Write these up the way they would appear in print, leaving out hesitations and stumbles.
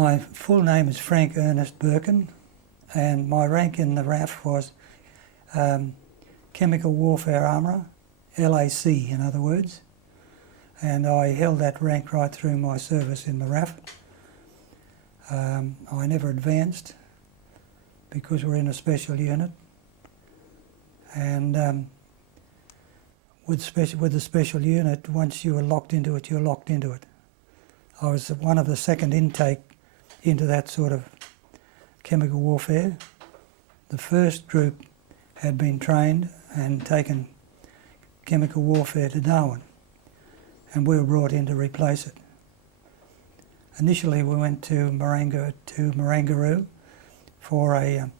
My full name is Frank Ernest Burkin, and my rank in the RAAF was Chemical Warfare Armourer, LAC in other words, and I held that rank right through my service in the RAAF. I never advanced because we're in a special unit, and with the special unit, once you were locked into it, you're locked into it. I was one of the second intake into that sort of chemical warfare. The first group had been trained and taken chemical warfare to Darwin, and we were brought in to replace it. Initially we went to Marangaroo for a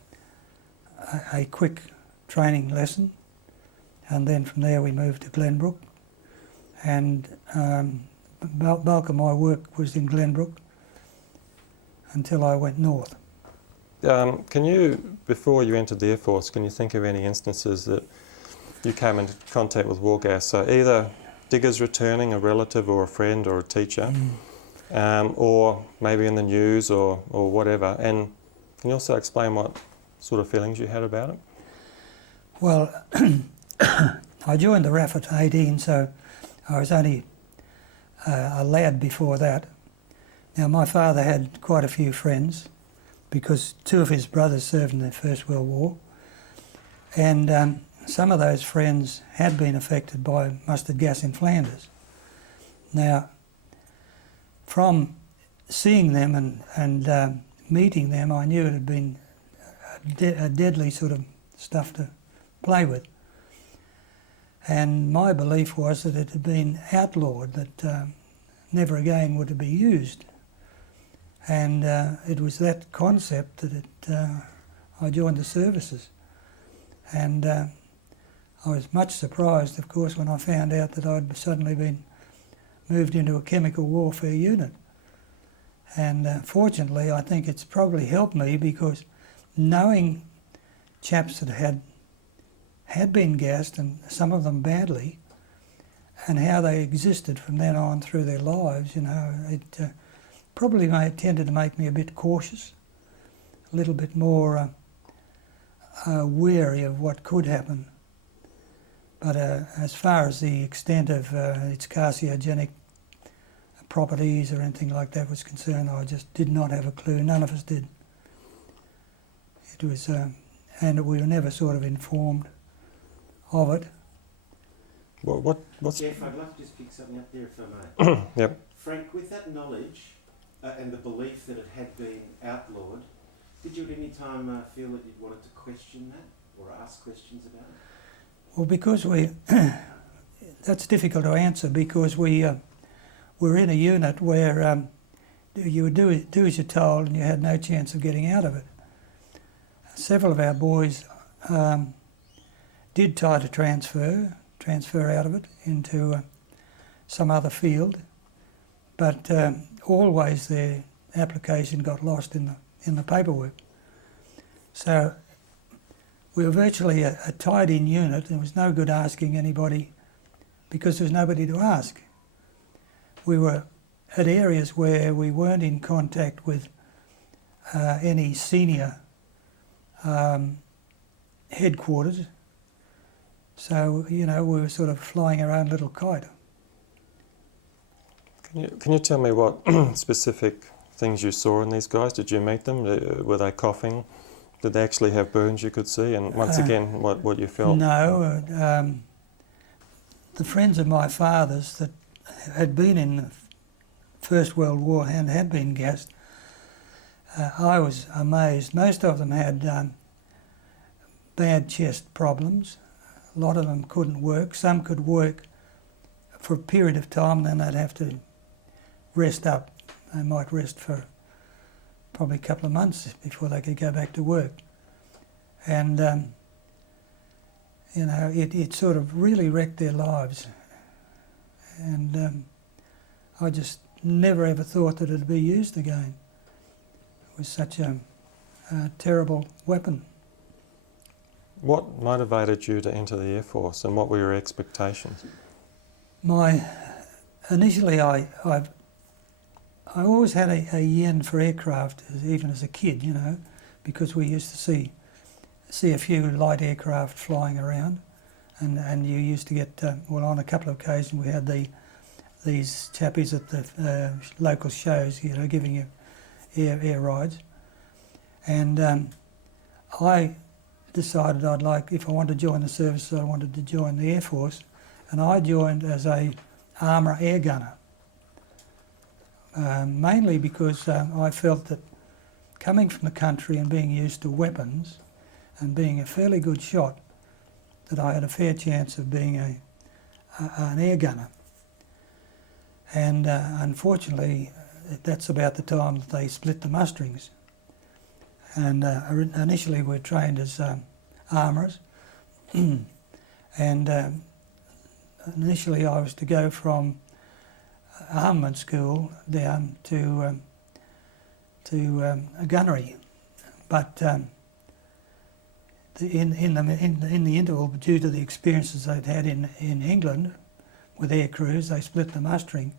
quick training lesson, and then from there we moved to Glenbrook, and bulk of my work was in Glenbrook until I went north. Can you, before you entered the Air Force, can you think of any instances that you came into contact with war gas? So either diggers returning, a relative or a friend or a teacher, or maybe in the news or whatever. And can you also explain what sort of feelings you had about it? Well, I joined the RAAF at 18, so I was only a lad before that. Now, my father had quite a few friends because two of his brothers served in the First World War, and some of those friends had been affected by mustard gas in Flanders. Now, from seeing them and meeting them, I knew it had been a deadly sort of stuff to play with. And my belief was that it had been outlawed, that never again would it be used. And it was that concept that I joined the services. And I was much surprised, of course, when I found out that I'd suddenly been moved into a chemical warfare unit. And fortunately, I think it's probably helped me, because knowing chaps that had been gassed, and some of them badly, and how they existed from then on through their lives, you know, it probably tended to make me a bit cautious, a little bit more wary of what could happen. But as far as the extent of its carcinogenic properties or anything like that was concerned, I just did not have a clue. None of us did. It was, and we were never sort of informed of it. What's... Geoff, I'd love to just pick something up there if I may. Yep. Frank, with that knowledge and the belief that it had been outlawed, did you at any time feel that you wanted to question that or ask questions about it? Well, because that's difficult to answer, because we're in a unit where you would do as you're told, and you had no chance of getting out of it. Several of our boys did try to transfer out of it into some other field, but always their application got lost in the paperwork. So we were virtually a tied-in unit. There was no good asking anybody because there was nobody to ask. We were at areas where we weren't in contact with any senior headquarters. So, you know, we were sort of flying our own little kite. Can you tell me what specific things you saw in these guys? Did you meet them? Were they coughing? Did they actually have burns you could see? And once again, what you felt? No. The friends of my father's that had been in the First World War and had been gassed, I was amazed. Most of them had bad chest problems. A lot of them couldn't work. Some could work for a period of time, and then they'd have to rest up. They might rest for probably a couple of months before they could go back to work. And, you know, it sort of really wrecked their lives. And I just never ever thought that it'd be used again. It was such a terrible weapon. What motivated you to enter the Air Force, and what were your expectations? Initially I I always had a yen for aircraft, even as a kid, you know, because we used to see a few light aircraft flying around, and you used to get, well, on a couple of occasions we had these chappies at the local shows, you know, giving you air rides. And I decided if I wanted to join the service, I wanted to join the Air Force, and I joined as a Armourer air gunner. Mainly because I felt that coming from the country and being used to weapons and being a fairly good shot, that I had a fair chance of being an air gunner. And unfortunately, that's about the time that they split the musterings. And initially we were trained as armourers, and initially I was to go from armament school down to a gunnery, but in the interval, due to the experiences they'd had in England with air crews, they split the mustering,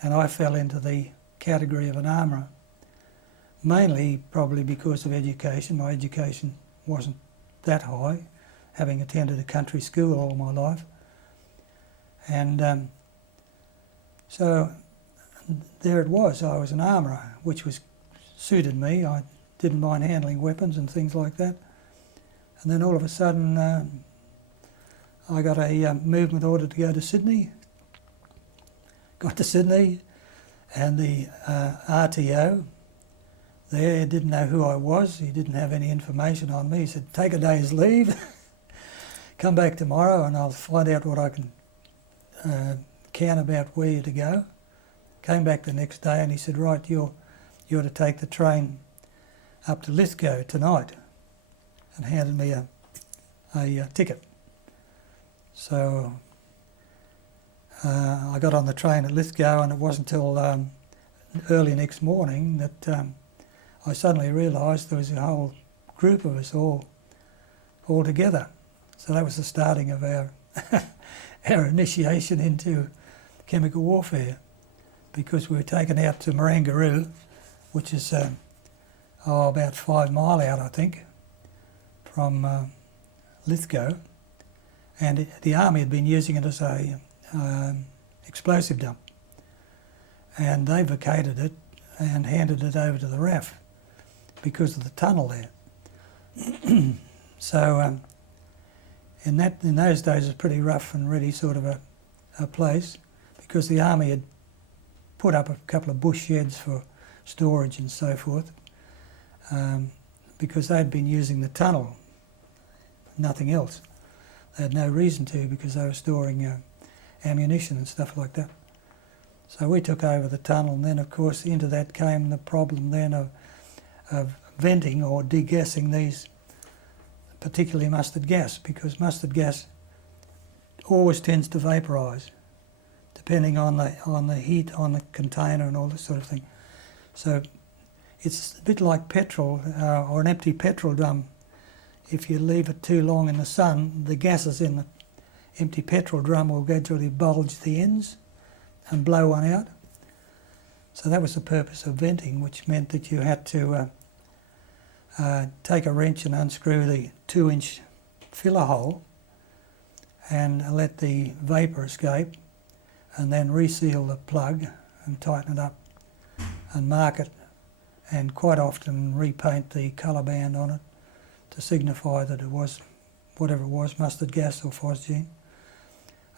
and I fell into the category of an armourer. Mainly probably because of education. My education wasn't that high, having attended a country school all my life. And so there it was, I was an armourer, which suited me. I didn't mind handling weapons and things like that. And then all of a sudden I got a movement order to go to Sydney. Got to Sydney, and the RTO there didn't know who I was. He didn't have any information on me. He said, take a day's leave, come back tomorrow and I'll find out what I can about where you're to go. Came back the next day and he said, right, you're to take the train up to Lithgow tonight, and handed me a ticket. So I got on the train at Lithgow, and it wasn't until early next morning that I suddenly realised there was a whole group of us all together. So that was the starting of our our initiation into chemical warfare, because we were taken out to Marangaroo, which is about 5 mile out, I think, from Lithgow, and the army had been using it as a explosive dump, and they vacated it and handed it over to the RAAF because of the tunnel there. So in those days it was pretty rough and ready sort of a place, because the army had put up a couple of bush sheds for storage and so forth, because they'd been using the tunnel, nothing else. They had no reason to, because they were storing ammunition and stuff like that. So we took over the tunnel, and then of course into that came the problem then of venting or degassing these, particularly mustard gas, because mustard gas always tends to vaporise, depending on the heat on the container and all this sort of thing. So it's a bit like petrol or an empty petrol drum. If you leave it too long in the sun, the gases in the empty petrol drum will gradually bulge the ends and blow one out. So that was the purpose of venting, which meant that you had to take a wrench and unscrew the 2-inch filler hole and let the vapour escape, and then reseal the plug and tighten it up and mark it, and quite often repaint the colour band on it to signify that it was whatever it was, mustard gas or phosgene,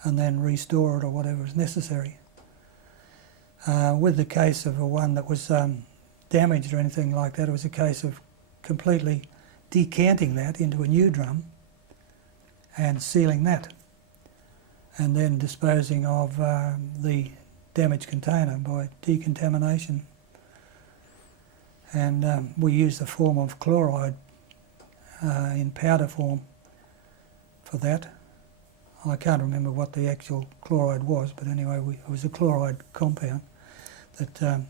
and then restore it or whatever was necessary. With the case of one that was damaged or anything like that, it was a case of completely decanting that into a new drum and sealing that, and then disposing of the damaged container by decontamination. And we used a form of chloride in powder form for that. I can't remember what the actual chloride was, but anyway, it was a chloride compound. That,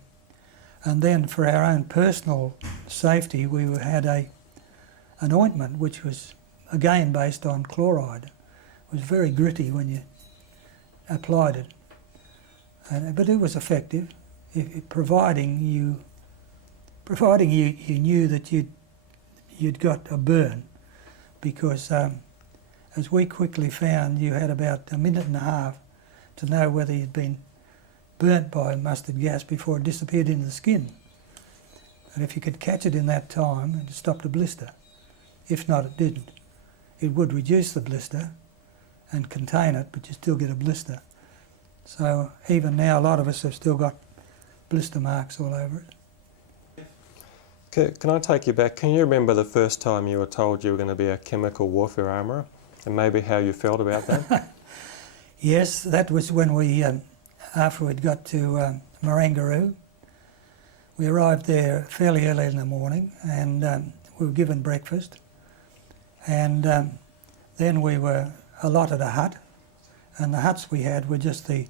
and then for our own personal safety, we had an ointment which was again based on chloride. It was very gritty when you applied it, but it was effective. providing you knew that you'd got a burn, because as we quickly found, you had about a minute and a half to know whether you'd been burnt by mustard gas before it disappeared into the skin. And if you could catch it in that time, it stopped the blister. If not, it didn't. It would reduce the blister and contain it, but you still get a blister. So even now, a lot of us have still got blister marks all over it. Can I take you back? Can you remember the first time you were told you were going to be a chemical warfare armourer, and maybe how you felt about that? Yes, that was when we, after we'd got to Marangaroo. We arrived there fairly early in the morning, and we were given breakfast, and then we were allotted a hut, and the huts we had were just the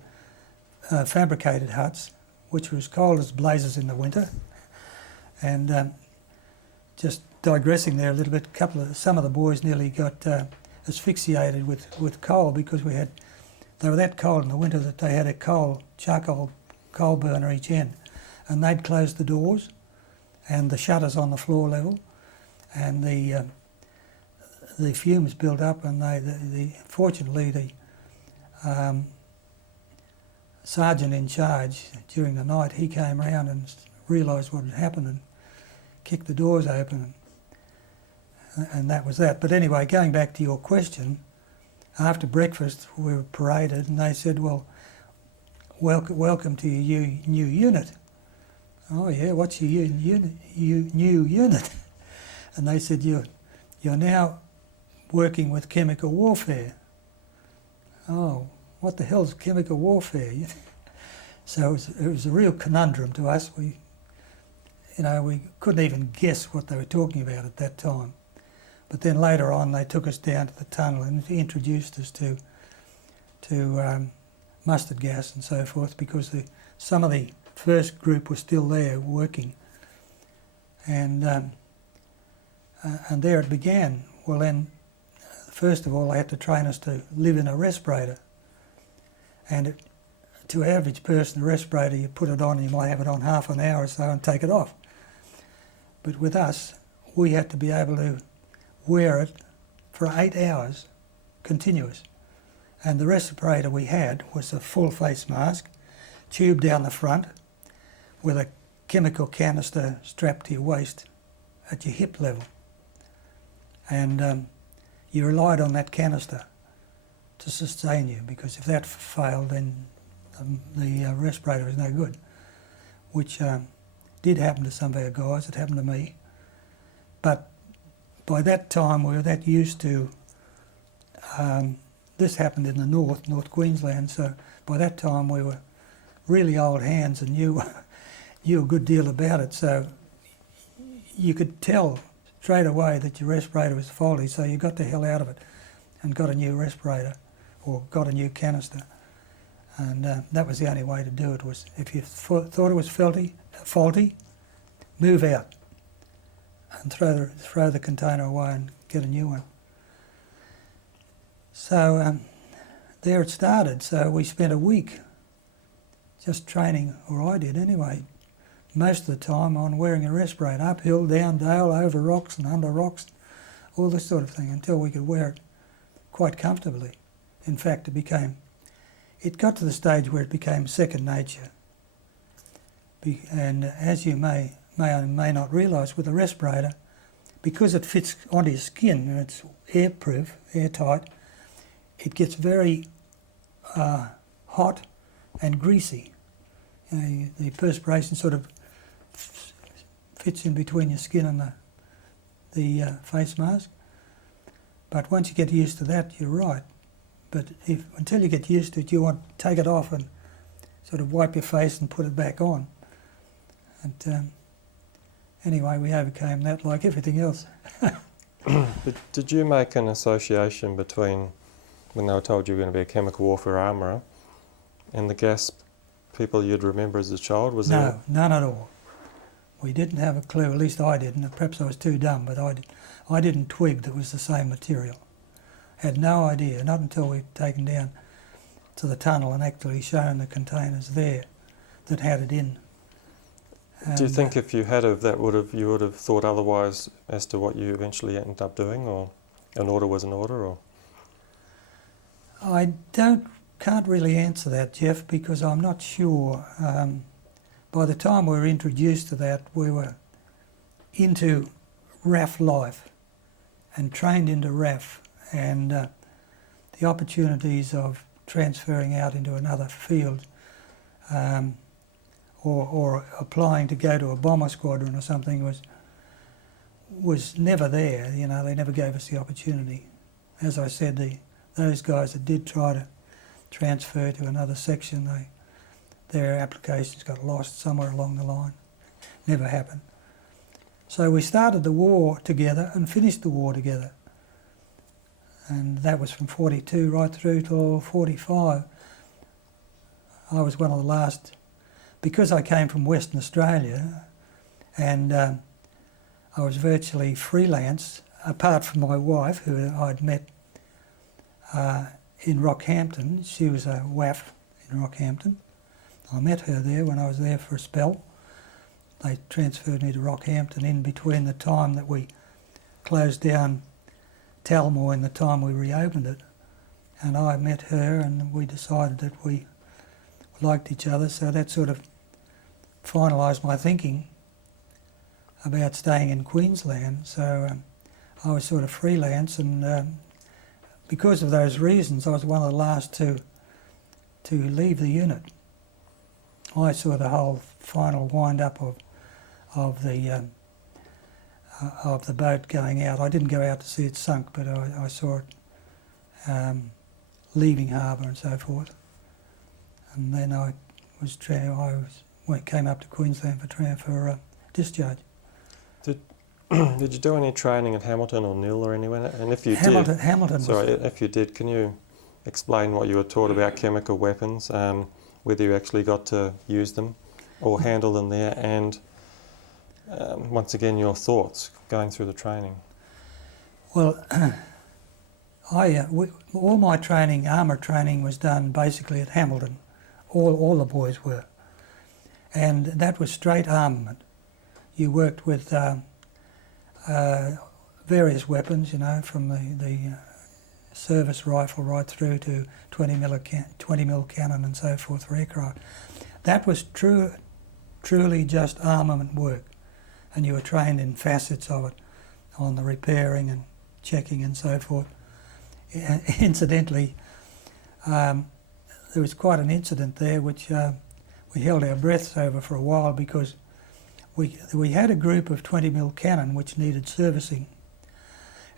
fabricated huts, which was cold as blazes in the winter. And just digressing there a little bit, some of the boys nearly got asphyxiated with coal, because they were that cold in the winter that they had a charcoal coal burner each end, and they'd closed the doors and the shutters on the floor level, and the fumes built up, and fortunately the sergeant in charge during the night, he came round and realised what had happened and kicked the doors open, and that was that. But anyway, going back to your question, after breakfast we were paraded, and they said, well, welcome to your new unit. Oh yeah, what's your new unit? And they said, you're now working with chemical warfare. Oh, what the hell's chemical warfare? So it was a real conundrum to us. We couldn't even guess what they were talking about at that time. But then later on, they took us down to the tunnel and introduced us to mustard gas and so forth, because some of the first group was still there working, and there it began. Well, then, first of all, they had to train us to live in a respirator, and to an average person, a respirator, you put it on, and you might have it on half an hour or so and take it off. But with us, we had to be able to wear it for 8 hours continuous. And the respirator we had was a full face mask, tube down the front, with a chemical canister strapped to your waist at your hip level. And you relied on that canister to sustain you, because if that failed, then the respirator was no good, which did happen to some of our guys. It happened to me. But by that time we were that used to, this happened in the North Queensland, so by that time we were really old hands and knew a good deal about it, so you could tell straight away that your respirator was faulty, so you got the hell out of it and got a new respirator or got a new canister. And that was the only way to do it, was if you thought it was faulty, move out and throw the container away and get a new one. So there it started. So we spent a week just training, or I did anyway, most of the time on wearing a respirator, uphill, down dale, over rocks and under rocks, all this sort of thing, until we could wear it quite comfortably. In fact, it got to the stage where it became second nature. And as you may or may not realise, with a respirator, because it fits onto your skin and it's airproof, airtight, it gets very hot and greasy. You know, the perspiration sort of fits in between your skin and the face mask. But once you get used to that, you're right. But until you get used to it, you want to take it off and sort of wipe your face and put it back on. And anyway, we overcame that like everything else. Did you make an association between when they were told you were going to be a chemical warfare armourer and the gas people you'd remember as a child? Was No, there? none at all. We didn't have a clue, at least I didn't. Perhaps I was too dumb, but I didn't twig that it was the same material. Had no idea, not until we'd taken down to the tunnel and actually shown the containers there that had it in. Do you And, think if you had have that you would have thought otherwise as to what you eventually ended up doing, or an order was an order, or? I can't really answer that, Geoff, because I'm not sure. By the time we were introduced to that, we were into RAAF life and trained into RAAF, and the opportunities of transferring out into another field or applying to go to a bomber squadron or something was never there. You know, they never gave us the opportunity. As I said, those guys that did try to transfer to another section, their applications got lost somewhere along the line. Never happened. So we started the war together and finished the war together. And that was from 42 right through till 45. I was one of the last, because I came from Western Australia, and I was virtually freelance, apart from my wife, who I'd met in Rockhampton. She was a WAAF in Rockhampton. I met her there when I was there for a spell. They transferred me to Rockhampton in between the time that we closed down Talmore and the time we reopened it. And I met her, and we decided that we liked each other, so that sort of finalised my thinking about staying in Queensland. So I was sort of freelance, and because of those reasons, I was one of the last to leave the unit. I saw the whole final wind-up of the boat going out. I didn't go out to see it sunk, but I saw it leaving harbour and so forth. And then I came up to Queensland for discharge. Did you do any training at Hamilton or Nil or anywhere? And if you Hamilton. if you did, can you explain what you were taught about chemical weapons, whether you actually got to use them or handle them there, and once again your thoughts going through the training? Well, all my training, armour training, was done basically at Hamilton. All the boys were, and that was straight armament. You worked with various weapons, you know, from the service rifle right through to 20 mil cannon and so forth for aircraft. That was truly just armament work, and you were trained in facets of it, on the repairing and checking and so forth. Incidentally, there was quite an incident there which we held our breaths over for a while, because we had a group of 20 mil cannon which needed servicing,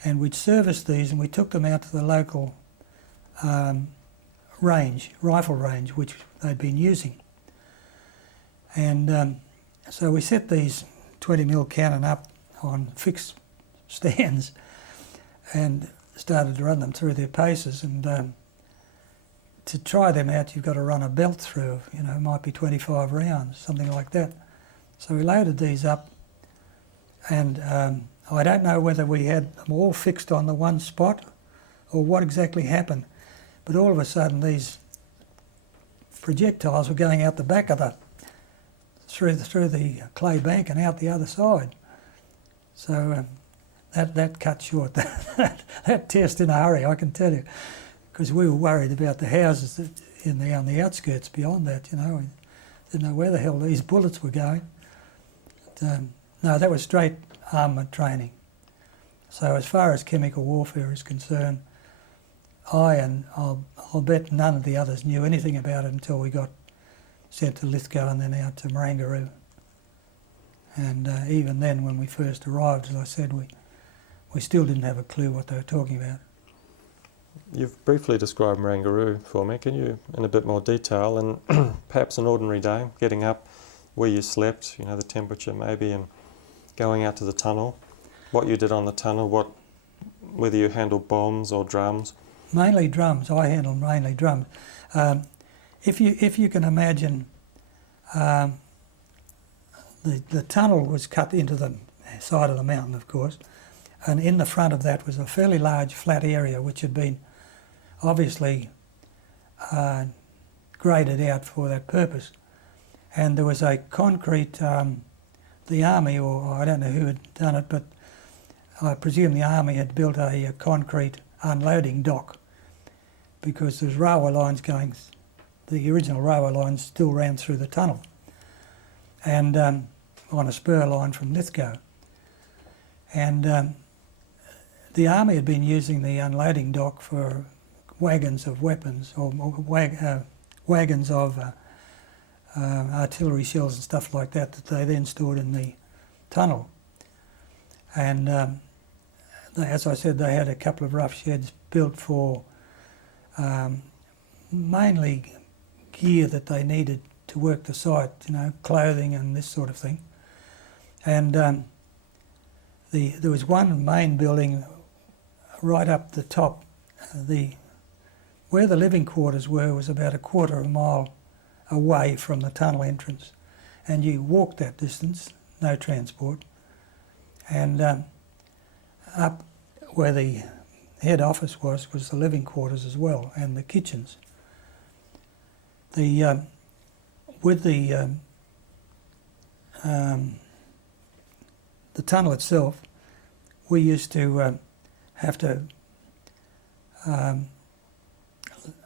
and we'd serviced these and we took them out to the local rifle range which they'd been using. And so we set these 20 mil cannon up on fixed stands and started to run them through their paces, and to try them out you've got to run a belt through, you know, it might be 25 rounds, something like that. So we loaded these up, and I don't know whether we had them all fixed on the one spot or what exactly happened, but all of a sudden these projectiles were going out the back of through the clay bank and out the other side. So that cut short that test in a hurry, I can tell you, because we were worried about the houses on the outskirts beyond that. You know, we didn't know where the hell these bullets were going. But, no, that was straight armament training. So as far as chemical warfare is concerned, I'll bet none of the others knew anything about it until we got sent to Lithgow and then out to Marangaroo. And even then, when we first arrived, as I said, we still didn't have a clue what they were talking about. You've briefly described Marangaroo for me. Can you, in a bit more detail, and perhaps an ordinary day, getting up, where you slept, you know, the temperature maybe, and going out to the tunnel, what you did on the tunnel, whether you handled bombs or drums? Mainly drums. I handled mainly drums. If you can imagine, the tunnel was cut into the side of the mountain, of course, and in the front of that was a fairly large flat area which had been obviously graded out for that purpose. And there was a concrete the army, or I don't know who had done it, but I presume the army had built a concrete unloading dock, because there's railway lines going, the original railway lines still ran through the tunnel, and on a spur line from Lithgow. And the army had been using the unloading dock for wagons of weapons, or wagons of artillery shells and stuff like that they then stored in the tunnel. And as I said, they had a couple of rough sheds built for mainly gear that they needed to work the site, you know, clothing and this sort of thing. And there was one main building right up the top. Where the living quarters were was about a quarter of a mile away from the tunnel entrance, and you walked that distance, no transport. And up where the head office was the living quarters as well, and the kitchens. With the tunnel itself, we used to have to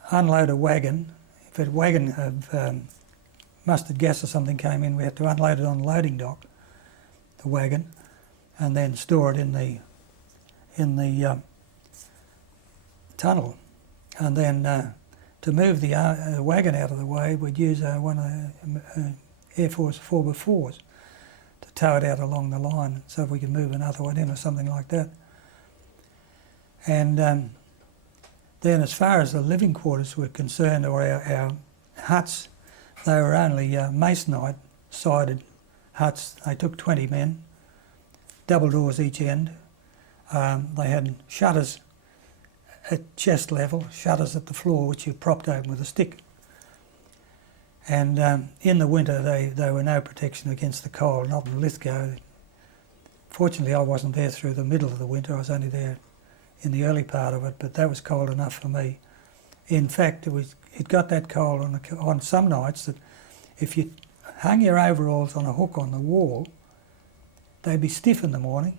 unload a wagon. If a wagon of mustard gas or something came in, we had to unload it on the loading dock, the wagon, and then store it in the tunnel. And then to move the wagon out of the way, we'd use one of the Air Force 4x4s to tow it out along the line, so if we could move another one in or something like that. And then as far as the living quarters were concerned, or our huts, they were only masonite-sided huts. They took 20 men, double doors each end. They had shutters at chest level, shutters at the floor, which you propped open with a stick. And in the winter, they were no protection against the cold, not in Lithgow. Fortunately, I wasn't there through the middle of the winter. I was only there in the early part of it, but that was cold enough for me. In fact, it got that cold on some nights that if you hung your overalls on a hook on the wall, they'd be stiff in the morning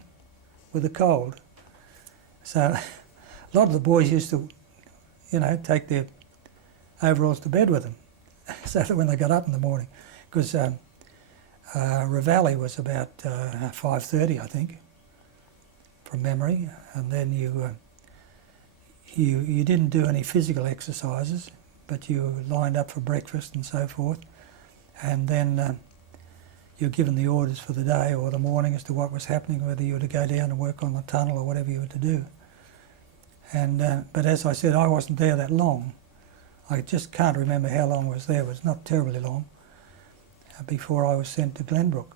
with the cold. So a lot of the boys used to, you know, take their overalls to bed with them, so that when they got up in the morning, because Ravelli was about 5:30, I think, from memory, and then you didn't do any physical exercises, but you lined up for breakfast and so forth, and then you're given the orders for the day or the morning as to what was happening, whether you were to go down and work on the tunnel or whatever you were to do. And but as I said, I wasn't there that long. I just can't remember how long I was there. It was not terribly long before I was sent to Glenbrook.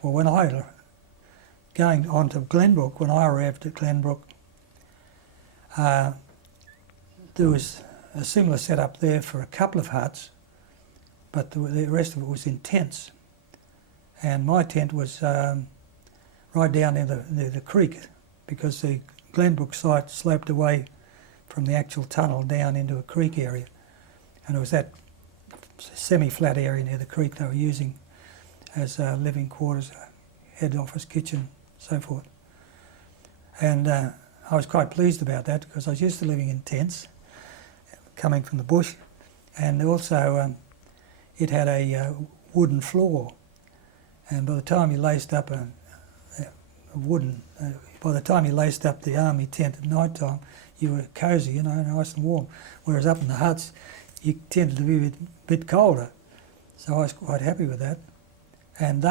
Well, going on to Glenbrook, when I arrived at Glenbrook, there was a similar setup there for a couple of huts, but the rest of it was in tents. And my tent was right down near the creek, because the Glenbrook site sloped away from the actual tunnel down into a creek area. And it was that semi-flat area near the creek they were using as living quarters, head office, kitchen, so forth. And I was quite pleased about that, because I was used to living in tents, coming from the bush, and also it had a wooden floor. And by the time you laced up by the time you laced up the army tent at night time, you were cosy, you know, nice and warm. Whereas up in the huts, you tended to be a bit colder. So I was quite happy with that. And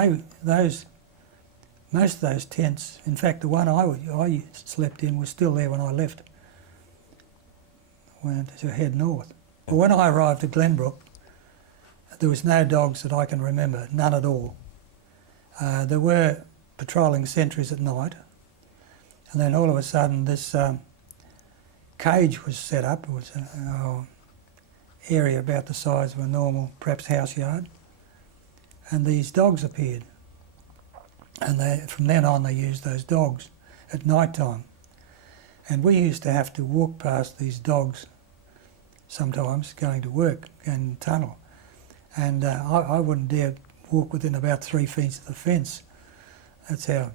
most of those tents, in fact, the one I slept in was still there when I left, went to head north. But when I arrived at Glenbrook, there was no dogs that I can remember, none at all. There were patrolling sentries at night, and then all of a sudden this cage was set up. It was an area about the size of a normal, perhaps, house yard, and these dogs appeared. And from then on they used those dogs at night time. And we used to have to walk past these dogs sometimes going to work in the tunnel. And I wouldn't dare walk within about 3 feet of the fence. That's how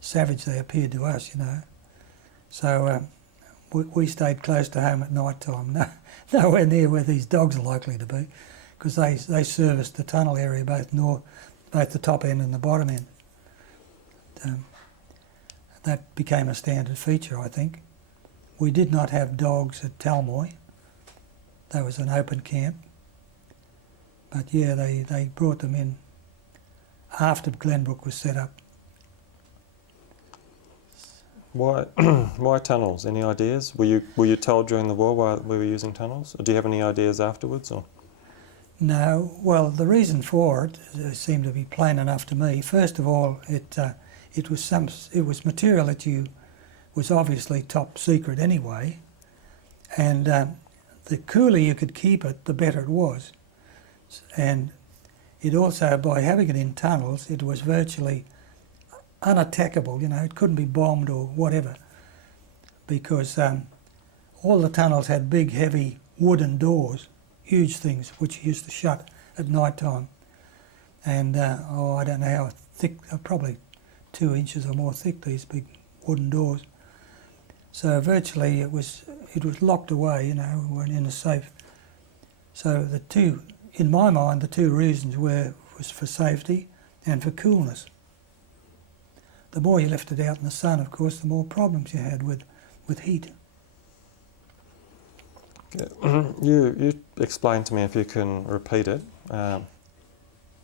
savage they appeared to us, you know. So we stayed close to home at night time, nowhere near where these dogs are likely to be, because they serviced the tunnel area, both the top end and the bottom end. That became a standard feature, I think. We did not have dogs at Talmoy. That was an open camp. But yeah, they brought them in after Glenbrook was set up. Why tunnels? Any ideas? Were you told during the war why we were using tunnels? Or do you have any ideas afterwards? Or? No. Well, the reason for it seemed to be plain enough to me. First of all, it was material that was obviously top secret anyway, and the cooler you could keep it, the better it was. And it also, by having it in tunnels, it was virtually unattackable, you know, it couldn't be bombed or whatever, because all the tunnels had big, heavy wooden doors, huge things, which used to shut at night time. And, I don't know how thick, probably 2 inches or more thick, these big wooden doors. So virtually it was locked away, you know, in a safe. So in my mind, the two reasons was for safety and for coolness. The more you left it out in the sun, of course, the more problems you had with heat. You explained to me, if you can repeat it,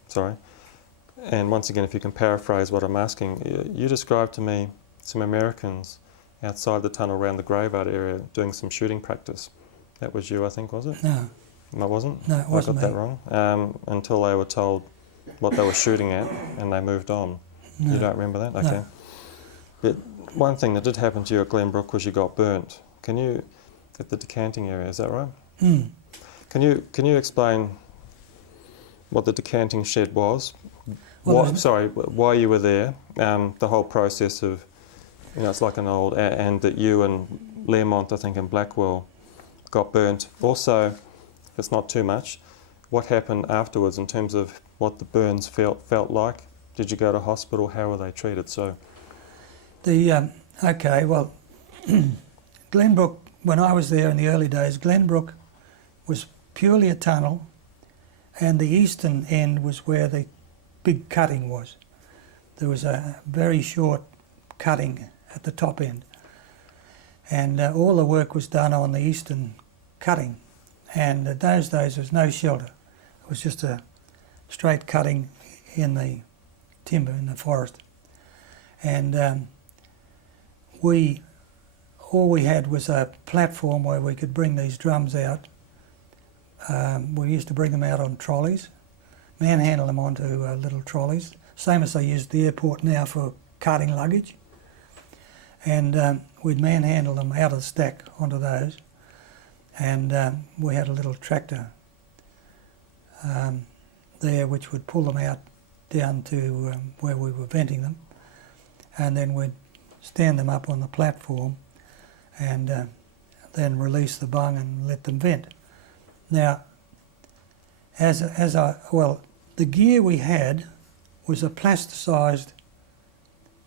sorry, and once again if you can paraphrase what I'm asking, you described to me some Americans outside the tunnel around the graveyard area doing some shooting practice. That was you, I think, was it? No. No, it wasn't? No, it wasn't I got that wrong. Until they were told what they were shooting at and they moved on. No. You don't remember that? Okay. No. But one thing that did happen to you at Glenbrook was you got burnt. Can you, at the decanting area, is that right? Mm. Can you explain what the decanting shed was? Well, Why you were there, the whole process of, you know, it's like an old, and that you and Learmont, I think, and Blackwell got burnt. Also, if it's not too much, what happened afterwards in terms of what the burns felt like? Did you go to hospital? How were they treated? So, okay, well, Glenbrook, when I was there in the early days, Glenbrook was purely a tunnel, and the eastern end was where the big cutting was. There was a very short cutting at the top end, and all the work was done on the eastern cutting, and in those days there was no shelter. It was just a straight cutting in the timber in the forest, and all we had was a platform where we could bring these drums out. We used to bring them out on trolleys, manhandle them onto little trolleys, same as they use at the airport now for carting luggage. And we'd manhandle them out of the stack onto those. And we had a little tractor there which would pull them out down to where we were venting them. And then we'd stand them up on the platform and then release the bung and let them vent. Now, the gear we had was a plasticised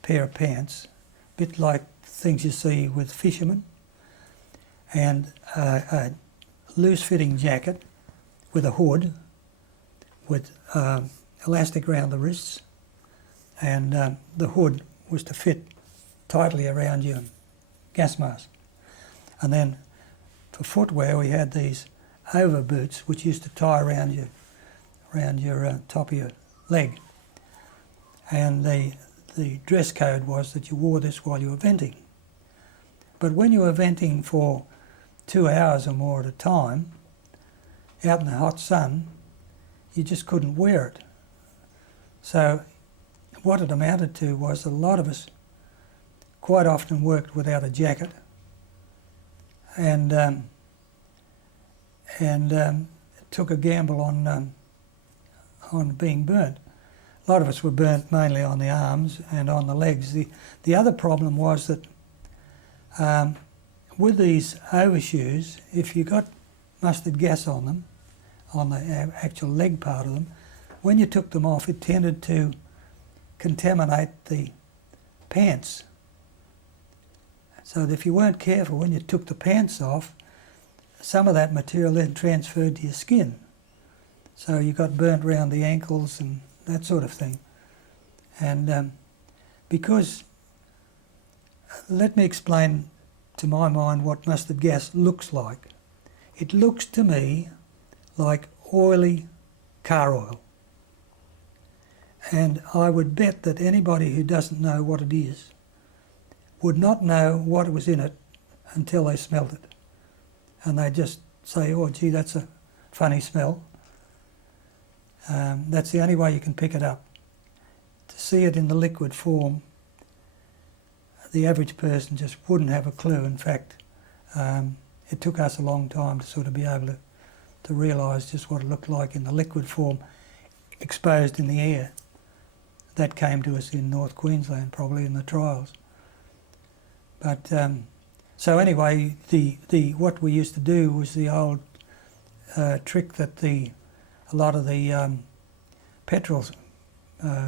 pair of pants, a bit like things you see with fishermen, and a loose-fitting jacket with a hood with elastic around the wrists, and the hood was to fit tightly around your gas mask. And then for footwear we had these over boots which used to tie around your top of your leg. And the dress code was that you wore this while you were venting. But when you were venting for 2 hours or more at a time, out in the hot sun, you just couldn't wear it. So what it amounted to was that a lot of us quite often worked without a jacket, and took a gamble on being burnt. A lot of us were burnt mainly on the arms and on the legs. The other problem was that with these overshoes, if you got mustard gas on them, on the actual leg part of them, when you took them off, it tended to contaminate the pants. So that if you weren't careful, when you took the pants off, some of that material then transferred to your skin. So you got burnt round the ankles and that sort of thing. And because, let me explain to my mind what mustard gas looks like. It looks to me like oily car oil. And I would bet that anybody who doesn't know what it is would not know what was in it until they smelled it. And they just say, oh gee, that's a funny smell. That's the only way you can pick it up. To see it in the liquid form, the average person just wouldn't have a clue. In fact, it took us a long time to sort of be able to realise just what it looked like in the liquid form, exposed in the air. That came to us in North Queensland, probably in the trials. But so anyway, the what we used to do was the old trick that a lot of the petrol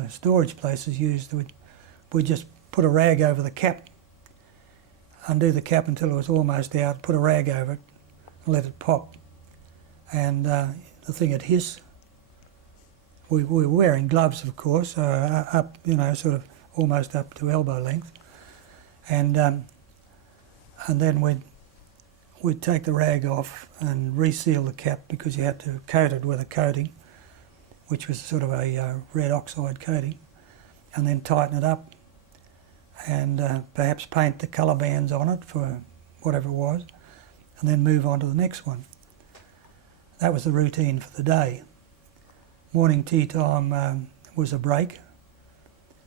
storage places used. We just put a rag over the cap, undo the cap until it was almost out, put a rag over it, and let it pop, and the thing would hiss. We were wearing gloves, of course, up, sort of almost up to elbow length, and then we'd take the rag off and reseal the cap, because you had to coat it with a coating, which was sort of a red oxide coating, and then tighten it up, and perhaps paint the colour bands on it for whatever it was, and then move on to the next one. That was the routine for the day. Morning tea time was a break,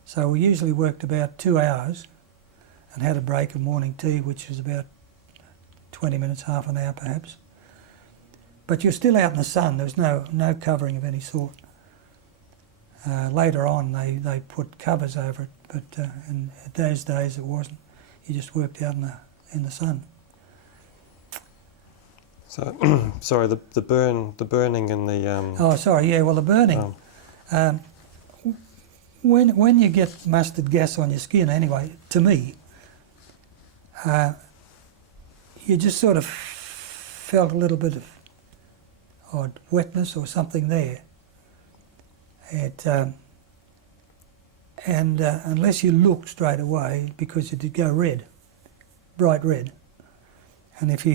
so we usually worked about 2 hours and had a break of morning tea, which was about 20 minutes, half an hour perhaps. But you're still out in the sun. There was no covering of any sort. Later on they put covers over it, but in those days it wasn't. You just worked out in the sun. So, sorry, the burning and the... Oh, sorry, yeah, well the burning. When you get mustard gas on your skin, anyway, to me, you just sort of felt a little bit of odd wetness or something there. And unless you looked straight away, because it did go red, bright red, and if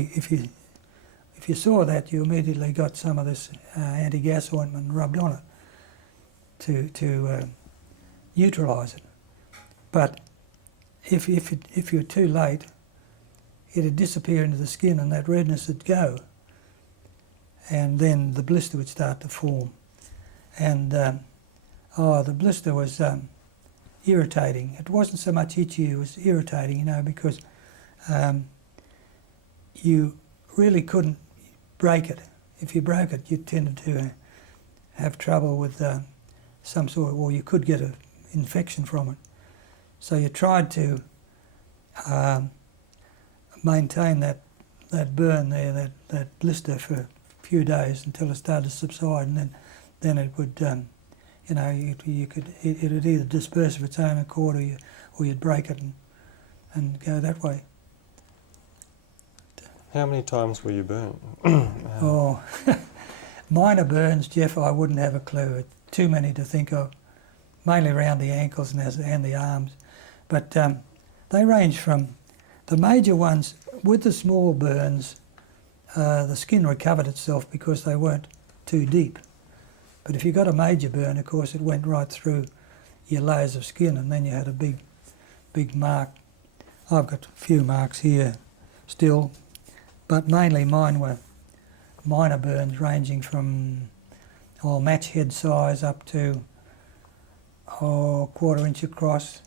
you saw that, you immediately got some of this anti-gas ointment rubbed on it to neutralise it. But if you were too late, it'd disappear into the skin and that redness would go, and then the blister would start to form. And the blister was irritating. It wasn't so much itchy, it was irritating, because you really couldn't break it. If you broke it, you tended to have trouble with some sort, or you could get an infection from it. So you tried to maintain that burn there, that blister for a few days until it started to subside, and then it would, it would either disperse of its own accord, or you'd break it and go that way. How many times were you burnt? Oh, minor burns, Geoff, I wouldn't have a clue. Too many to think of, mainly around the ankles and the arms. But they range from the major ones. With the small burns, the skin recovered itself because they weren't too deep. But if you got a major burn, of course, it went right through your layers of skin, and then you had a big mark. I've got a few marks here still, but mainly mine were minor burns ranging from match head size up to a quarter-inch across,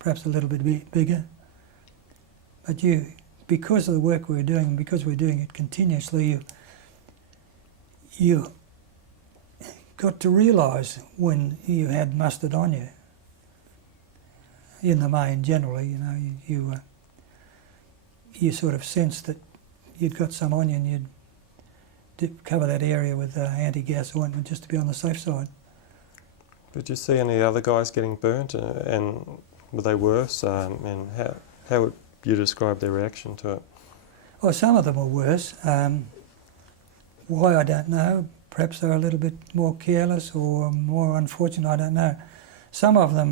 perhaps a little bit bigger. But because of the work we were doing, and because we were doing it continuously, you got to realise when you had mustard on you. In the main, generally, you sort of sensed that you'd got some on you, and cover that area with anti-gas ointment just to be on the safe side. Did you see any other guys getting burnt, and were they worse? And how would you describe their reaction to it? Well, some of them were worse. Why, I don't know. Perhaps they were a little bit more careless or more unfortunate, I don't know. Some of them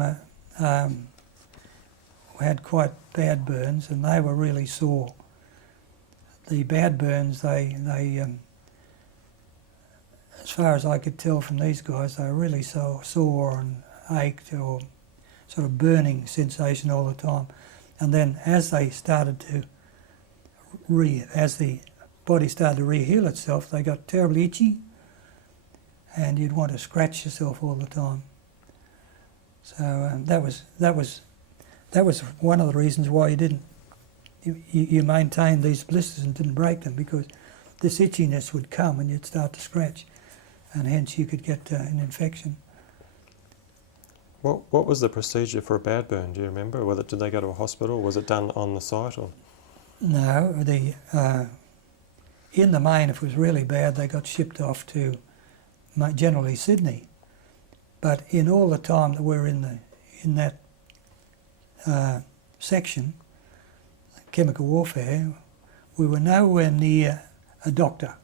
had quite bad burns, and they were really sore. The bad burns, they as far as I could tell from these guys, they were really so sore and ached, or sort of burning sensation all the time. And then as they started to as the body started to re-heal itself, they got terribly itchy, and you'd want to scratch yourself all the time. So that was one of the reasons why you maintained these blisters and didn't break them, because this itchiness would come and you'd start to scratch, and hence you could get an infection. What was the procedure for a bad burn? Do you remember? Did they go to a hospital? Was it done on the site? Or? No, in the main, if it was really bad, they got shipped off to generally Sydney. But in all the time that we were in that section, chemical warfare, we were nowhere near a doctor.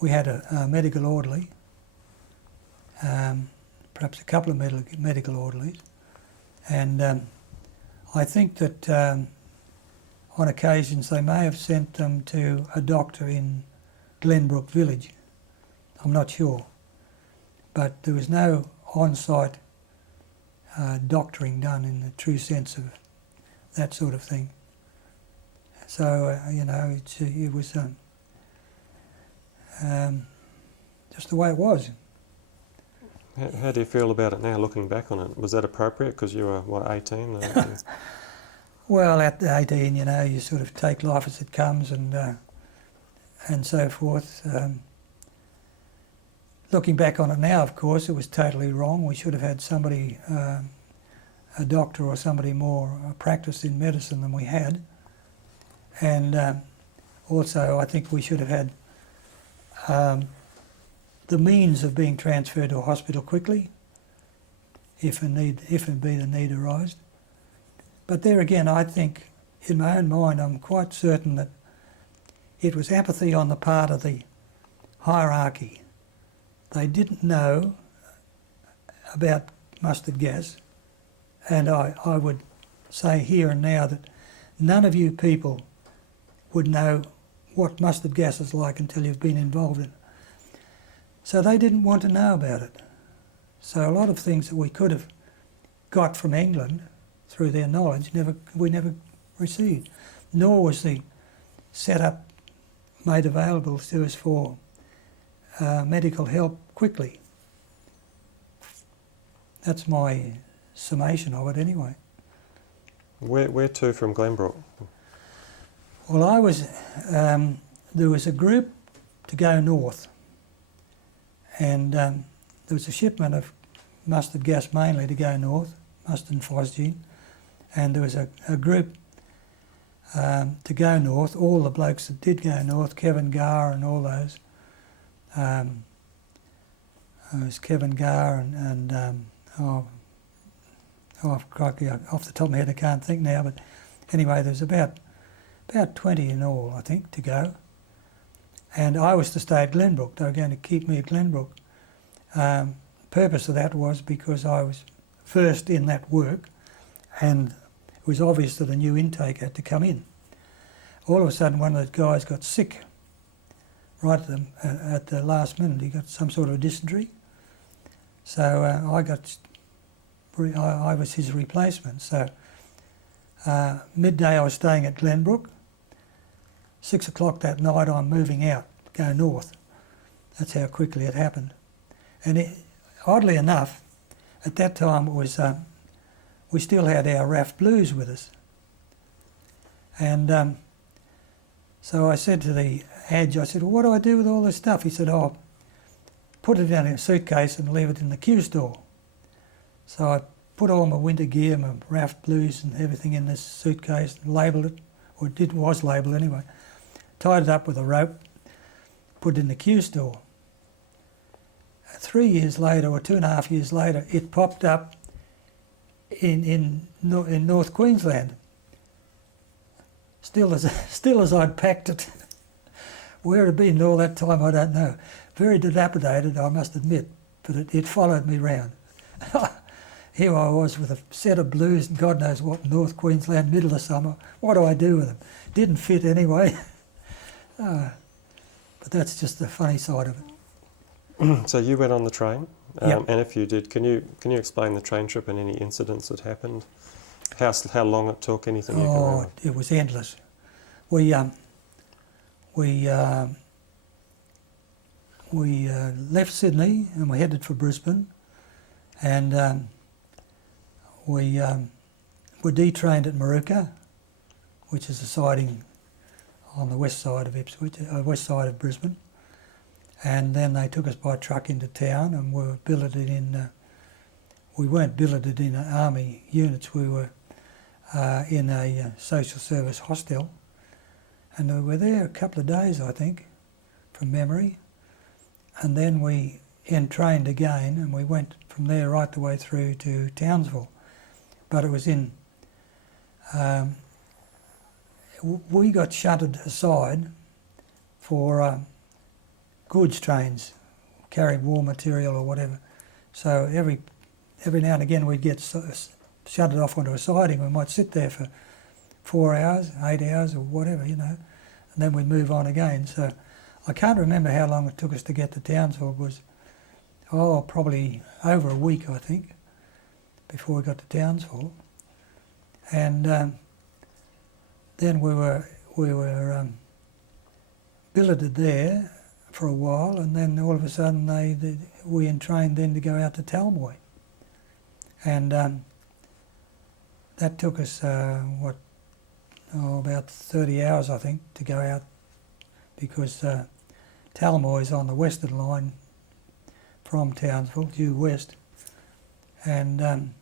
We had a medical orderly, perhaps a couple of medical orderlies, and I think that on occasions they may have sent them to a doctor in Glenbrook village. I'm not sure. But there was no on-site doctoring done in the true sense of that sort of thing. So, it was just the way it was. How do you feel about it now, looking back on it? Was that appropriate? Because you were, 18? Well, at 18, you sort of take life as it comes and so forth. Looking back on it now, of course, it was totally wrong. We should have had somebody, a doctor or somebody more practiced in medicine than we had. And also, I think we should have had the means of being transferred to a hospital quickly, if and be the need arose. But there again, I think, in my own mind, I'm quite certain that it was apathy on the part of the hierarchy. They didn't know about mustard gas, and I would say here and now that none of you people would know what mustard gas is like until you've been involved in it. So they didn't want to know about it. So a lot of things that we could have got from England through their knowledge, we never received. Nor was the setup made available to us for medical help quickly. That's my summation of it anyway. Where to from Glenbrook? Well, I was, there was a group to go north, and there was a shipment of mustard gas mainly to go north, mustard and phosgene, and there was a group to go north, all the blokes that did go north, Kevin Garr and all those. It was Kevin Garr and crikey, off the top of my head I can't think now, but anyway, there was about 20 in all, I think, to go. And I was to stay at Glenbrook. They were going to keep me at Glenbrook. Purpose of that was because I was first in that work, and it was obvious that a new intake had to come in. All of a sudden, one of the guys got sick right at the last minute. He got some sort of a dysentery. So I was his replacement. So midday I was staying at Glenbrook. 6 o'clock that night I'm moving out, go north. That's how quickly it happened. And oddly enough, at that time it was we still had our RAAF blues with us. And so I said to the Adge, I said, well, what do I do with all this stuff? He said, oh, put it in a suitcase and leave it in the Q store. So I put all my winter gear, my RAAF blues and everything in this suitcase and labelled it, or it was labelled anyway, tied it up with a rope, put in the Q store. 3 years later, or 2.5 years later, it popped up in North Queensland. Still as I'd packed it. Where it had been all that time, I don't know. Very dilapidated, I must admit, but it followed me round. Here I was with a set of blues and God knows what, North Queensland, middle of summer. What do I do with them? Didn't fit anyway. But that's just the funny side of it. So you went on the train, Yep. and if you did, can you explain the train trip and any incidents that happened? How long it took, anything you can remember? It was endless. We left Sydney and we headed for Brisbane, and we were detrained at Maruka, which is a siding on the west side of Ipswich, west side of Brisbane, and then they took us by truck into town, and we were billeted in. We weren't billeted in army units. We were in a social service hostel, and we were there a couple of days, I think, from memory, and then we entrained again, and we went from there right the way through to Townsville. But it was in, we got shunted aside for goods trains carrying war material or whatever. So every now and again we'd get shunted off onto a siding. We might sit there for 4 hours, 8 hours or whatever, and then we'd move on again. So I can't remember how long it took us to get to Townsville. It was, probably over a week, I think, before we got to Townsville. And then we were billeted there for a while, and then all of a sudden we entrained then to go out to Talmoy. And that took us, about 30 hours, I think, to go out, because Talmoy is on the western line from Townsville, due west. And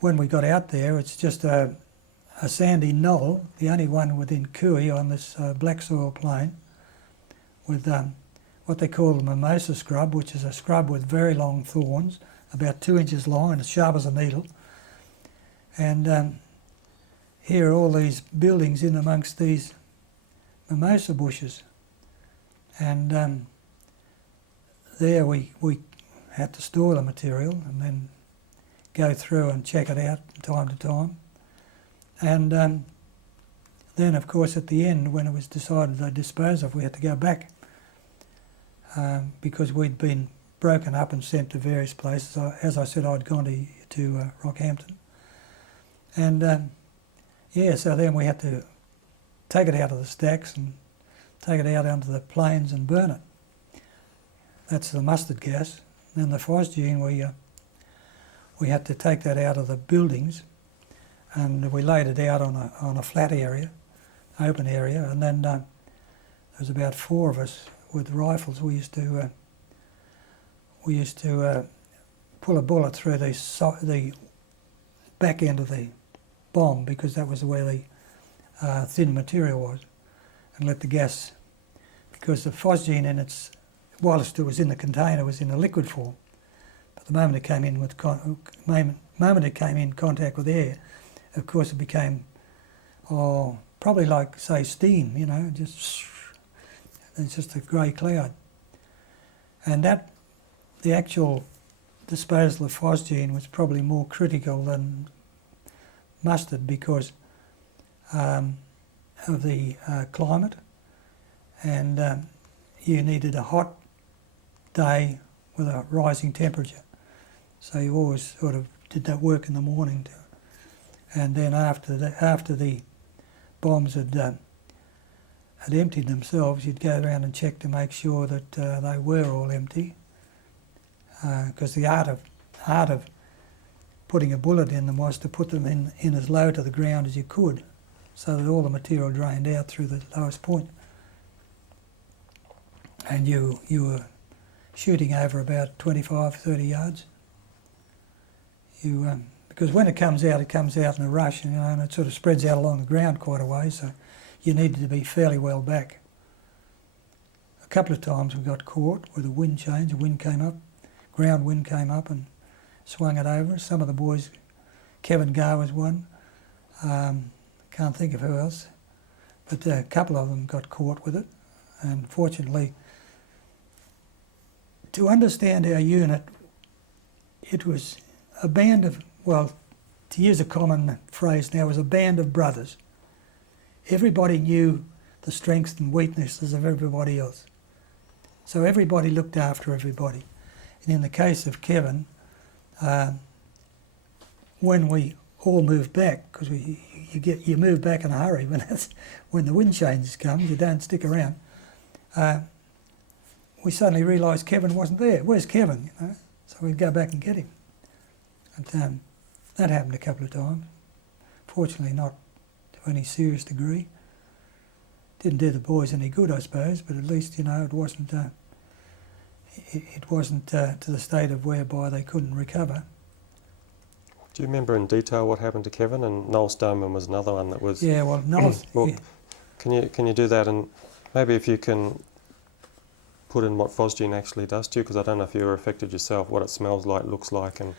when we got out there, it's just a sandy knoll, the only one within Cooey on this black soil plain, with what they call the mimosa scrub, which is a scrub with very long thorns, about 2 inches long and as sharp as a needle. And here are all these buildings in amongst these mimosa bushes. And there we had to store the material and then go through and check it out from time to time. And then, of course, at the end, when it was decided to dispose of, we had to go back because we'd been broken up and sent to various places. As I said, I'd gone to Rockhampton. And so then we had to take it out of the stacks and take it out onto the plains and burn it. That's the mustard gas. And the phosgene, we had to take that out of the buildings, and we laid it out on a flat area, open area, and then there was about 4 of us with rifles. We used to pull a bullet through the back end of the bomb, because that was where the thin material was, and let the gas, because the phosgene in its, whilst it was in the container, was in a liquid form. But the moment it came in contact with air, of course it became, probably like, say, steam, it's just a grey cloud. And that, the actual disposal of phosgene was probably more critical than mustard, because of the climate, and you needed a hot day with a rising temperature. So you always sort of did that work in the morning, and then after the bombs had emptied themselves, you'd go around and check to make sure that they were all empty, because the art of putting a bullet in them was to put them in as low to the ground as you could, so that all the material drained out through the lowest point. And you were shooting over about 25, 30 yards. Because when it comes out in a rush, and it sort of spreads out along the ground quite a way, so you needed to be fairly well back. A couple of times we got caught with a wind change. The wind came up, ground wind came up and swung it over us. Some of the boys, Kevin Garr was one, can't think of who else, but a couple of them got caught with it. And fortunately, to understand our unit, it was a band of, well, to use a common phrase now, it was a band of brothers. Everybody knew the strengths and weaknesses of everybody else. So everybody looked after everybody. And in the case of Kevin, when we all moved back, because you move back in a hurry when the wind changes come, you don't stick around. We suddenly realised Kevin wasn't there. Where's Kevin? You know? So we'd go back and get him. And that happened a couple of times. Fortunately, not to any serious degree. Didn't do the boys any good, I suppose, but at least, you know, it wasn't to the state of whereby they couldn't recover. Do you remember in detail what happened to Kevin? And Noel Stoneman was another one that was... Yeah, well, Noel's... well, yeah. Can you do that? And maybe if you can put in what phosgene actually does to you, because I don't know if you were affected yourself, what it smells like, looks like, and...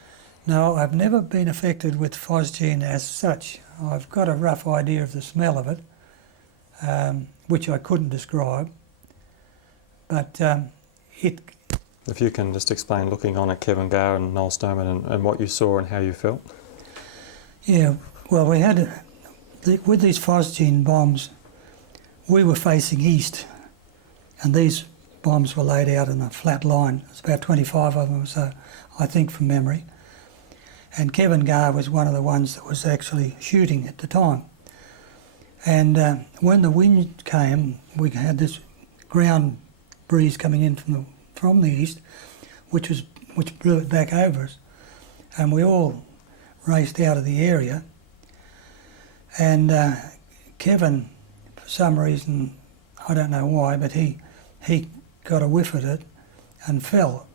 No, I've never been affected with phosgene as such. I've got a rough idea of the smell of it, which I couldn't describe. But it... If you can just explain looking on at Kevin Garr and Noel Stoneman and what you saw and how you felt. Yeah, well, we had... with these phosgene bombs, we were facing east, and these bombs were laid out in a flat line. There's about 25 of them or so, I think, from memory. And Kevin Garr was one of the ones that was actually shooting at the time. And when the wind came, we had this ground breeze coming in from the east, which blew it back over us. And we all raced out of the area. And Kevin, for some reason, I don't know why, but he got a whiff at it and fell.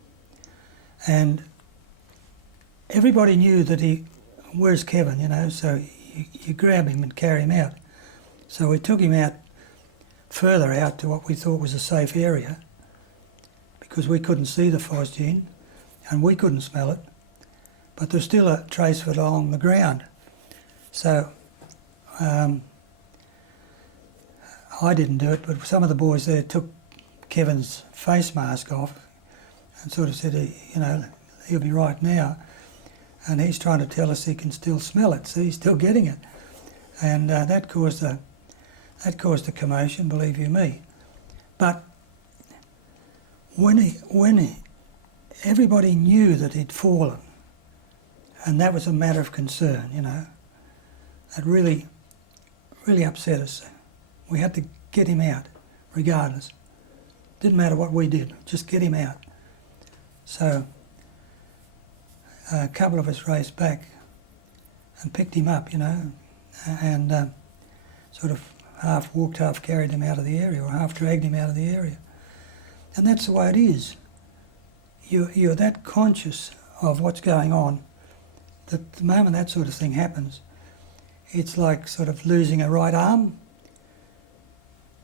And everybody knew that where's Kevin, you know, so you grab him and carry him out. So we took him out further out to what we thought was a safe area, because we couldn't see the phosgene and we couldn't smell it, but there's still a trace of it along the ground. So I didn't do it, but some of the boys there took Kevin's face mask off and sort of said, you know, he'll be right now. And he's trying to tell us he can still smell it, so he's still getting it. And that caused a commotion, believe you me. But when everybody knew that he'd fallen, and that was a matter of concern, you know, that really upset us. We had to get him out, regardless. Didn't matter what we did, just get him out. So a couple of us raced back and picked him up, you know, and sort of half walked, half carried him out of the area, or half dragged him out of the area. And that's the way it is. You're that conscious of what's going on that the moment that sort of thing happens, it's like sort of losing a right arm,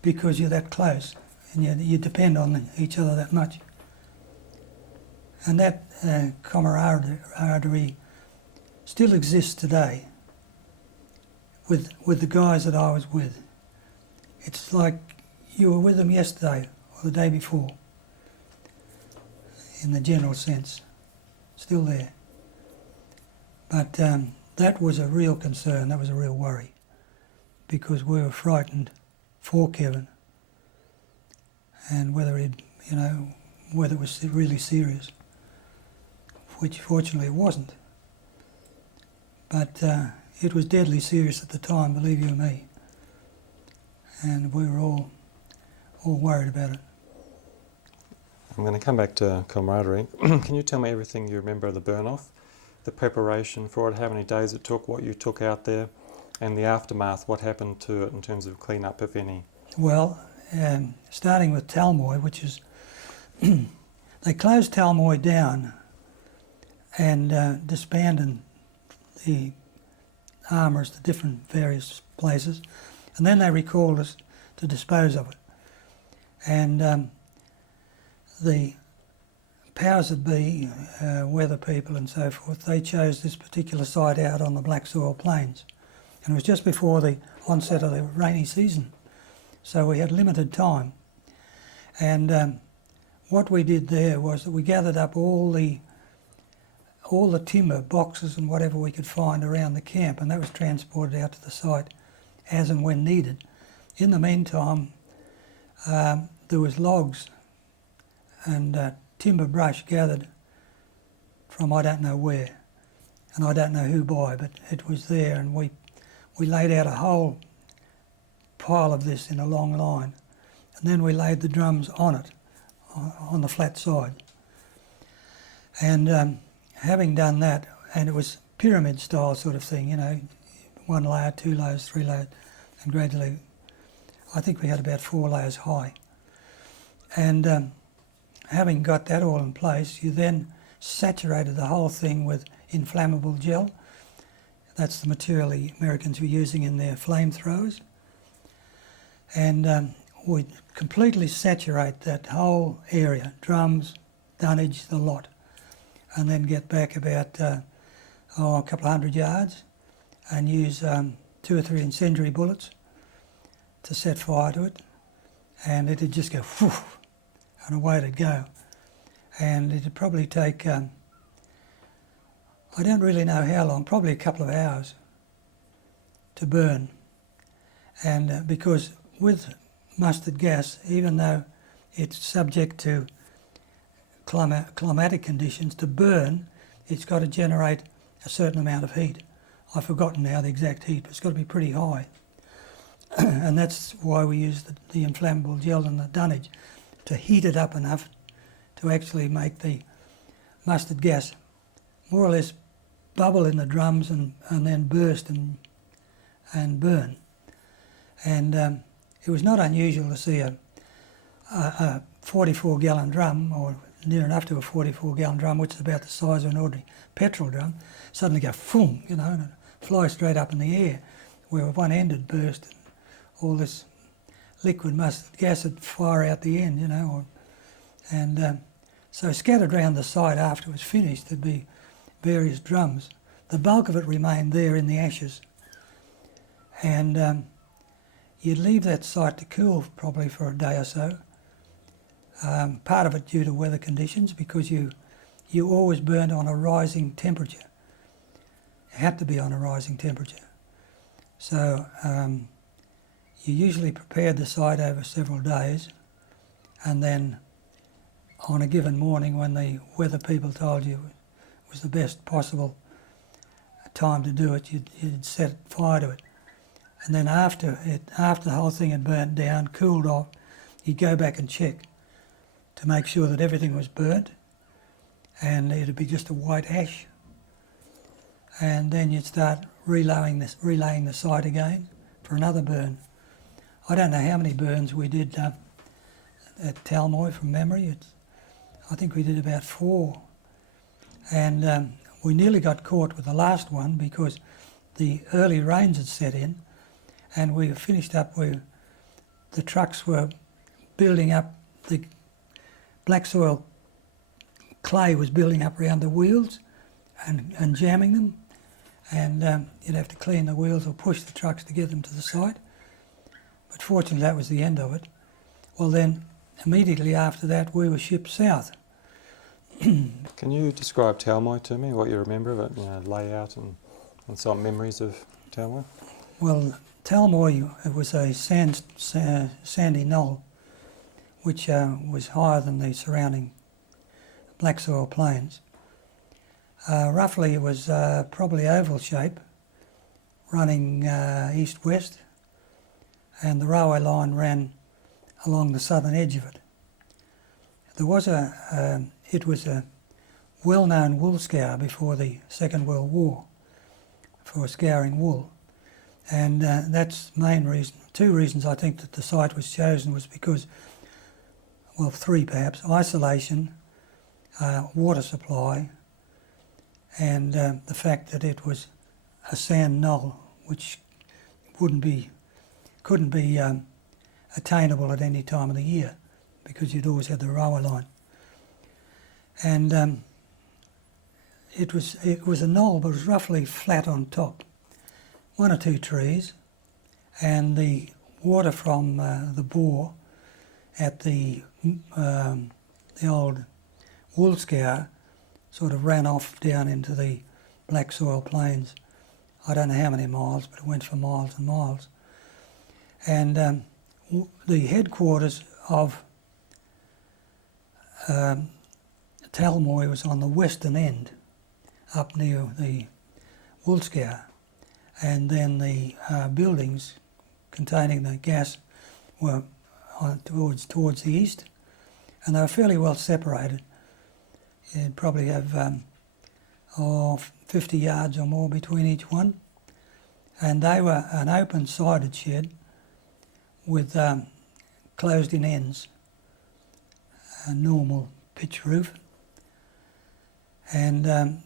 because you're that close and you depend on each other that much. And that camaraderie still exists today with the guys that I was with. It's like you were with them yesterday or the day before, in the general sense, still there. But that was a real concern, that was a real worry, because we were frightened for Kevin and whether it was really serious, which fortunately it wasn't. But it was deadly serious at the time, believe you me, and we were all worried about it. I'm going to come back to camaraderie. Can you tell me everything you remember of the burn-off, the preparation for it, how many days it took, what you took out there, and the aftermath, what happened to it in terms of clean-up, if any? Well, starting with Talmoy, which is... they closed Talmoy down and disbanded the armours to different various places, and then they recalled us to dispose of it. And the powers that be, weather people and so forth, they chose this particular site out on the black soil plains. And it was just before the onset of the rainy season, so we had limited time. And what we did there was that we gathered up all the timber, boxes and whatever we could find around the camp, and that was transported out to the site as and when needed. In the meantime, there was logs and timber brush gathered from I don't know where, and I don't know who by, but it was there, and we laid out a whole pile of this in a long line, and then we laid the drums on it, on the flat side. And having done that, and it was pyramid style sort of thing, you know, 1 layer, 2 layers, 3 layers, and gradually, I think we had about 4 layers high. And having got that all in place, you then saturated the whole thing with inflammable gel. That's the material the Americans were using in their flamethrowers. And we completely saturate that whole area, drums, dunnage, the lot, and then get back about a couple of 100 yards and use 2 or 3 incendiary bullets to set fire to it, and it'd just go whoosh, and away it'd go. And it'd probably take, I don't really know how long, probably a couple of hours to burn. And because with mustard gas, even though it's subject to climatic conditions, to burn, it's got to generate a certain amount of heat. I've forgotten now the exact heat, but it's got to be pretty high. And that's why we use the inflammable gel and the dunnage, to heat it up enough to actually make the mustard gas more or less bubble in the drums and then burst and burn. And it was not unusual to see a 44-gallon drum, or near enough to a 44-gallon drum, which is about the size of an ordinary petrol drum, suddenly go boom, you know, and fly straight up in the air, where one end had burst and all this liquid mustard gas would fire out the end, you know. So scattered around the site after it was finished, there'd be various drums. The bulk of it remained there in the ashes. And you'd leave that site to cool probably for a day or so. Part of it due to weather conditions, because you always burned on a rising temperature. It had to be on a rising temperature. So you usually prepared the site over several days, and then on a given morning when the weather people told you it was the best possible time to do it, you'd set fire to it. And then after the whole thing had burnt down, cooled off, you'd go back and check to make sure that everything was burnt, and it'd be just a white ash. And then you'd start relaying the site again for another burn. I don't know how many burns we did at Talmoy from memory. I think we did about 4. And we nearly got caught with the last one because the early rains had set in, and we finished up where the trucks were building up, the black soil clay was building up around the wheels and jamming them, and you'd have to clean the wheels or push the trucks to get them to the site. But fortunately that was the end of it. Well then, immediately after that we were shipped south. Can you describe Talmoy to me, what you remember of it, you know, layout and some memories of Talmoy? Well, Talmoy, it was a sandy knoll which was higher than the surrounding black soil plains. Roughly it was probably oval shape, running east-west, and the railway line ran along the southern edge of it. There was it was a well-known wool scour before the Second World War for scouring wool, and that's the main reason. 2 reasons I think that the site was chosen was because, well, 3 perhaps: isolation, water supply, and the fact that it was a sand knoll which couldn't be attainable at any time of the year, because you'd always had the railway line. and it was a knoll, but it was roughly flat on top. 1 or 2 trees, and the water from the bore at the old wool scour sort of ran off down into the black soil plains. I don't know how many miles, but it went for miles and miles. And the headquarters of Talmoy was on the western end, up near the wool scour, and then the buildings containing the gas were towards the east, and they were fairly well separated. You'd probably have 50 yards or more between each one, and they were an open sided shed with closed in ends, a normal pitch roof, and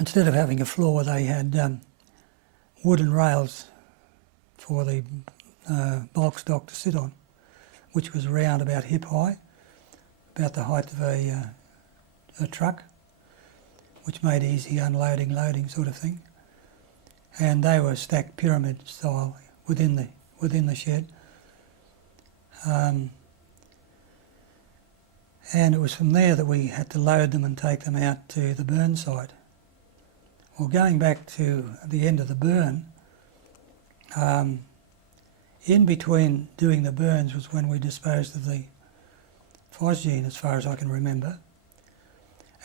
instead of having a floor they had wooden rails for the bulk stock to sit on, which was around about hip high, about the height of a truck, which made easy unloading, loading sort of thing. And they were stacked pyramid style within the shed. And it was from there that we had to load them and take them out to the burn site. Well, going back to the end of the burn, in between doing the burns was when we disposed of the phosgene, as far as I can remember.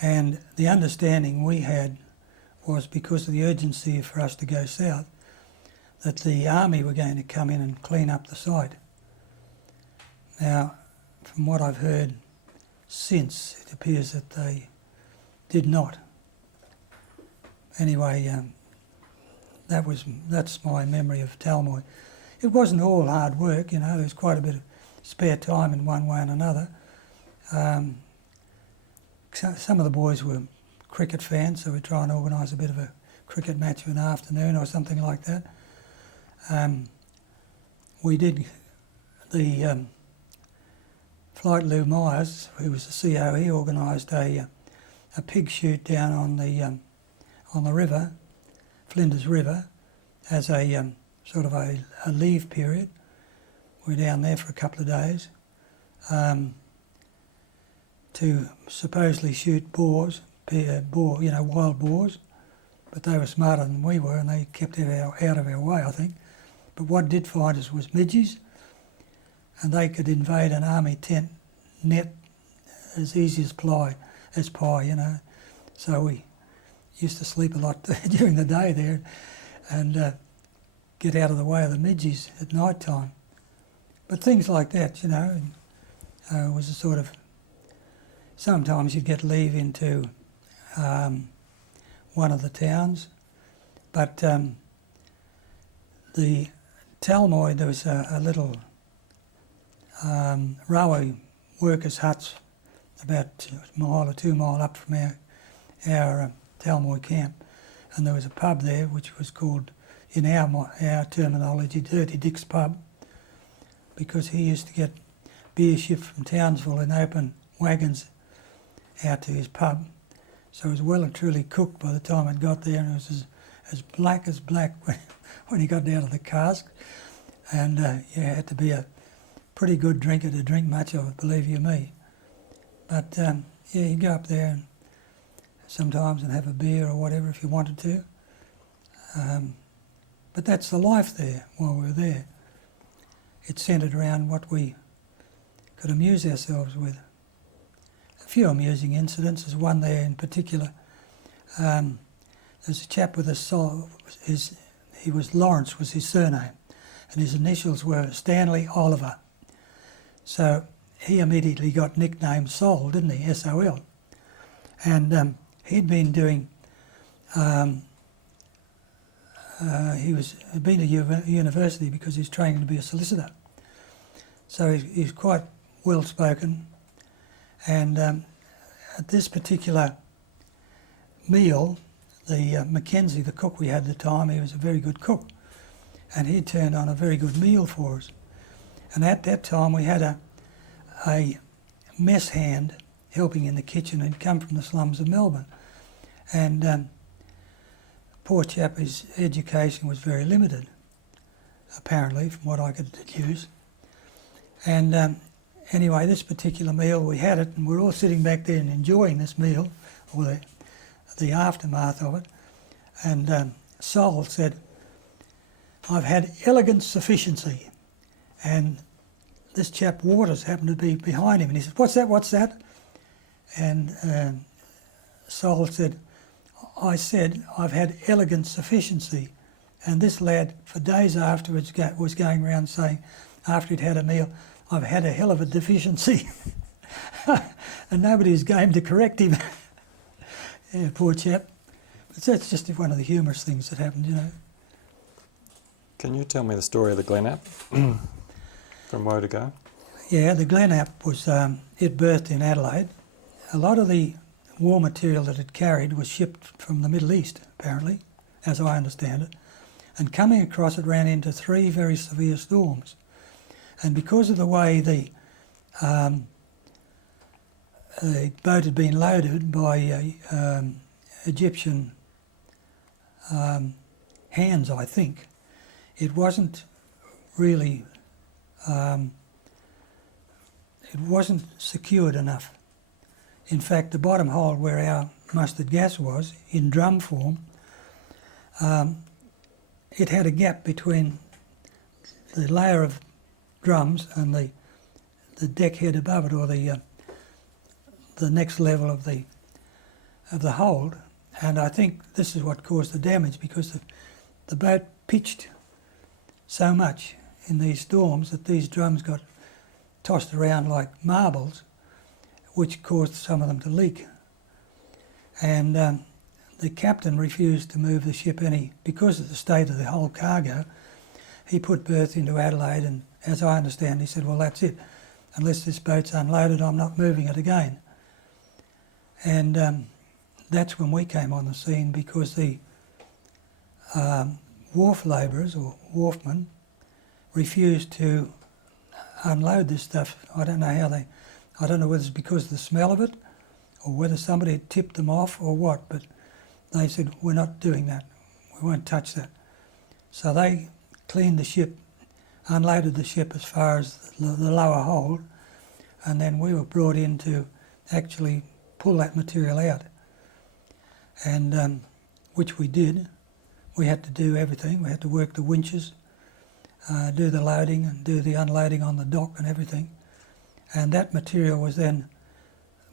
And the understanding we had was, because of the urgency for us to go south, that the army were going to come in and clean up the site. Now, from what I've heard since, it appears that they did not. Anyway, that's my memory of Talmoy. It wasn't all hard work, you know. There was quite a bit of spare time in one way and another. Some of the boys were cricket fans, so we'd try and organise a bit of a cricket match in the afternoon or something like that. We did the Flight Lou Myers, who was the CO, he organised a pig shoot down on the river, Flinders River, as a sort of a leave period. We were down there for a couple of days to supposedly shoot boars, wild boars, but they were smarter than we were and they kept it out of our way, I think. But what did find us was midges, and they could invade an army tent net as easy as pie, you know. So we used to sleep a lot during the day there and get out of the way of the midges at night time. But things like that, you know, was a sort of, sometimes you'd get leave into one of the towns, but the Talmoy, there was a little railway workers' huts about a mile or 2 miles up from our Talmoy camp, and there was a pub there which was called, in our terminology, Dirty Dick's Pub, because he used to get beer shipped from Townsville in open wagons out to his pub. So it was well and truly cooked by the time it got there, and it was as black as black when he got out of the cask. And you had to be a pretty good drinker to drink much of it, believe you me. But yeah, you go up there and sometimes and have a beer or whatever if you wanted to. But that's the life there while we were there. It centred around what we could amuse ourselves with. A few amusing incidents. There's one there in particular. There's a chap with a soul. He was Lawrence, was his surname, and his initials were Stanley Oliver. So he immediately got nicknamed Sol, didn't he? S-O-L. And he'd been doing. He'd been to university because he was training to be a solicitor. So he's quite well spoken. And at this particular meal, the Mackenzie, the cook we had at the time, he was a very good cook, and he turned on a very good meal for us. And at that time we had a mess hand helping in the kitchen. He'd come from the slums of Melbourne. And poor chap, his education was very limited, apparently, from what I could deduce. And anyway, this particular meal, we had it, and we're all sitting back there and enjoying this meal, or the aftermath of it. And Sol said, "I've had elegant sufficiency." And this chap Waters happened to be behind him, and he said, "What's that, what's that?" And Sol said, "I said, I've had elegant sufficiency." And this lad, for days afterwards, was going around saying, after he'd had a meal, "I've had a hell of a deficiency." And nobody was game to correct him. Yeah, poor chap. But that's just one of the humorous things that happened, you know. Can you tell me the story of the Glenap from Woe to Go? Yeah, the Glenap was, it birthed in Adelaide. A lot of the war material that it carried was shipped from the Middle East, apparently, as I understand it. And coming across, it ran into 3 very severe storms. And because of the way the boat had been loaded by Egyptian hands, I think, it wasn't really, it wasn't secured enough. In fact, the bottom hold where our mustard gas was, in drum form, it had a gap between the layer of drums and the deck head above it, or the next level of the hold. And I think this is what caused the damage, because the boat pitched so much in these storms that these drums got tossed around like marbles, which caused some of them to leak. And the captain refused to move the ship because of the state of the whole cargo. He put berth into Adelaide, and as I understand, he said, "Well, that's it. Unless this boat's unloaded, I'm not moving it again." And that's when we came on the scene, because the wharf labourers or wharfmen refused to unload this stuff. I don't know whether it's because of the smell of it, or whether somebody had tipped them off or what, but they said, "We're not doing that. We won't touch that." So they cleaned the ship, unloaded the ship as far as the lower hold, and then we were brought in to actually pull that material out. And which we did. We had to do everything. We had to work the winches, do the loading and do the unloading on the dock and everything. And that material was then,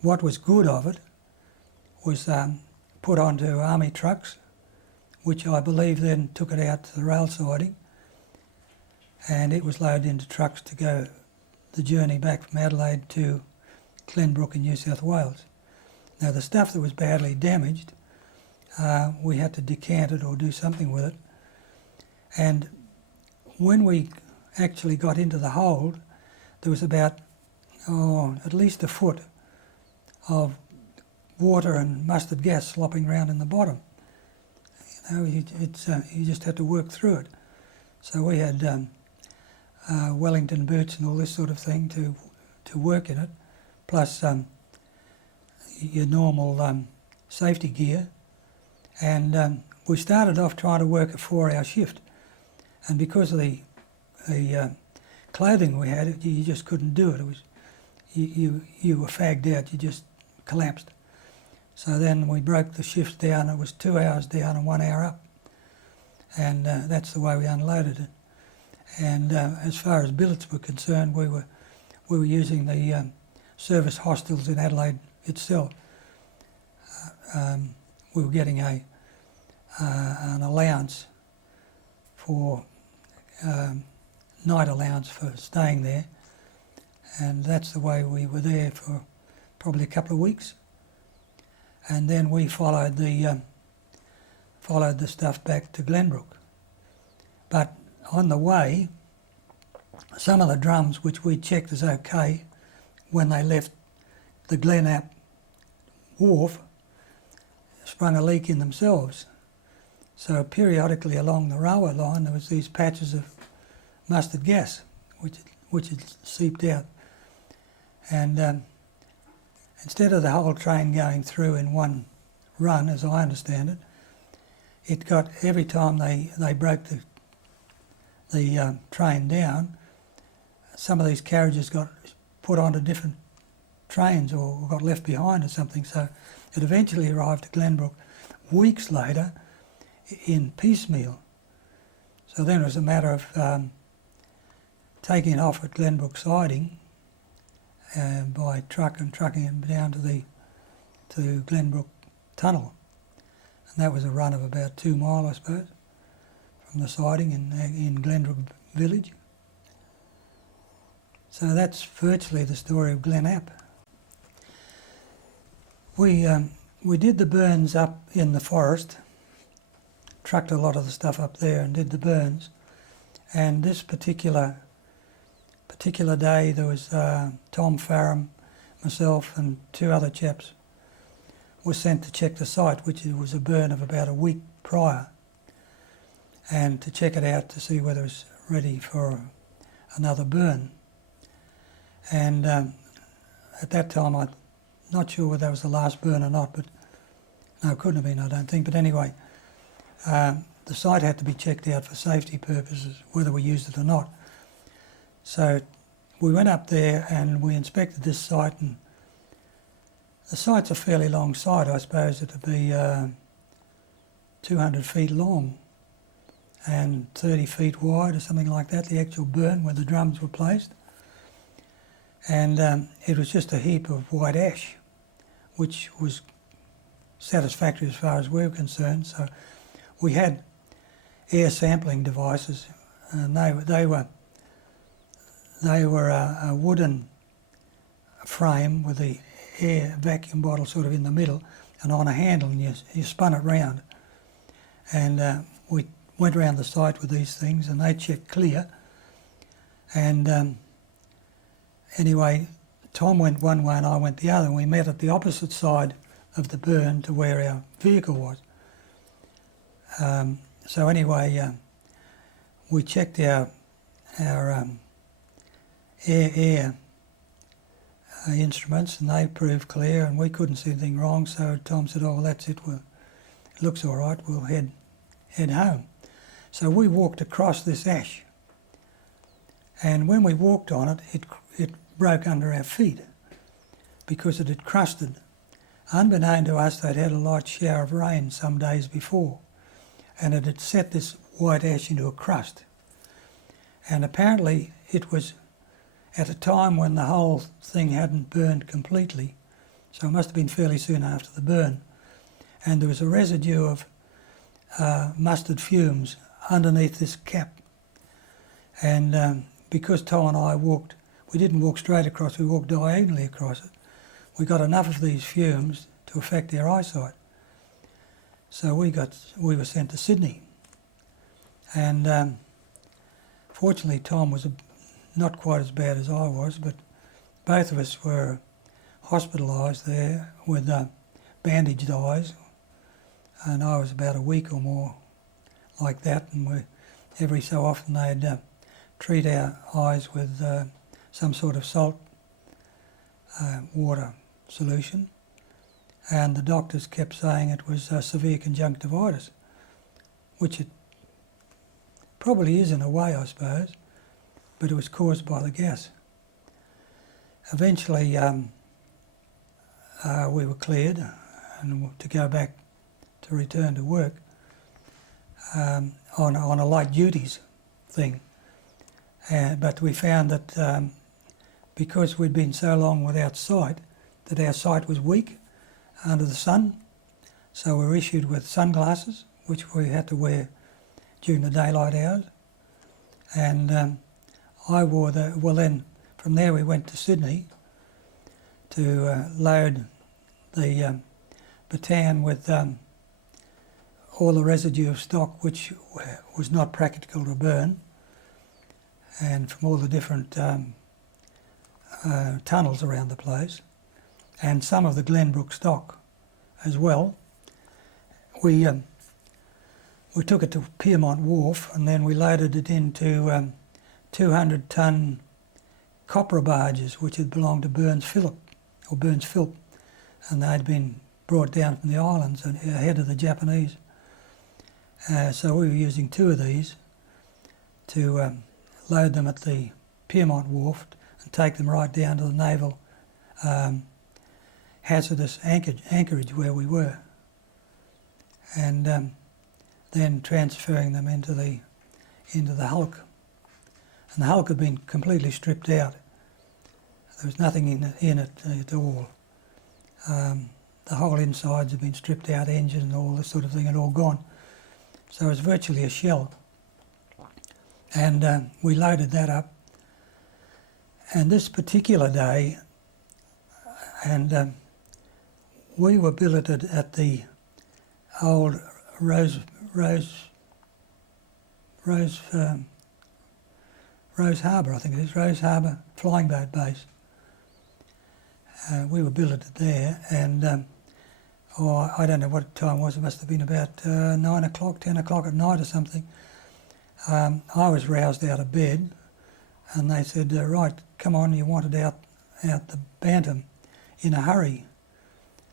what was good of it, was put onto army trucks, which I believe then took it out to the rail siding, and it was loaded into trucks to go the journey back from Adelaide to Glenbrook in New South Wales. Now, the stuff that was badly damaged, we had to decant it or do something with it. And when we actually got into the hold, there was about at least a foot of water and mustard gas slopping around in the bottom. You know, you just had to work through it. So we had Wellington boots and all this sort of thing to work in it, plus your normal safety gear. And we started off trying to work a 4-hour shift, and because of the clothing we had, you just couldn't do it. It was you were fagged out. You just collapsed. So then we broke the shifts down. It was 2 hours down and 1 hour up, and that's the way we unloaded it. And as far as billets were concerned, we were using the service hostels in Adelaide itself. We were getting an allowance for night allowance for staying there, and that's the way we were there for probably a couple of weeks. And then we followed the stuff back to Glenbrook. But on the way, some of the drums which we checked as okay when they left the Glenap wharf sprung a leak in themselves. So periodically along the railway line there was these patches of mustard gas which had seeped out. And instead of the whole train going through in one run, as I understand it, it got, every time they broke the train down, some of these carriages got put onto different trains or got left behind or something, so it eventually arrived at Glenbrook weeks later in piecemeal. So then it was a matter of taking it off at Glenbrook siding by truck and trucking it down to Glenbrook tunnel. And that was a run of about 2 miles, I suppose, from the siding in Glenbrook village. So that's virtually the story of Glen App. We did the burns up in the forest, trucked a lot of the stuff up there and did the burns. And this particular day there was Tom Farre, myself and 2 other chaps were sent to check the site, which was a burn of about a week prior, and to check it out to see whether it was ready for another burn. And at that time I'm not sure whether that was the last burn or not, but no, it couldn't have been, I don't think. But anyway, the site had to be checked out for safety purposes, whether we used it or not. So we went up there and we inspected this site, and the site's a fairly long site. I suppose it would be 200 feet long and 30 feet wide or something like that, the actual burn where the drums were placed. And it was just a heap of white ash, which was satisfactory as far as we were concerned. So we had air sampling devices, and they were a wooden frame with the air vacuum bottle sort of in the middle and on a handle, and you spun it round. And we went around the site with these things and they checked clear. And anyway, Tom went one way and I went the other, and we met at the opposite side of the burn to where our vehicle was. So anyway, we checked our air instruments, and they proved clear, and we couldn't see anything wrong. So Tom said, "Oh, well, that's it. It looks all right. We'll head home." So we walked across this ash, and when we walked on it, it broke under our feet because it had crusted. Unbeknown to us, they'd had a light shower of rain some days before, and it had set this white ash into a crust. And apparently it was at a time when the whole thing hadn't burned completely, so it must have been fairly soon after the burn. And there was a residue of mustard fumes underneath this cap. And because Tom and I walked, we didn't walk straight across, we walked diagonally across it, we got enough of these fumes to affect our eyesight. So we were sent to Sydney. And fortunately Tom was not quite as bad as I was, but both of us were hospitalised there with bandaged eyes, and I was about a week or more like that, and every so often they'd treat our eyes with some sort of salt water solution, and the doctors kept saying it was severe conjunctivitis, which it probably is in a way, I suppose, but it was caused by the gas. Eventually we were cleared and to go back to return to work on a light duties thing. But we found that because we'd been so long without sight, that our sight was weak under the sun, so we were issued with sunglasses, which we had to wear during the daylight hours. And I wore then from there we went to Sydney to load the baton with all the residue of stock which was not practical to burn, and from all the different tunnels around the place, and some of the Glenbrook stock as well. We took it to Piermont Wharf, and then we loaded it into 200-ton copra barges which had belonged to Burns Phillip, and they'd been brought down from the islands and ahead of the Japanese. So we were using 2 of these to load them at the Pyrmont Wharf and take them right down to the naval hazardous anchorage where we were, and then transferring them into the hulk. And the hulk had been completely stripped out. There was nothing in it at all. The whole insides had been stripped out, engine and all this sort of thing had all gone. So it was virtually a shell. And we loaded that up. And this particular day, and we were billeted at the old Rose Harbour, I think it is, Rose Harbour flying boat base. We were billeted there, and I don't know what time it was, it must have been about 9 o'clock, 10 o'clock at night or something. I was roused out of bed, and they said, right, come on, you wanted out the Bantam in a hurry.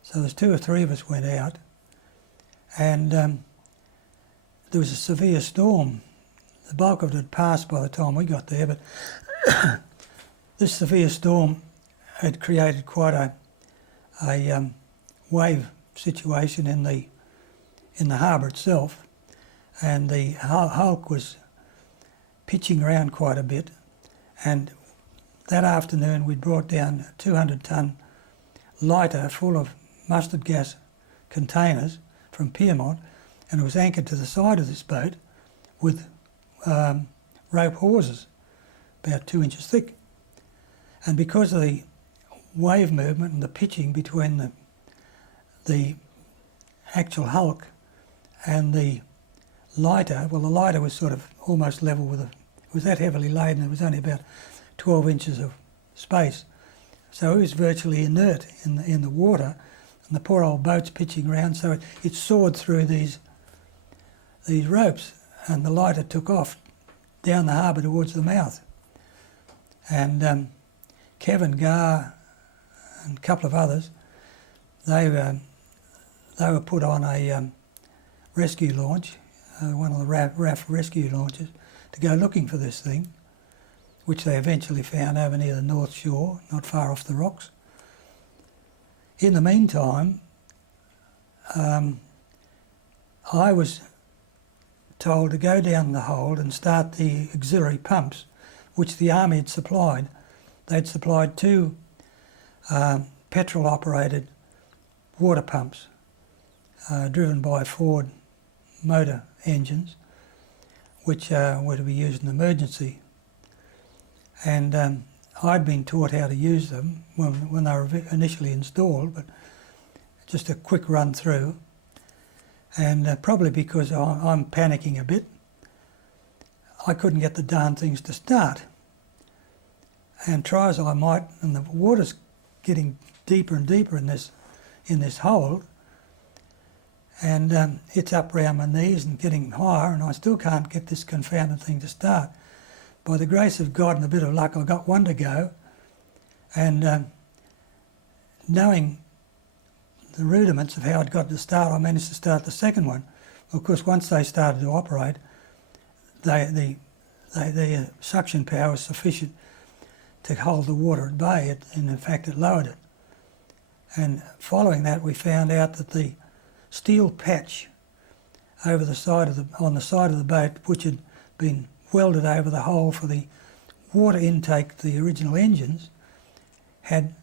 So there's 2 or 3 of us went out, and there was a severe storm. The bulk of it had passed by the time we got there, but this severe storm had created quite a wave situation in the harbour itself, and the hulk was pitching around quite a bit. And that afternoon we'd brought down a 200-ton lighter full of mustard gas containers from Pyrmont, and it was anchored to the side of this boat with rope hawsers about 2 inches thick. And because of the wave movement and the pitching between the actual hulk and the lighter, well, the lighter was sort of almost level with it was that heavily laden, it was only about 12 inches of space. So it was virtually inert in the water, and the poor old boat's pitching around, so it soared through these ropes, and the lighter took off down the harbour towards the mouth. And Kevin Garr and a couple of others, they were put on a rescue launch, one of the RAAF rescue launches, to go looking for this thing, which they eventually found over near the North Shore, not far off the rocks. In the meantime, I was told to go down the hold and start the auxiliary pumps, which the Army had supplied. They'd supplied 2 petrol-operated water pumps driven by Ford motor engines, which were to be used in emergency. And I'd been taught how to use them when they were initially installed, but just a quick run through. And probably because I'm panicking a bit, I couldn't get the darn things to start. And try as I might, and the water's getting deeper and deeper in this hole, and it's up around my knees and getting higher, and I still can't get this confounded thing to start. By the grace of God and a bit of luck, I got one to go, and knowing the rudiments of how it got to start, I managed to start the second one. Of course, once they started to operate, the suction power was sufficient to hold the water at bay, and in fact it lowered it. And following that, we found out that the steel patch over the side on the side of the boat, which had been welded over the hole for the water intake, the original engines, had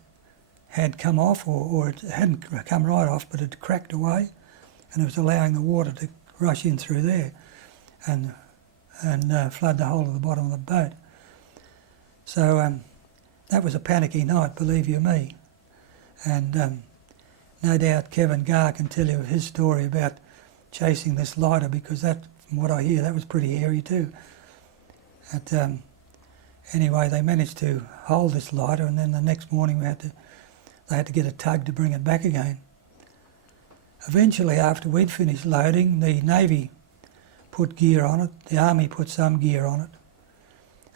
come off, or it hadn't come right off, but it cracked away, and it was allowing the water to rush in through there and flood the whole of the bottom of the boat. So that was a panicky night, believe you me. And no doubt Kevin Garr can tell you his story about chasing this lighter, because that, from what I hear, that was pretty hairy too. Anyway, they managed to hold this lighter, and then the next morning they had to get a tug to bring it back again. Eventually, after we'd finished loading, the Navy put gear on it, the Army put some gear on it,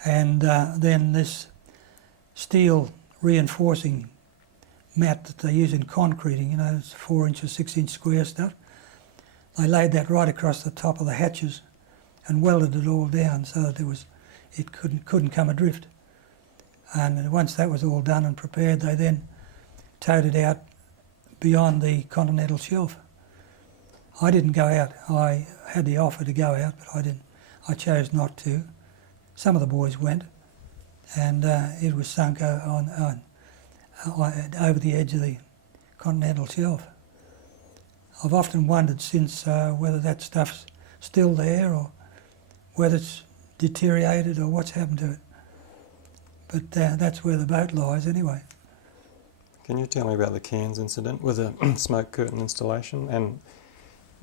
and then this steel reinforcing mat that they use in concreting, you know, it's 4-inch or 6-inch square stuff. They laid that right across the top of the hatches and welded it all down so that it couldn't come adrift. And once that was all done and prepared, they then towed it out beyond the continental shelf. I didn't go out. I had the offer to go out, but I didn't. I chose not to. Some of the boys went, and it was sunk over the edge of the continental shelf. I've often wondered since whether that stuff's still there or whether it's deteriorated or what's happened to it. But that's where the boat lies anyway. Can you tell me about the Cairns incident with a smoke curtain installation and,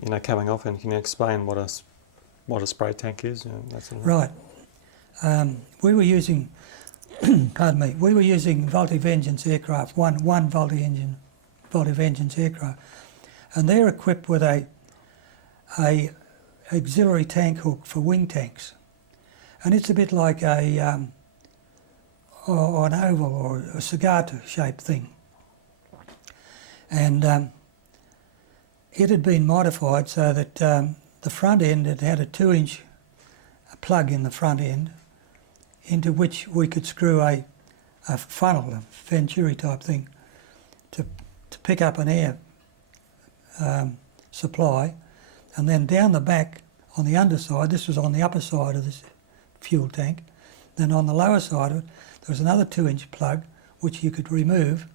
you know, coming off, and can you explain what a spray tank is? You know, that sort of Right. We were using, pardon me, we were using Volti-Vengeance aircraft, one Volti-Vengeance aircraft, and they're equipped with a auxiliary tank hook for wing tanks, and it's a bit like an oval or a cigar-shaped thing, and it had been modified so that the front end had a 2-inch plug in the front end into which we could screw a funnel, a venturi type thing, to pick up an air supply, and then down the back on the underside, this was on the upper side of this fuel tank, then on the lower side of it there was another 2-inch plug which you could remove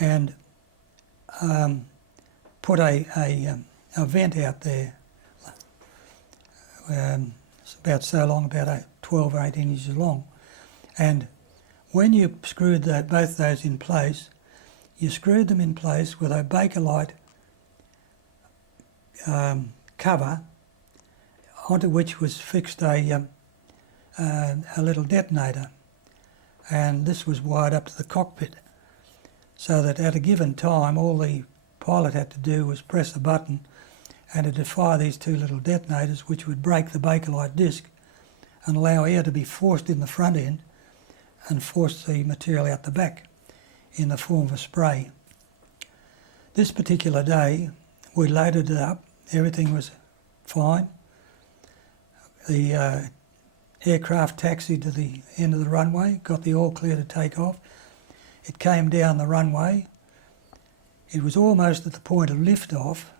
and put a vent out there. It's about so long, about 12 or 18 inches long, and when you screwed both those in place, you screwed them in place with a Bakelite cover onto which was fixed a little detonator, and this was wired up to the cockpit so that at a given time all the pilot had to do was press a button and it'd fire these 2 little detonators which would break the Bakelite disc and allow air to be forced in the front end and force the material out the back in the form of a spray. This particular day we loaded it up, everything was fine. The aircraft taxied to the end of the runway, got the all clear to take off. It came down the runway. It was almost at the point of lift-off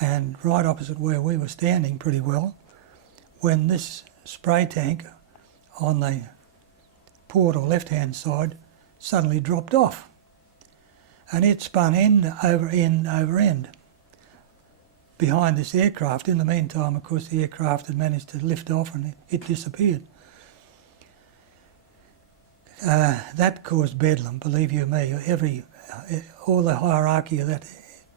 and right opposite where we were standing pretty well when this spray tank on the port or left-hand side suddenly dropped off, and it spun end over end over end behind this aircraft. In the meantime, of course, the aircraft had managed to lift off and it disappeared. That caused bedlam, believe you me. All the hierarchy of that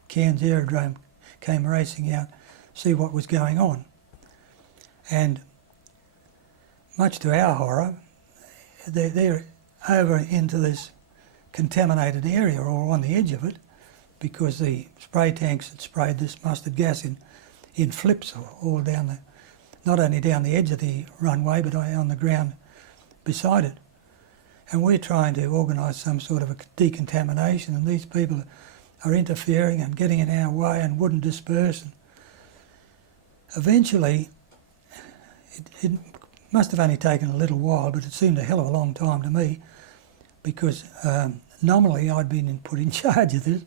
Cairns aerodrome came racing out to see what was going on. And much to our horror, they're over into this contaminated area or on the edge of it, because the spray tanks had sprayed this mustard gas in flips all down not only down the edge of the runway but on the ground beside it. And we're trying to organise some sort of a decontamination, and these people are interfering and getting in our way and wouldn't disperse. And eventually, it must have only taken a little while, but it seemed a hell of a long time to me, because nominally I'd been put in charge of this,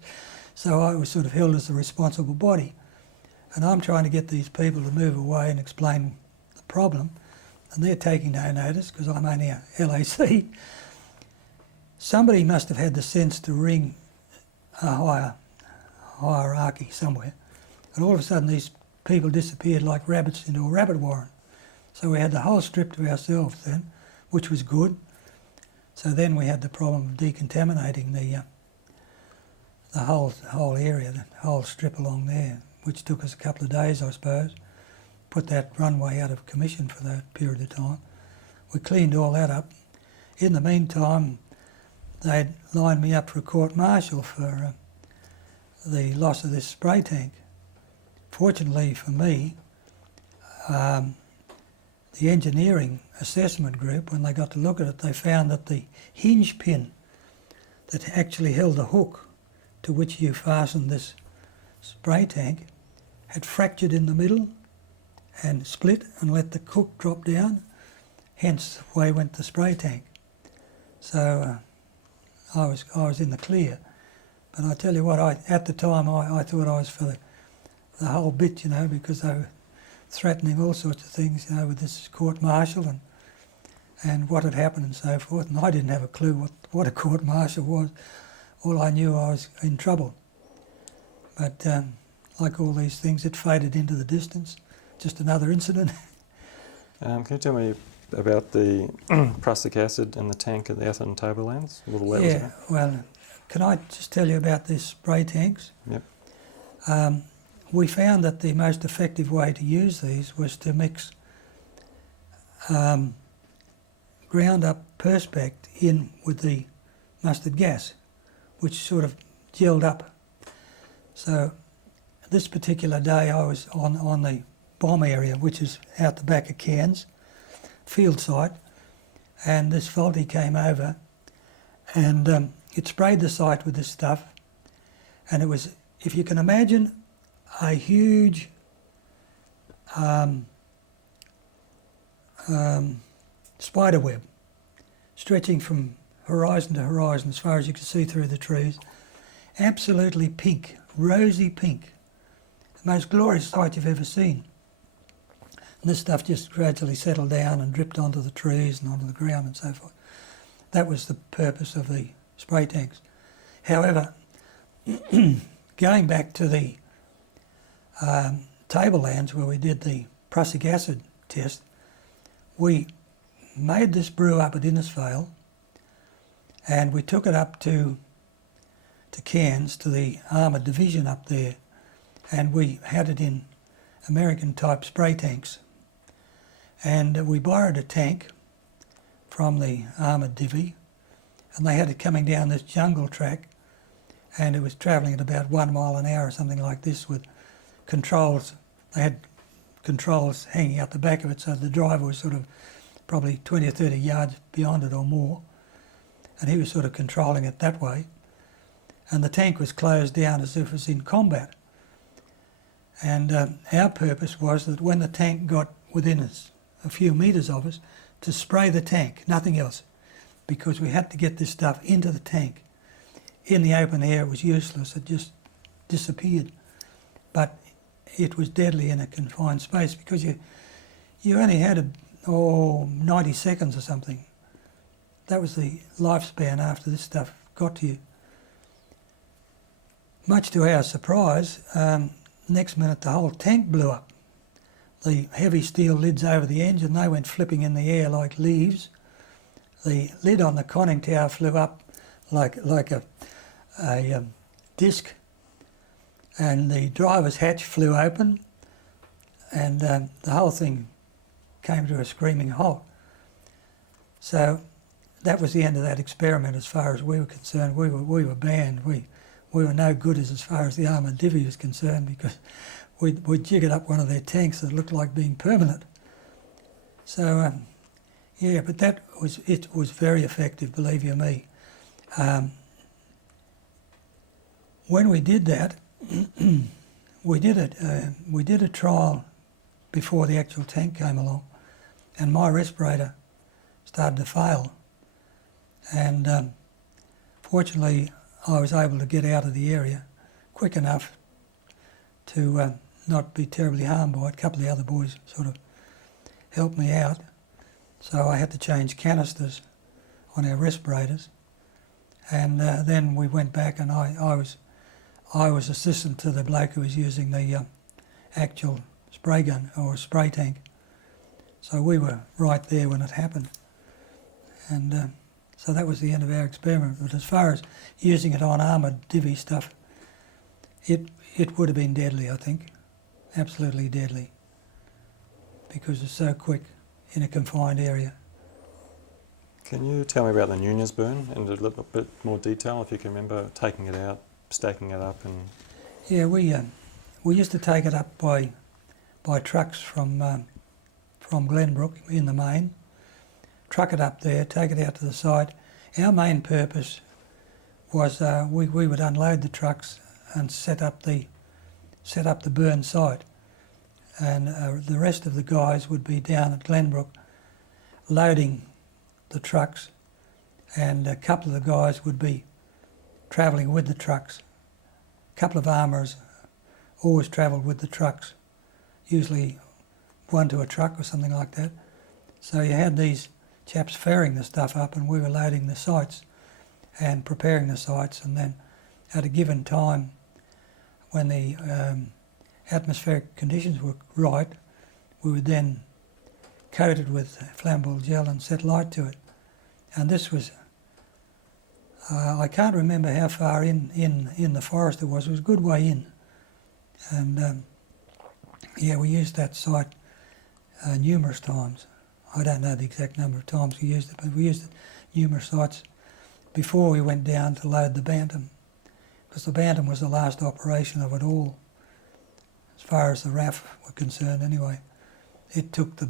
so I was sort of held as the responsible body. And I'm trying to get these people to move away and explain the problem, and they're taking no notice because I'm only a LAC. Somebody must have had the sense to ring a higher hierarchy somewhere, and all of a sudden these people disappeared like rabbits into a rabbit warren. So we had the whole strip to ourselves then, which was good. So then we had the problem of decontaminating the whole area, the whole strip along there, which took us a couple of days, I suppose. Put that runway out of commission for that period of time. We cleaned all that up. In the meantime, they'd lined me up for a court-martial for the loss of this spray tank. Fortunately for me, the engineering assessment group, when they got to look at it, they found that the hinge pin that actually held the hook to which you fastened this spray tank had fractured in the middle and split and let the hook drop down, hence away went the spray tank. So I was in the clear. But I tell you what, at the time I thought I was for the whole bit, you know, because they were threatening all sorts of things, you know, with this court-martial and what had happened and so forth. And I didn't have a clue what a court-martial was. All I knew, I was in trouble. But like all these things, it faded into the distance. Just another incident. Can you tell me about the prussic acid in the tank at the Atherton Tablelands? What all that was Yeah, about? well, can I just tell you about these spray tanks? Yep. We found that the most effective way to use these was to mix ground up perspex in with the mustard gas, which sort of gelled up. So this particular day I was on the bomb area, which is out the back of Cairns, field site, and this faulty came over and it sprayed the site with this stuff, and it was, if you can imagine, a huge spider web stretching from horizon to horizon as far as you could see through the trees. Absolutely pink, rosy pink. The most glorious sight you've ever seen. And this stuff just gradually settled down and dripped onto the trees and onto the ground and so forth. That was the purpose of the spray tanks. However, going back to the Tablelands where we did the prussic acid test, we made this brew up at Innisfail and we took it up to Cairns, to the armoured division up there, and we had it in American type spray tanks. And we borrowed a tank from the armoured divvy, and they had it coming down this jungle track, and it was travelling at about 1 mile an hour or something like this with controls. They had controls hanging out the back of it, so the driver was sort of probably 20 or 30 yards beyond it or more, and he was sort of controlling it that way. And the tank was closed down as if it was in combat. And our purpose was that when the tank got within us, a few metres of us, to spray the tank, nothing else, because we had to get this stuff into the tank. In the open air it was useless, it just disappeared. But it was deadly in a confined space because you only had 90 seconds or something. That was the lifespan after this stuff got to you. Much to our surprise, next minute the whole tank blew up. The heavy steel lids over the engine, they went flipping in the air like leaves. The lid on the conning tower flew up like a disc, and the driver's hatch flew open, and the whole thing came to a screaming halt. So that was the end of that experiment as far as we were concerned. We were banned. We were no good as far as the armoured divvy was concerned, because we jiggered up one of their tanks that looked like being permanent. So yeah, but it was very effective, believe you me. When we did that, we did a trial before the actual tank came along, and my respirator started to fail, and fortunately I was able to get out of the area quick enough to not be terribly harmed by it. A couple of the other boys sort of helped me out, so I had to change canisters on our respirators, and then we went back, and I was assistant to the bloke who was using the actual spray gun or spray tank, so we were right there when it happened, and so that was the end of our experiment. But as far as using it on armoured divvy stuff, it would have been deadly, I think, absolutely deadly, because it's so quick in a confined area. Can you tell me about the Nunez burn in a little bit more detail, if you can remember taking it out, stacking it up, and... Yeah, we used to take it up by trucks from Glenbrook in the main, truck it up there, take it out to the site. Our main purpose was we would unload the trucks and set up the burn site, and the rest of the guys would be down at Glenbrook loading the trucks, and a couple of the guys would be travelling with the trucks. A couple of armourers always travelled with the trucks, usually one to a truck or something like that. So you had these chaps ferrying the stuff up, and we were loading the sites and preparing the sites, and then at a given time when the atmospheric conditions were right, we would then coat it with flammable gel and set light to it. And this was, I can't remember how far in the forest it was a good way in. And yeah, we used that site numerous times. I don't know the exact number of times we used it, but we used it numerous sites before we went down to load the Bantam, because the Bantam was the last operation of it all, as far as the RAAF were concerned anyway. It took the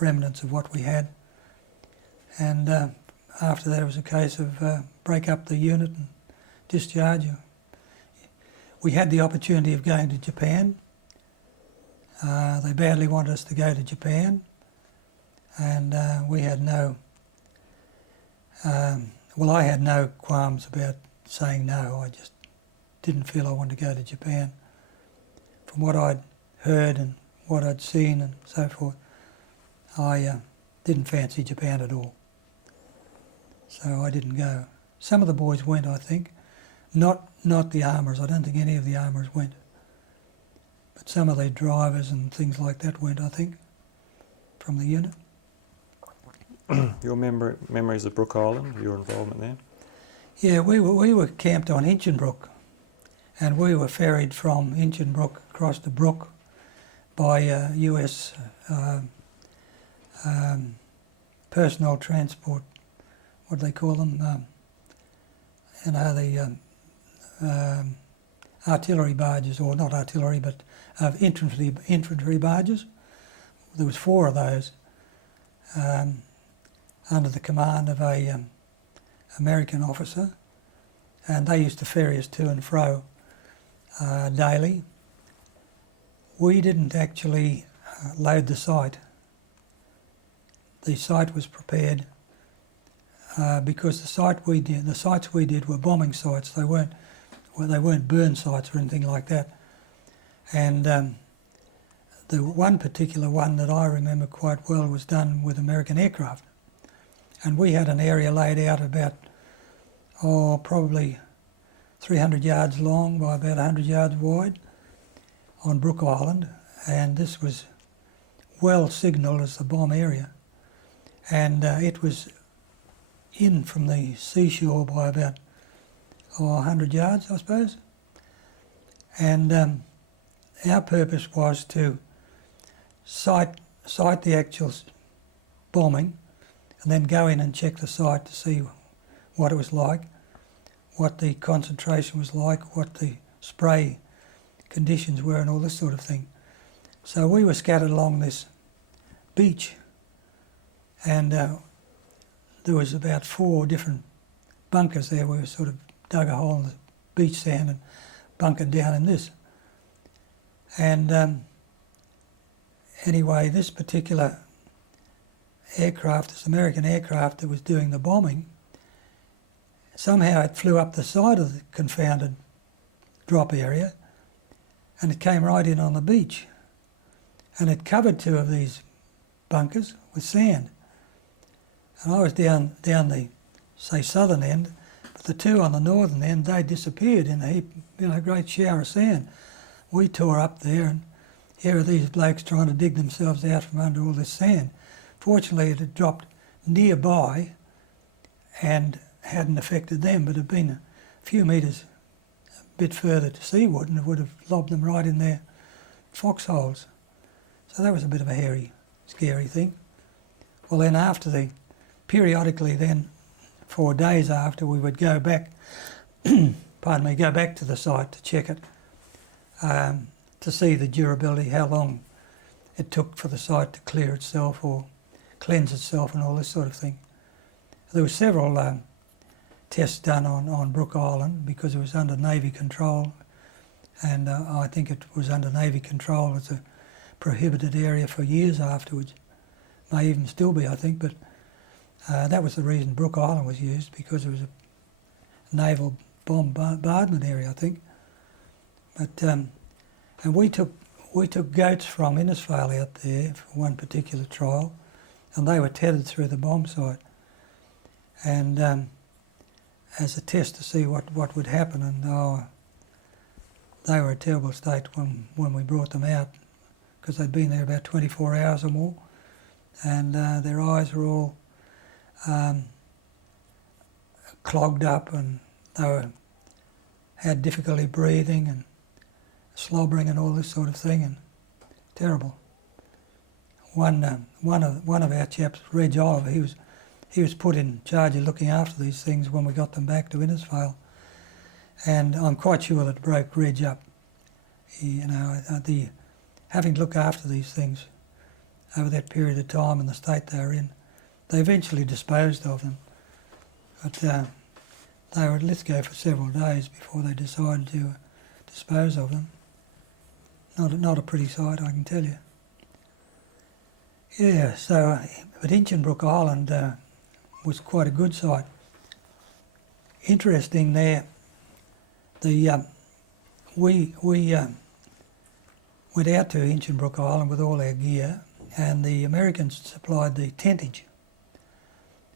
remnants of what we had, and after that it was a case of break up the unit and discharge you. We had the opportunity of going to Japan. They badly wanted us to go to Japan, and we had no, well, I had no qualms about saying no. I just didn't feel I wanted to go to Japan. From what I'd heard and what I'd seen and so forth, I didn't fancy Japan at all. So I didn't go. Some of the boys went, I think. Not the armourers. I don't think any of the armourers went. But some of the drivers and things like that went, I think, from the unit. Your memories of Brook Island, your involvement there? Yeah, we were camped on Hinchinbrook, and we were ferried from Hinchinbrook across to Brook by US personnel transport. What do they call them? You know, the artillery barges, or not artillery, but infantry barges. There was 4 of those under the command of a American officer, and they used to ferry us to and fro daily. We didn't actually load the site. The site was prepared because the sites we did were bombing sites. They weren't burn sites or anything like that. And the one particular one that I remember quite well was done with American aircraft. And we had an area laid out about, probably 300 yards long by about 100 yards wide on Brook Island, and this was well signalled as the bomb area. And it was in from the seashore by about 100 yards, I suppose. And our purpose was to sight the actual bombing, and then go in and check the site to see what it was like, what the concentration was like, what the spray conditions were, and all this sort of thing. So we were scattered along this beach, and there was about 4 different bunkers there. We sort of dug a hole in the beach sand and bunkered down in this. And anyway, this particular aircraft, this American aircraft that was doing the bombing, somehow it flew up the side of the confounded drop area, and it came right in on the beach, and it covered 2 of these bunkers with sand. And I was down the, say, southern end, but the 2 on the northern end, they disappeared in a heap, great shower of sand. We tore up there, and here are these blokes trying to dig themselves out from under all this sand. Fortunately, it had dropped nearby and hadn't affected them, but had been a few metres a bit further to seaward, and it would have lobbed them right in their foxholes. So that was a bit of a hairy, scary thing. Well, then periodically then, 4 days after, we would go back, go back to the site to check it, to see the durability, how long it took for the site to clear itself or cleanse itself and all this sort of thing. There were several tests done on Brook Island because it was under Navy control, and I think it was under Navy control as a prohibited area for years afterwards. May even still be, I think, but that was the reason Brook Island was used, because it was a naval bombardment area, I think. But and we took goats from Innisfail out there for one particular trial, and they were tethered through the bomb site, and as a test to see what would happen. And they were a terrible state when we brought them out, because they'd been there about 24 hours or more, and their eyes were all clogged up, and they had difficulty breathing and slobbering and all this sort of thing, and terrible. One of our chaps, Reg Oliver, he was put in charge of looking after these things when we got them back to Innisfail, and I'm quite sure that it broke Reg up. Having to look after these things over that period of time and the state they were in. They eventually disposed of them, but they were at Lithgow for several days before they decided to dispose of them. Not a pretty sight, I can tell you. Yeah, so, but Inchimbrook Island was quite a good site. Interesting there, we went out to Inchimbrook Island with all our gear, and the Americans supplied the tentage.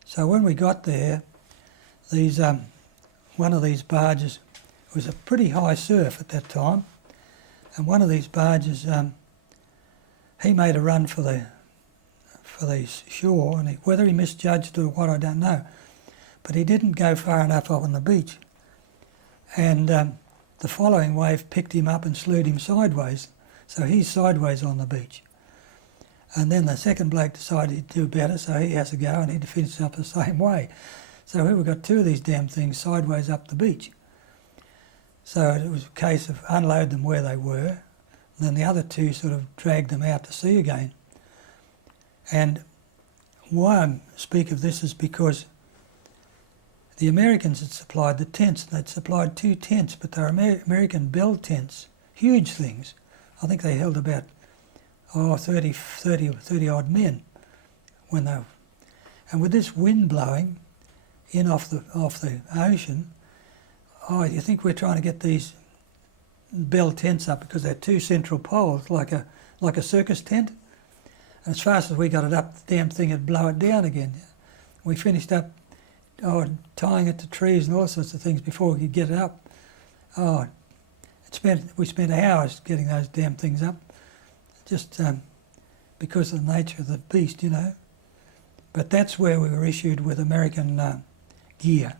So when we got there, one of these barges, it was a pretty high surf at that time, and one of these barges, he made a run for the shore, and whether he misjudged or what, I don't know, but he didn't go far enough up on the beach, and the following wave picked him up and slewed him sideways, so he's sideways on the beach. And then the second bloke decided he'd do better, so he has to go and he'd finish up the same way. So we've got two of these damn things sideways up the beach. So it was a case of unload them where they were, and then the other two sort of dragged them out to sea again. And why I speak of this is because the Americans had supplied the tents. They'd supplied 2 tents, but they were American Bell tents, huge things. I think they held about 30 odd men when they, and with this wind blowing in off the ocean, you think we're trying to get these Bell tents up because they're 2 central poles, like a circus tent. And as fast as we got it up, the damn thing would blow it down again. We finished up tying it to trees and all sorts of things before we could get it up. We spent hours getting those damn things up, just because of the nature of the beast, you know. But that's where we were issued with American gear,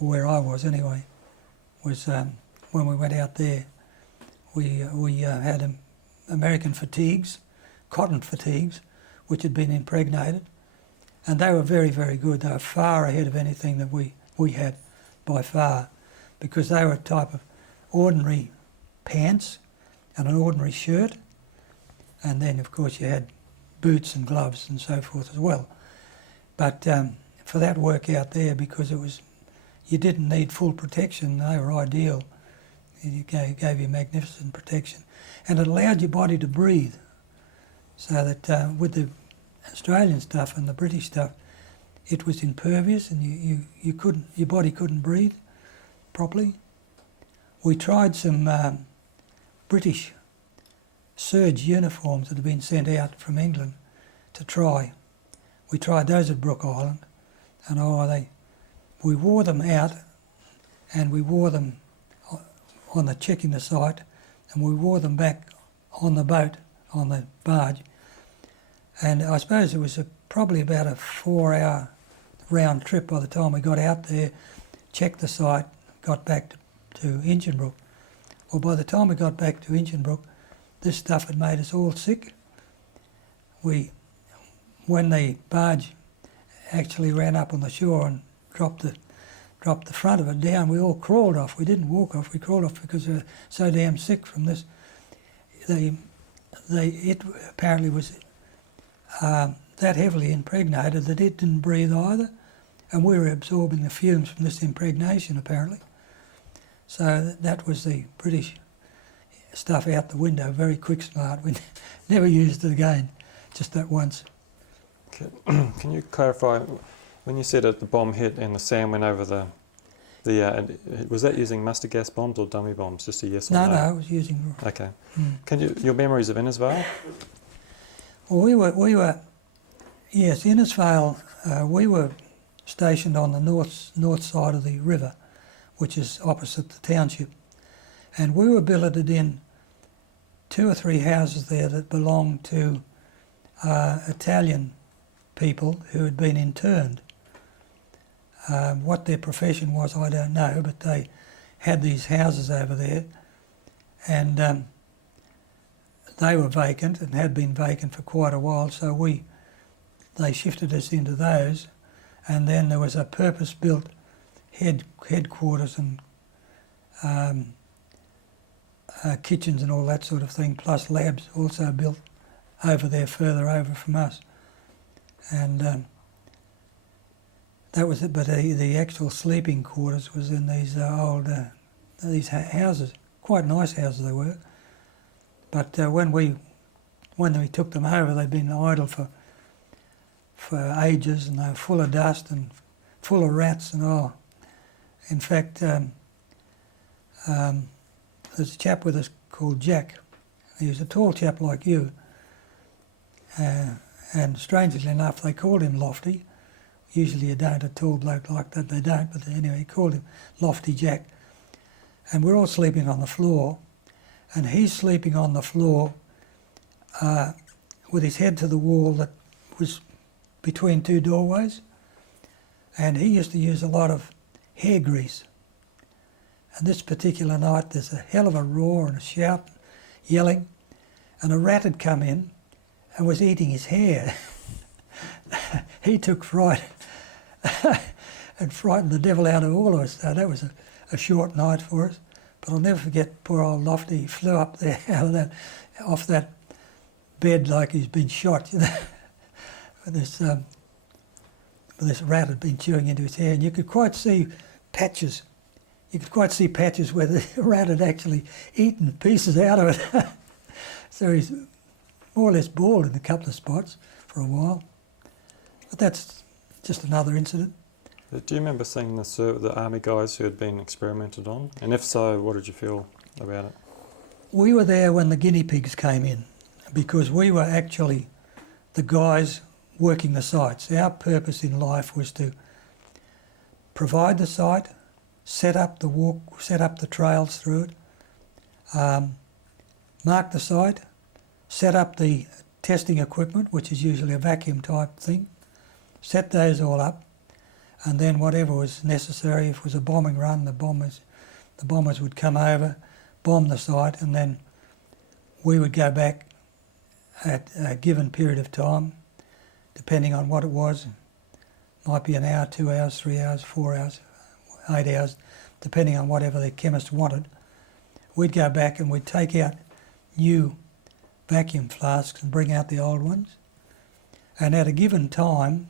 or where I was anyway, was when we went out there. We had American fatigues, cotton fatigues, which had been impregnated, and they were very, very good. They were far ahead of anything that we had, by far, because they were a type of ordinary pants and an ordinary shirt, and then of course you had boots and gloves and so forth as well. But for that work out there, because you didn't need full protection, they were ideal. It gave you magnificent protection, and it allowed your body to breathe, so that with the Australian stuff and the British stuff, it was impervious, and your body couldn't breathe properly. We tried some British serge uniforms that had been sent out from England to try. We tried those at Brook Island, and we wore them out, and we wore them on the checking the site, and we wore them back on the boat, on the barge. And I suppose it was probably about a 4-hour round trip by the time we got out there, checked the site, got back to Inchimbrook. Well, by the time we got back to Inchimbrook, this stuff had made us all sick. When the barge actually ran up on the shore and dropped the front of it down, we all crawled off. We didn't walk off, we crawled off because we were so damn sick from this. It apparently was that heavily impregnated that it didn't breathe either, and we were absorbing the fumes from this impregnation apparently. So that was the British stuff out the window, very quick smart. We never used it again, just that once. Can you clarify, when you said that the bomb hit and the sand went over was that using mustard gas bombs or dummy bombs? Just a yes or no? No, I was using... Okay. Your memories of Innisfail? Well, we were yes, Innisfail, we were stationed on the north side of the river, which is opposite the township. And we were billeted in 2 or 3 houses there that belonged to Italian people who had been interned. What their profession was, I don't know, but they had these houses over there, and they were vacant and had been vacant for quite a while, so they shifted us into those, and then there was a purpose-built headquarters and kitchens and all that sort of thing, plus labs also built over there, further over from us. And that was it, but the actual sleeping quarters was in these old houses, quite nice houses they were. But when we took them over, they'd been idle for ages, and they were full of dust and full of rats and all. In fact, there's a chap with us called Jack. He was a tall chap like you, and strangely enough, they called him Lofty. Usually you don't, a tall bloke like that, they don't, but anyway, he called him Lofty Jack. And we're all sleeping on the floor, and he's sleeping on the floor with his head to the wall that was between 2 doorways, and he used to use a lot of hair grease. And this particular night there's a hell of a roar and a shout, yelling, and a rat had come in and was eating his hair. He took fright and frightened the devil out of all of us. So that was a short night for us. But I'll never forget poor old Lofty. He flew up there off that bed like he's been shot. You know, this rat had been chewing into his hair, and you could quite see patches. You could quite see patches where the rat had actually eaten pieces out of it. So he's more or less bald in a couple of spots for a while. But that's just another incident. Do you remember seeing the army guys who had been experimented on? And if so, what did you feel about it? We were there when the guinea pigs came in, because we were actually the guys working the sites. Our purpose in life was to provide the site, set up the trails through it, mark the site, set up the testing equipment, which is usually a vacuum type thing, set those all up, and then whatever was necessary, if it was a bombing run, the bombers would come over, bomb the site, and then we would go back at a given period of time, depending on what it was. It might be an hour, 2 hours, 3 hours, 4 hours, 8 hours, depending on whatever the chemist wanted. We'd go back and we'd take out new vacuum flasks and bring out the old ones. And at a given time,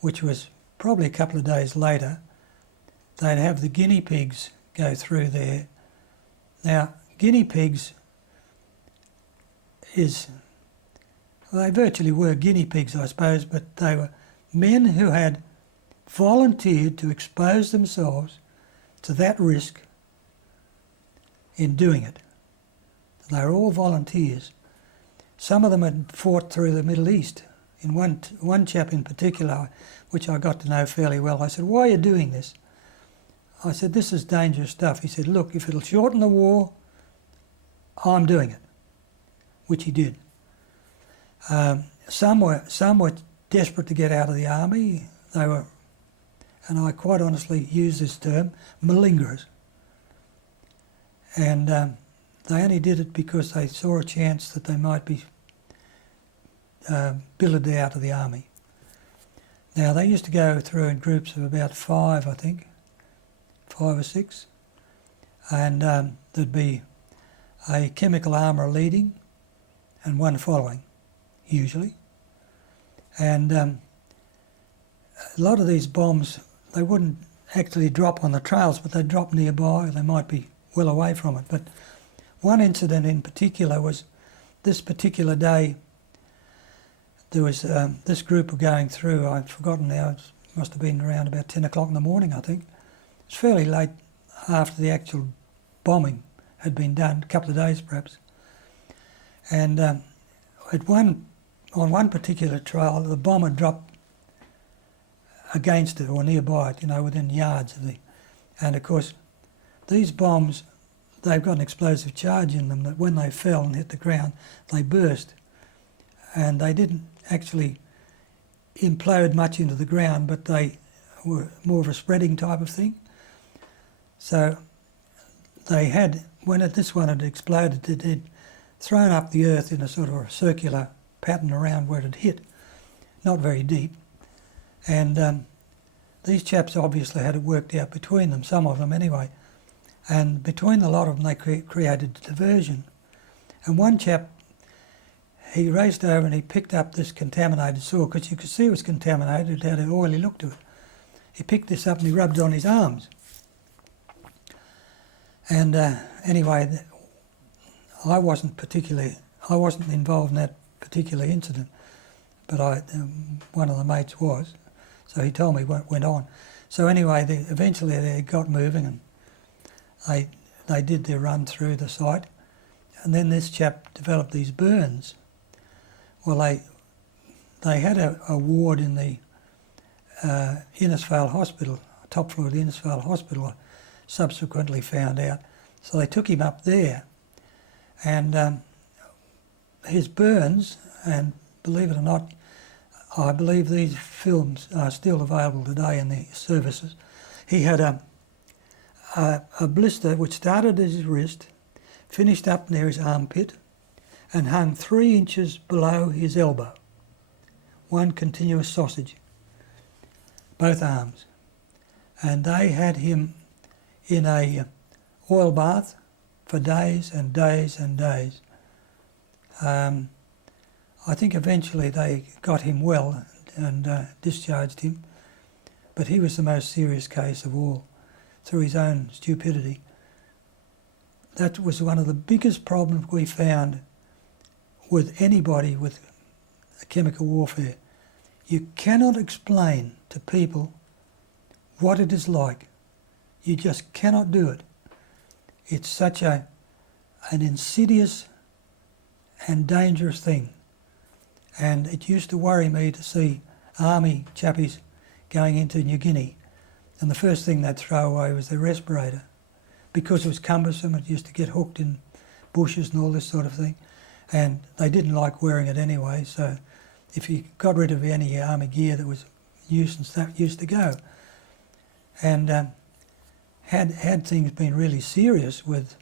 which was probably a couple of days later, they'd have the guinea pigs go through there. Now, guinea pigs they virtually were guinea pigs, I suppose, but they were men who had volunteered to expose themselves to that risk in doing it. They were all volunteers. Some of them had fought through the Middle East. In one chap in particular, which I got to know fairly well, I said, "Why are you doing this?" I said, "This is dangerous stuff." He said, "Look, if it'll shorten the war, I'm doing it," which he did. Some were desperate to get out of the army. They were, and I quite honestly use this term, malingerers. And they only did it because they saw a chance that they might be billeted out of the army. Now, they used to go through in groups of about 5, I think, 5 or 6, and there'd be a chemical armourer leading and one following, usually. And a lot of these bombs, they wouldn't actually drop on the trails, but they'd drop nearby, or they might be well away from it. But one incident in particular was this particular day. There was this group were going through, I've forgotten now, it must have been around about 10 o'clock in the morning, I think. It's fairly late after the actual bombing had been done, a couple of days perhaps. And on one particular trail, the bomb had dropped against it or nearby it, within yards of and of course these bombs, they've got an explosive charge in them that when they fell and hit the ground, they burst. And they didn't actually implode much into the ground, but they were more of a spreading type of thing. So they had, when this one had exploded, it had thrown up the earth in a sort of a circular pattern around where it had hit, not very deep. And these chaps obviously had it worked out between them, some of them anyway. And between the lot of them, they created a diversion. And one chap, he raced over and he picked up this contaminated saw, because you could see it was contaminated, it had an oily look to it. He picked this up and he rubbed it on his arms. And anyway, I wasn't involved in that particular incident, but one of the mates was, so he told me what went on. So anyway, eventually they got moving and they did their run through the site, and then this chap developed these burns. Well, they had a ward in the Innisfail Hospital, top floor of the Innisfail Hospital, I subsequently found out. So they took him up there, and his burns, and believe it or not, I believe these films are still available today in the services. He had a blister which started at his wrist, finished up near his armpit, and hung 3 inches below his elbow. One continuous sausage, both arms. And they had him in a oil bath for days and days and days. I think eventually they got him well and discharged him, but he was the most serious case of all, through his own stupidity. That was one of the biggest problems we found with anybody with chemical warfare. You cannot explain to people what it is like. You just cannot do it. It's such an insidious and dangerous thing. And it used to worry me to see army chappies going into New Guinea, and the first thing they'd throw away was their respirator, because it was cumbersome. It used to get hooked in bushes and all this sort of thing, and they didn't like wearing it anyway. So if you got rid of any army gear that was nuisance, that used to go. And had things been really serious with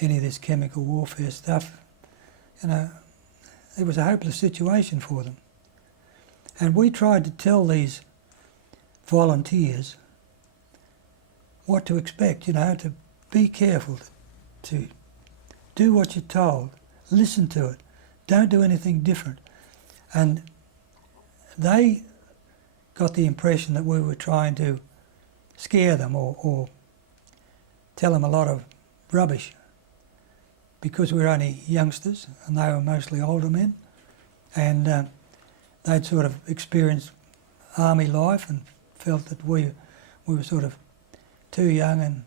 any of this chemical warfare stuff, it was a hopeless situation for them. And we tried to tell these volunteers what to expect, to be careful, to do what you're told, listen to it, don't do anything different. And they got the impression that we were trying to scare them or tell them a lot of rubbish, because we were only youngsters and they were mostly older men, and they'd sort of experienced army life and felt that we were sort of too young and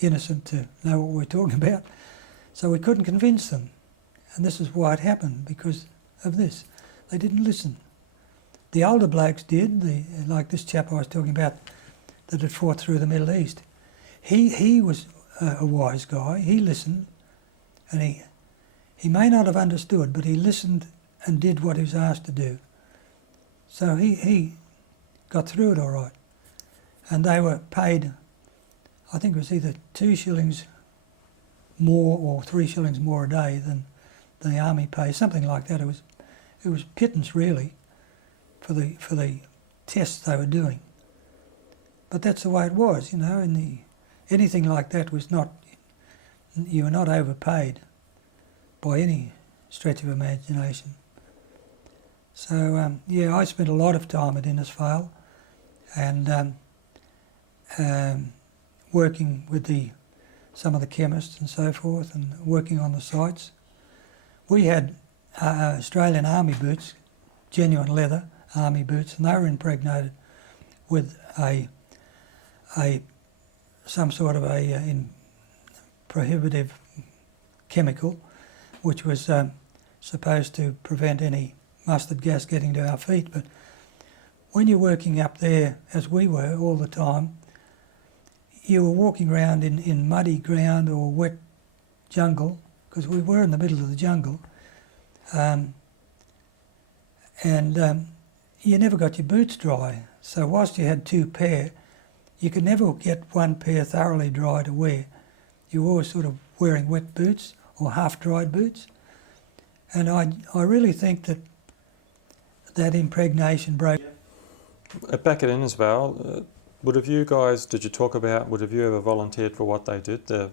innocent to know what we were talking about. So we couldn't convince them. And this is why it happened, because of this. They didn't listen. The older blokes did, like this chap I was talking about that had fought through the Middle East. He was a wise guy. He listened, and he may not have understood, but he listened and did what he was asked to do. So he got through it all right. And they were paid, I think it was either 2 shillings more or 3 shillings more a day than the army pays, something like that. It was pittance really for the tests they were doing. But that's the way it was, anything like that was not, you were not overpaid by any stretch of imagination. So I spent a lot of time at Innisfail, and working with some of the chemists and so forth, and working on the sites. We had Australian Army boots, genuine leather Army boots, and they were impregnated with some sort of a prohibitive chemical, which was supposed to prevent any mustard gas getting to our feet. But when you're working up there, as we were all the time, you were walking around in muddy ground or wet jungle, because we were in the middle of the jungle, and you never got your boots dry. So whilst you had two pair, you could never get one pair thoroughly dry to wear. You were always sort of wearing wet boots or half-dried boots. And I really think that impregnation broke. Back at Innisfail, would have you ever volunteered for what they did, the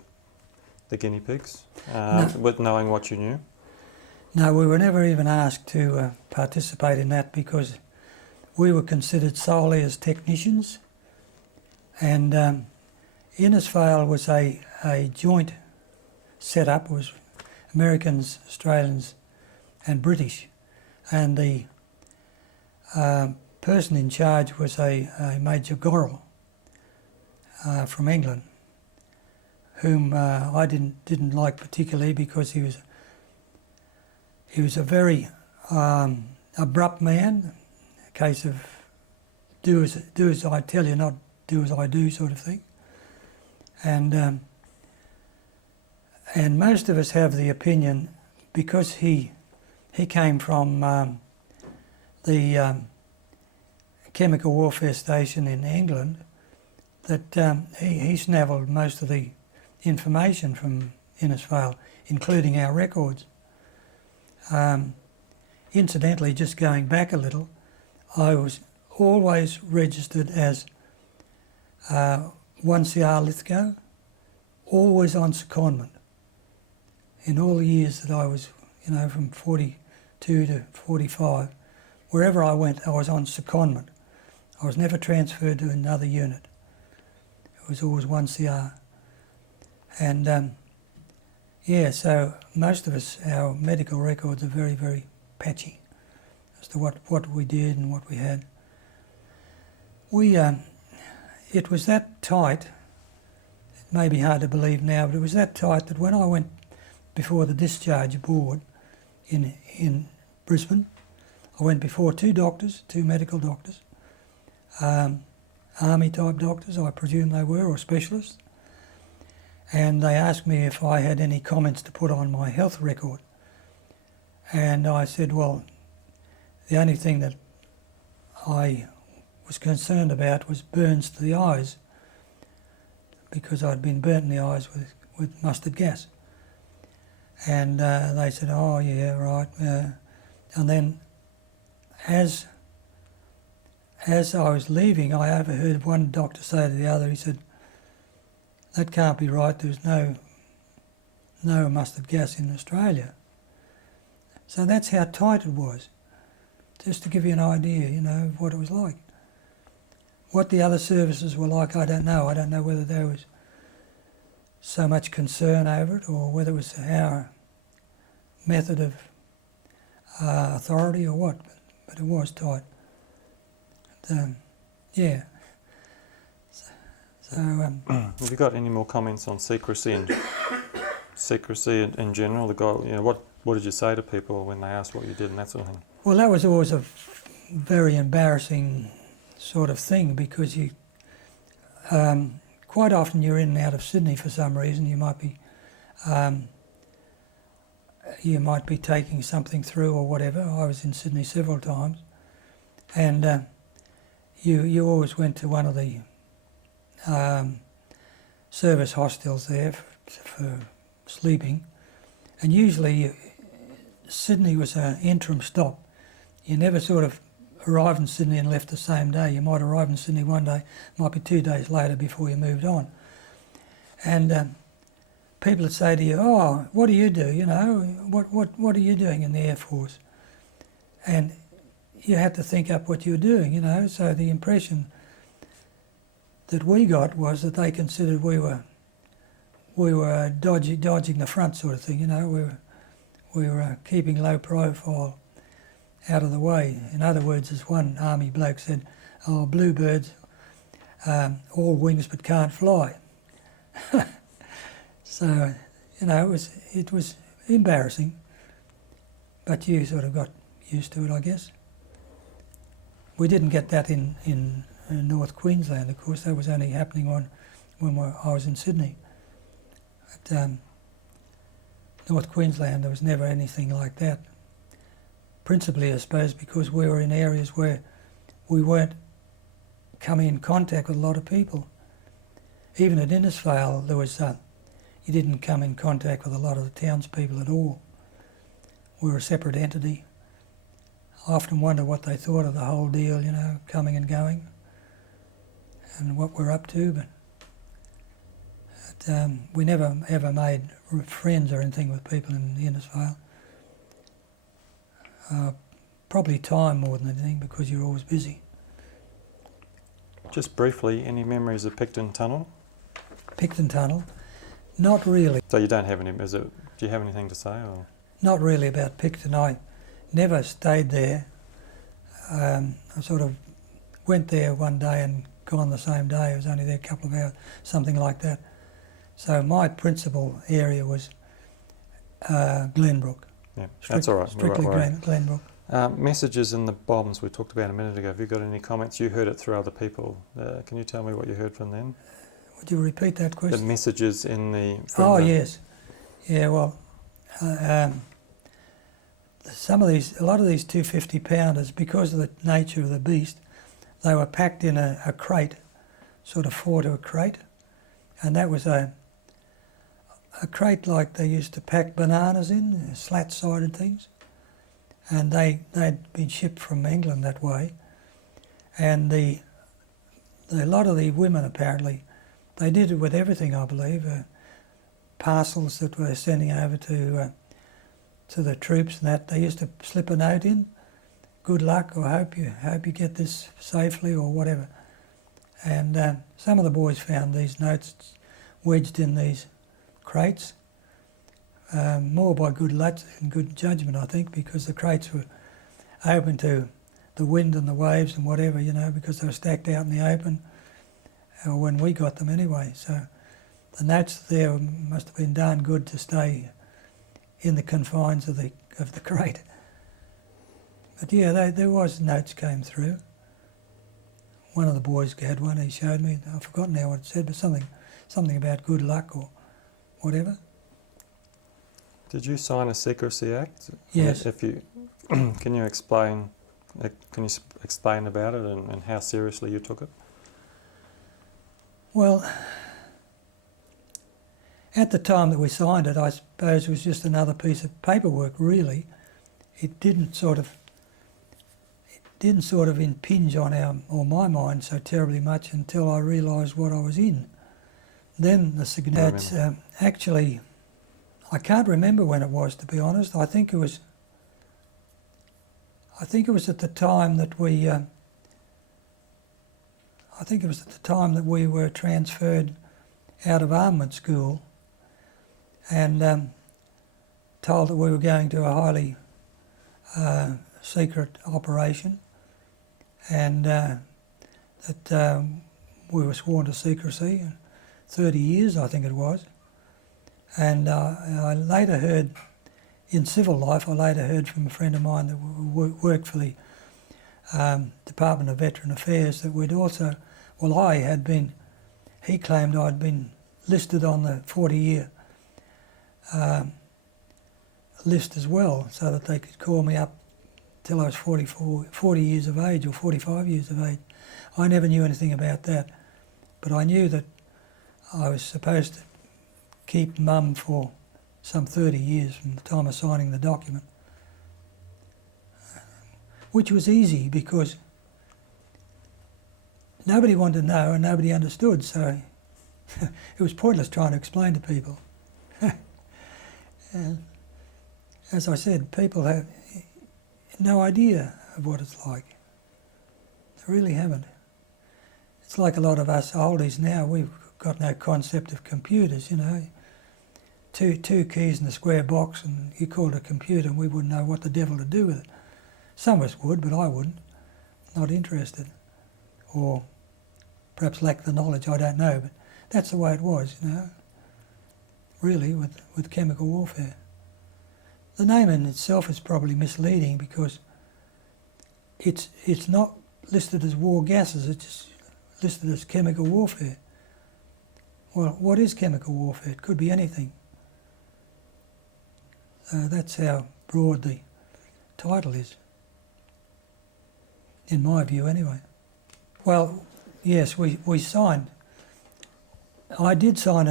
guinea pigs, No. with knowing what you knew? No, we were never even asked to participate in that, because we were considered solely as technicians, and Innisfail was a joint setup. It was Americans, Australians and British, and the person in charge was a Major Gorrell from England, whom I didn't like particularly, because he was a very abrupt man, a case of do as I tell you, not do as I do sort of thing. And most of us have the opinion, because he came from the chemical warfare station in England, that he snavelled most of the information from Innisfail, including our records. Incidentally, just going back a little, I was always registered as 1CR Lithgow, always on secondment. In all the years that I was, from 42 to 45, wherever I went, I was on secondment. I was never transferred to another unit. It was always 1CR. And so most of us, our medical records are very, very patchy as to what we did and what we had. It was that tight, it may be hard to believe now, but it was that tight that when I went before the discharge board in Brisbane, I went before two medical doctors, army type doctors, I presume they were, or specialists, and they asked me if I had any comments to put on my health record. And I said, well, the only thing that I was concerned about was burns to the eyes, because I'd been burnt in the eyes with mustard gas. And they said, oh yeah, right. And then as I was leaving, I overheard one doctor say to the other, he said, that can't be right, there's no mustard gas in Australia. So that's how tight it was, just to give you an idea, of what it was like. What the other services were like, I don't know. I don't know whether there was so much concern over it, or whether it was our method of authority or what, but it was tight. And, yeah. So have you got any more comments on secrecy and secrecy in general? The guy, what did you say to people when they asked what you did and that sort of thing? Well, that was always a very embarrassing sort of thing, because you quite often you're in and out of Sydney for some reason. You might be taking something through or whatever. I was in Sydney several times, and you always went to one of the service hostels there for sleeping, and usually Sydney was an interim stop. You never sort of arrived in Sydney and left the same day. You might arrive in Sydney one day, might be 2 days later before you moved on. And people would say to you, oh, what do you do, what are you doing in the Air Force? And you had to think up what you were doing, so the impression that we got was that they considered we were dodging the front sort of thing. You know, we were keeping low profile, out of the way. In other words, as one army bloke said, "Oh, bluebirds, all wings but can't fly." So, you know, it was embarrassing, but you sort of got used to it, I guess. We didn't get that in North Queensland, of course. That was only happening when I was in Sydney. At North Queensland, there was never anything like that. Principally, I suppose, because we were in areas where we weren't coming in contact with a lot of people. Even at Innisfail, there was you didn't come in contact with a lot of the townspeople at all. We were a separate entity. I often wonder what they thought of the whole deal, you know, coming and going, and what we're up to. But we never ever made friends or anything with people in Innisfail. Probably time more than anything, because you're always busy. Just briefly, any memories of Picton Tunnel? Picton Tunnel? Not really. So you don't have any, do you have anything to say? Or? Not really about Picton. I never stayed there. I sort of went there one day and gone the same day. I was only there a couple of hours, something like that. So my principal area was Glenbrook. Yeah, that's all right. Strictly Glenbrook. Messages in the bombs we talked about a minute ago. Have you got any comments? You heard it through other people. Can you tell me what you heard from them? Would you repeat that question? The messages in the... Yes. Yeah, well, a lot of these 250 pounders, because of the nature of the beast, they were packed in a crate, sort of 4 to a crate, and that was a crate like they used to pack bananas in, slat-sided things, and they'd been shipped from England that way, and a lot of the women apparently, they did it with everything, I believe, parcels that were sending over to the troops and that. They used to slip a note in, "Good luck," or hope you get this safely," or whatever. And some of the boys found these notes wedged in these crates, more by good luck and good judgment, I think, because the crates were open to the wind and the waves and whatever, you know, because they were stacked out in the open, when we got them anyway. So the notes there must have been darn good to stay in the confines of the crate. But yeah, there was notes came through. One of the boys had one. He showed me. I've forgotten now what it said, but something about good luck or whatever. Did you sign a secrecy act? Yes. If you can you explain about it and how seriously you took it? Well, at the time that we signed it, I suppose it was just another piece of paperwork, really. It didn't sort of impinge on my mind so terribly much until I realised what I was in. Then the signature, actually, I can't remember when it was, to be honest. I think it was at the time that we were transferred out of armament school and told that we were going to a highly secret operation, and that we were sworn to secrecy, 30 years I think it was. And I later heard, in civil life, from a friend of mine that worked for the Department of Veteran Affairs, that we'd also, he claimed I'd been listed on the 40-year list as well, so that they could call me up till I was 40 years of age or 45 years of age. I never knew anything about that, but I knew that I was supposed to keep mum for some 30 years from the time of signing the document, which was easy because nobody wanted to know and nobody understood, so it was pointless trying to explain to people. And as I said, people have no idea of what it's like. They really haven't. It's like a lot of us oldies now, we've got no concept of computers, you know. Two keys in a square box and you call it a computer and we wouldn't know what the devil to do with it. Some of us would, but I wouldn't. Not interested. Or perhaps lack the knowledge, I don't know, but that's the way it was, you know, really, with chemical warfare. The name in itself is probably misleading because it's not listed as war gases, it's just listed as chemical warfare. Well, what is chemical warfare? It could be anything. That's how broad the title is, in my view anyway. Well, yes, we signed. I did sign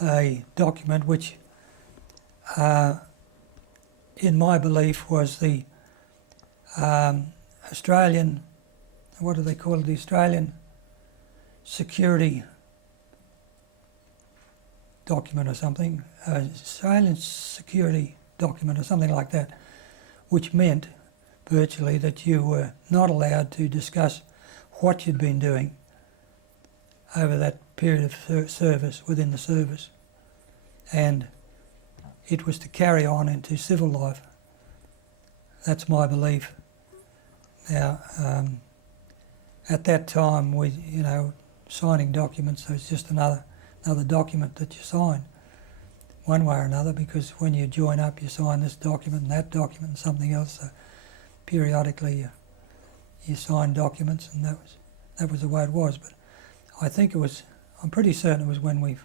a document which, in my belief, was the Australian, what do they call it, the Australian security document or something, Australian security document or something like that, which meant virtually that you were not allowed to discuss what you'd been doing over that period of service within the service, and it was to carry on into civil life. That's my belief. Now, at that time, we, you know, signing documents, so it's just another document that you sign, one way or another, because when you join up, you sign this document and that document and something else. So periodically, you sign documents, and that was the way it was. But I think it was, I'm pretty certain it was when we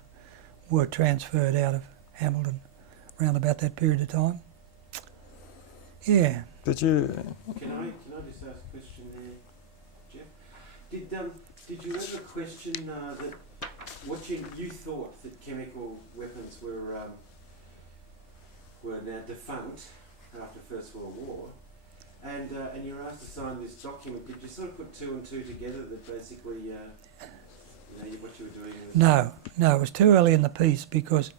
were transferred out of Hamilton, around about that period of time. Yeah. Did you? Can I just ask a question there, Geoff? Did you ever question that what you thought that chemical weapons were now defunct after First World War, and you were asked to sign this document? Did you sort of put two and two together that basically what you were doing? No, it was too early in the piece because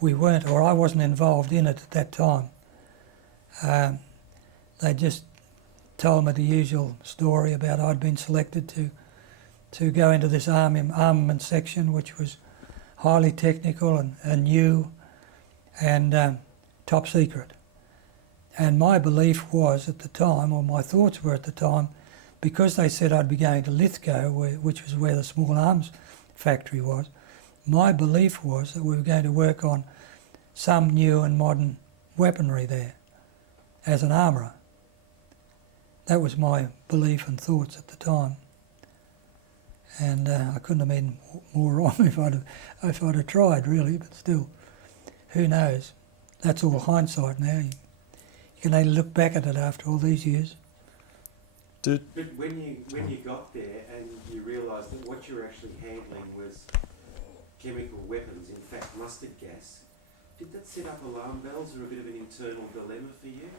we weren't, or I wasn't involved in it at that time. They just told me the usual story about I'd been selected to go into this armament section, which was highly technical and new and top secret. And my belief was at the time, or my thoughts were at the time, because they said I'd be going to Lithgow, which was where the small arms factory was, my belief was that we were going to work on some new and modern weaponry there as an armourer. That was my belief and thoughts at the time. And I couldn't have been more wrong if I'd have tried, really, but still, who knows? That's all hindsight now. You can only look back at it after all these years. But when you got there and you realised that what you were actually handling was chemical weapons, in fact mustard gas, did that set up alarm bells or a bit of an internal dilemma for you?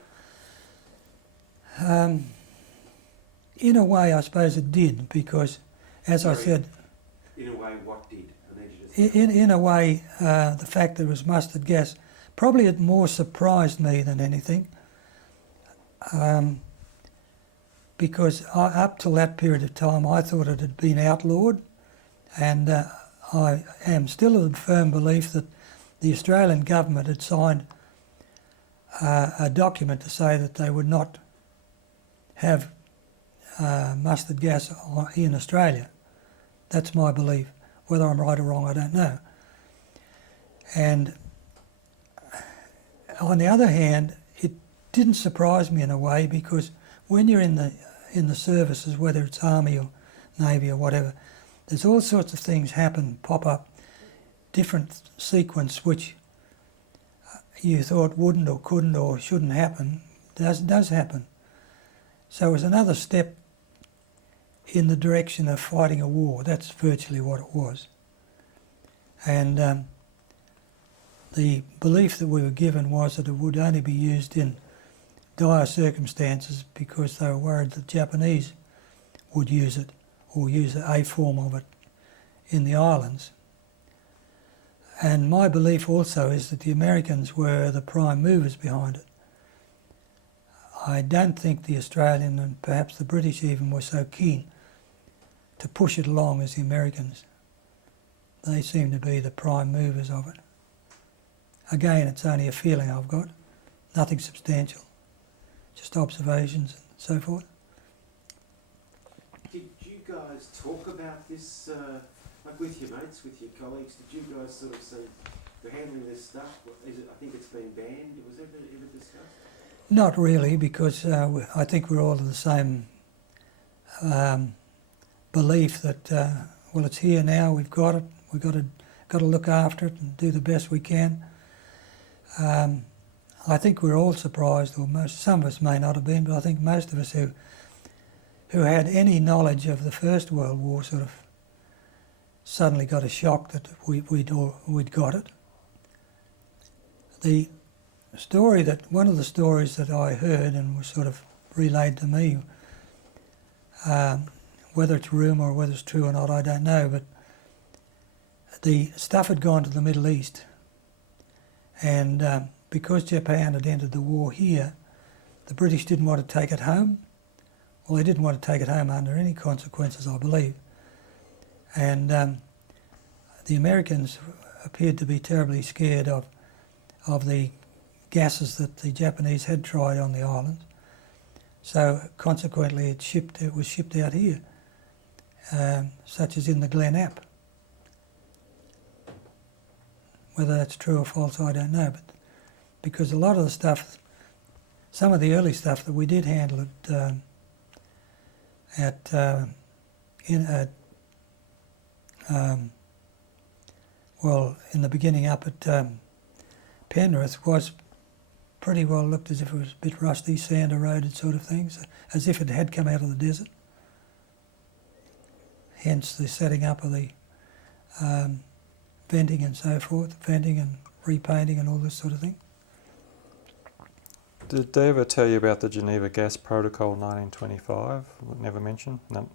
In a way, I suppose it did, because, as I said... In a way, what did? I need you to in a way, the fact that it was mustard gas, probably it more surprised me than anything, because up till that period of time I thought it had been outlawed, and I am still of the firm belief that the Australian government had signed a document to say that they would not have mustard gas in Australia. That's my belief. Whether I'm right or wrong, I don't know. And on the other hand, it didn't surprise me in a way, because when you're in the services, whether it's Army or Navy or whatever, there's all sorts of things pop up, different sequence which you thought wouldn't or couldn't or shouldn't happen, does happen. So it was another step in the direction of fighting a war. That's virtually what it was. And the belief that we were given was that it would only be used in dire circumstances, because they were worried the Japanese would use it, or use a form of it in the islands. And my belief also is that the Americans were the prime movers behind it. I don't think the Australian and perhaps the British even were so keen to push it along as the Americans. They seem to be the prime movers of it. Again, it's only a feeling I've got, nothing substantial, just observations and so forth. Did you guys talk about this, like with your mates, with your colleagues? Did you guys sort of say, we're handling this stuff? I think it's been banned. Was it ever discussed? Not really, because I think we're all of the same belief that, well, it's here now, we've got it, we've got to look after it and do the best we can. I think we're all surprised, or some of us may not have been, but I think most of us who had any knowledge of the First World War sort of suddenly got a shock that we'd got it. The story one of the stories that I heard and was sort of relayed to me, whether it's rumour or whether it's true or not, I don't know, but the stuff had gone to the Middle East, and because Japan had entered the war here, the British didn't want to take it home. Well, they didn't want to take it home under any consequences, I believe. And the Americans appeared to be terribly scared of the gases that the Japanese had tried on the island. So consequently it was shipped out here, such as in the Glen App. Whether that's true or false, I don't know, but because a lot of the stuff, some of the early stuff that we did handle in the beginning up at Penrith was pretty well looked as if it was a bit rusty, sand eroded sort of things, as if it had come out of the desert. Hence the setting up of the venting and so forth, venting and repainting and all this sort of thing. Did they ever tell you about the Geneva Gas Protocol 1925? Never mentioned? No,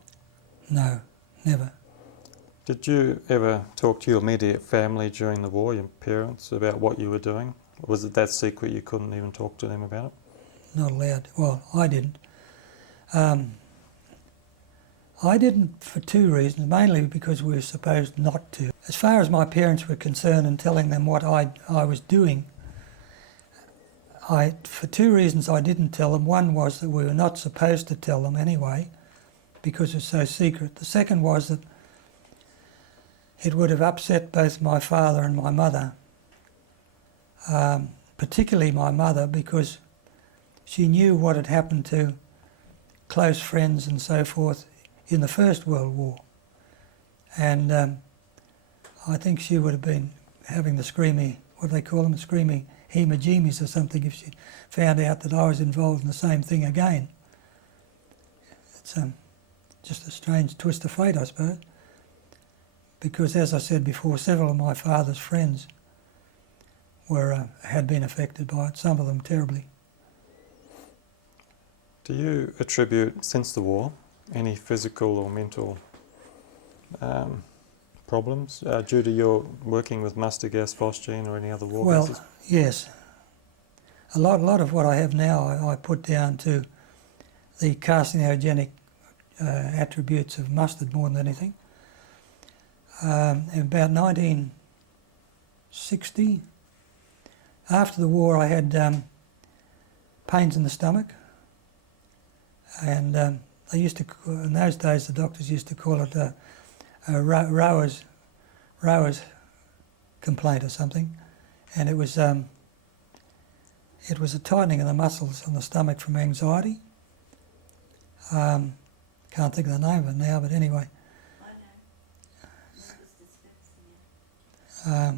never. Did you ever talk to your immediate family during the war, your parents, about what you were doing? Or was it that secret you couldn't even talk to them about it? Not allowed. Well, I didn't. I didn't for two reasons, mainly because we were supposed not to. As far as my parents were concerned and telling them what I was doing, for two reasons I didn't tell them. One was that we were not supposed to tell them anyway, because it was so secret. The second was that it would have upset both my father and my mother, particularly my mother, because she knew what had happened to close friends and so forth in the First World War. And I think she would have been having the screamy, what do they call them, screamy hemogemies or something if she found out that I was involved in the same thing again. It's just a strange twist of fate, I suppose. Because, as I said before, several of my father's friends had been affected by it, some of them terribly. Do you attribute, since the war, any physical or mental problems due to your working with mustard gas, phosgene or any other war gases? Well, yes. A lot of what I have now I put down to the carcinogenic attributes of mustard more than anything. In about 1960, after the war, I had pains in the stomach, and they used to, in those days, the doctors used to call it a rower's complaint or something, and it was a tightening of the muscles on the stomach from anxiety. Can't think of the name of it now, but anyway. So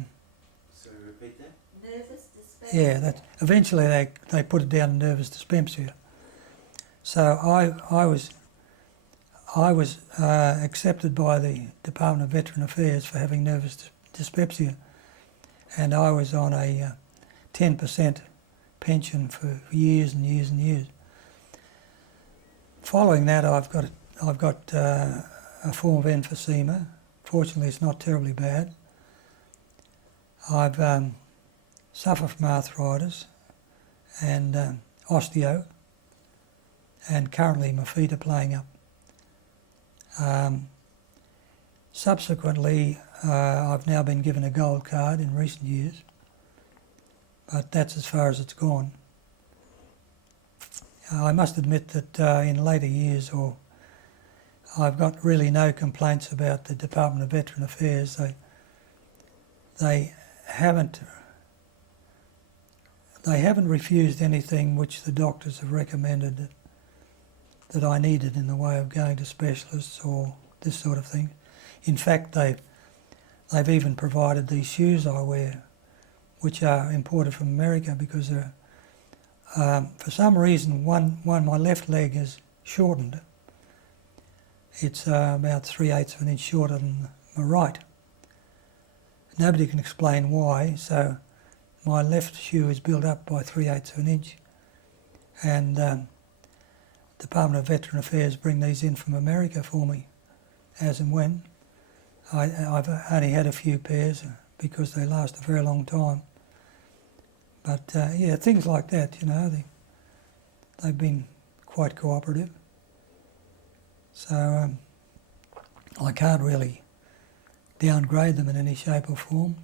repeat that? Nervous dyspepsia. Yeah, eventually they put it down to nervous dyspepsia. So I was accepted by the Department of Veteran Affairs for having nervous dyspepsia, and I was on a 10% pension for years and years and years. Following that, I've got a form of emphysema. Fortunately, it's not terribly bad. I've suffered from arthritis and osteo, and currently my feet are playing up. Subsequently, I've now been given a gold card in recent years, but that's as far as it's gone. I must admit that in later years, I've got really no complaints about the Department of Veteran Affairs. They haven't refused anything which the doctors have recommended that I needed in the way of going to specialists or this sort of thing. In fact, they've even provided these shoes I wear, which are imported from America because they're, for some reason, my left leg is shortened. It's about 3/8 of an inch shorter than my right. Nobody can explain why, so my left shoe is built up by 3/8 of an inch. And Department of Veteran Affairs bring these in from America for me, as and when. I've only had a few pairs because they last a very long time. But yeah, things like that, you know, they've been quite cooperative. So I can't really downgrade them in any shape or form.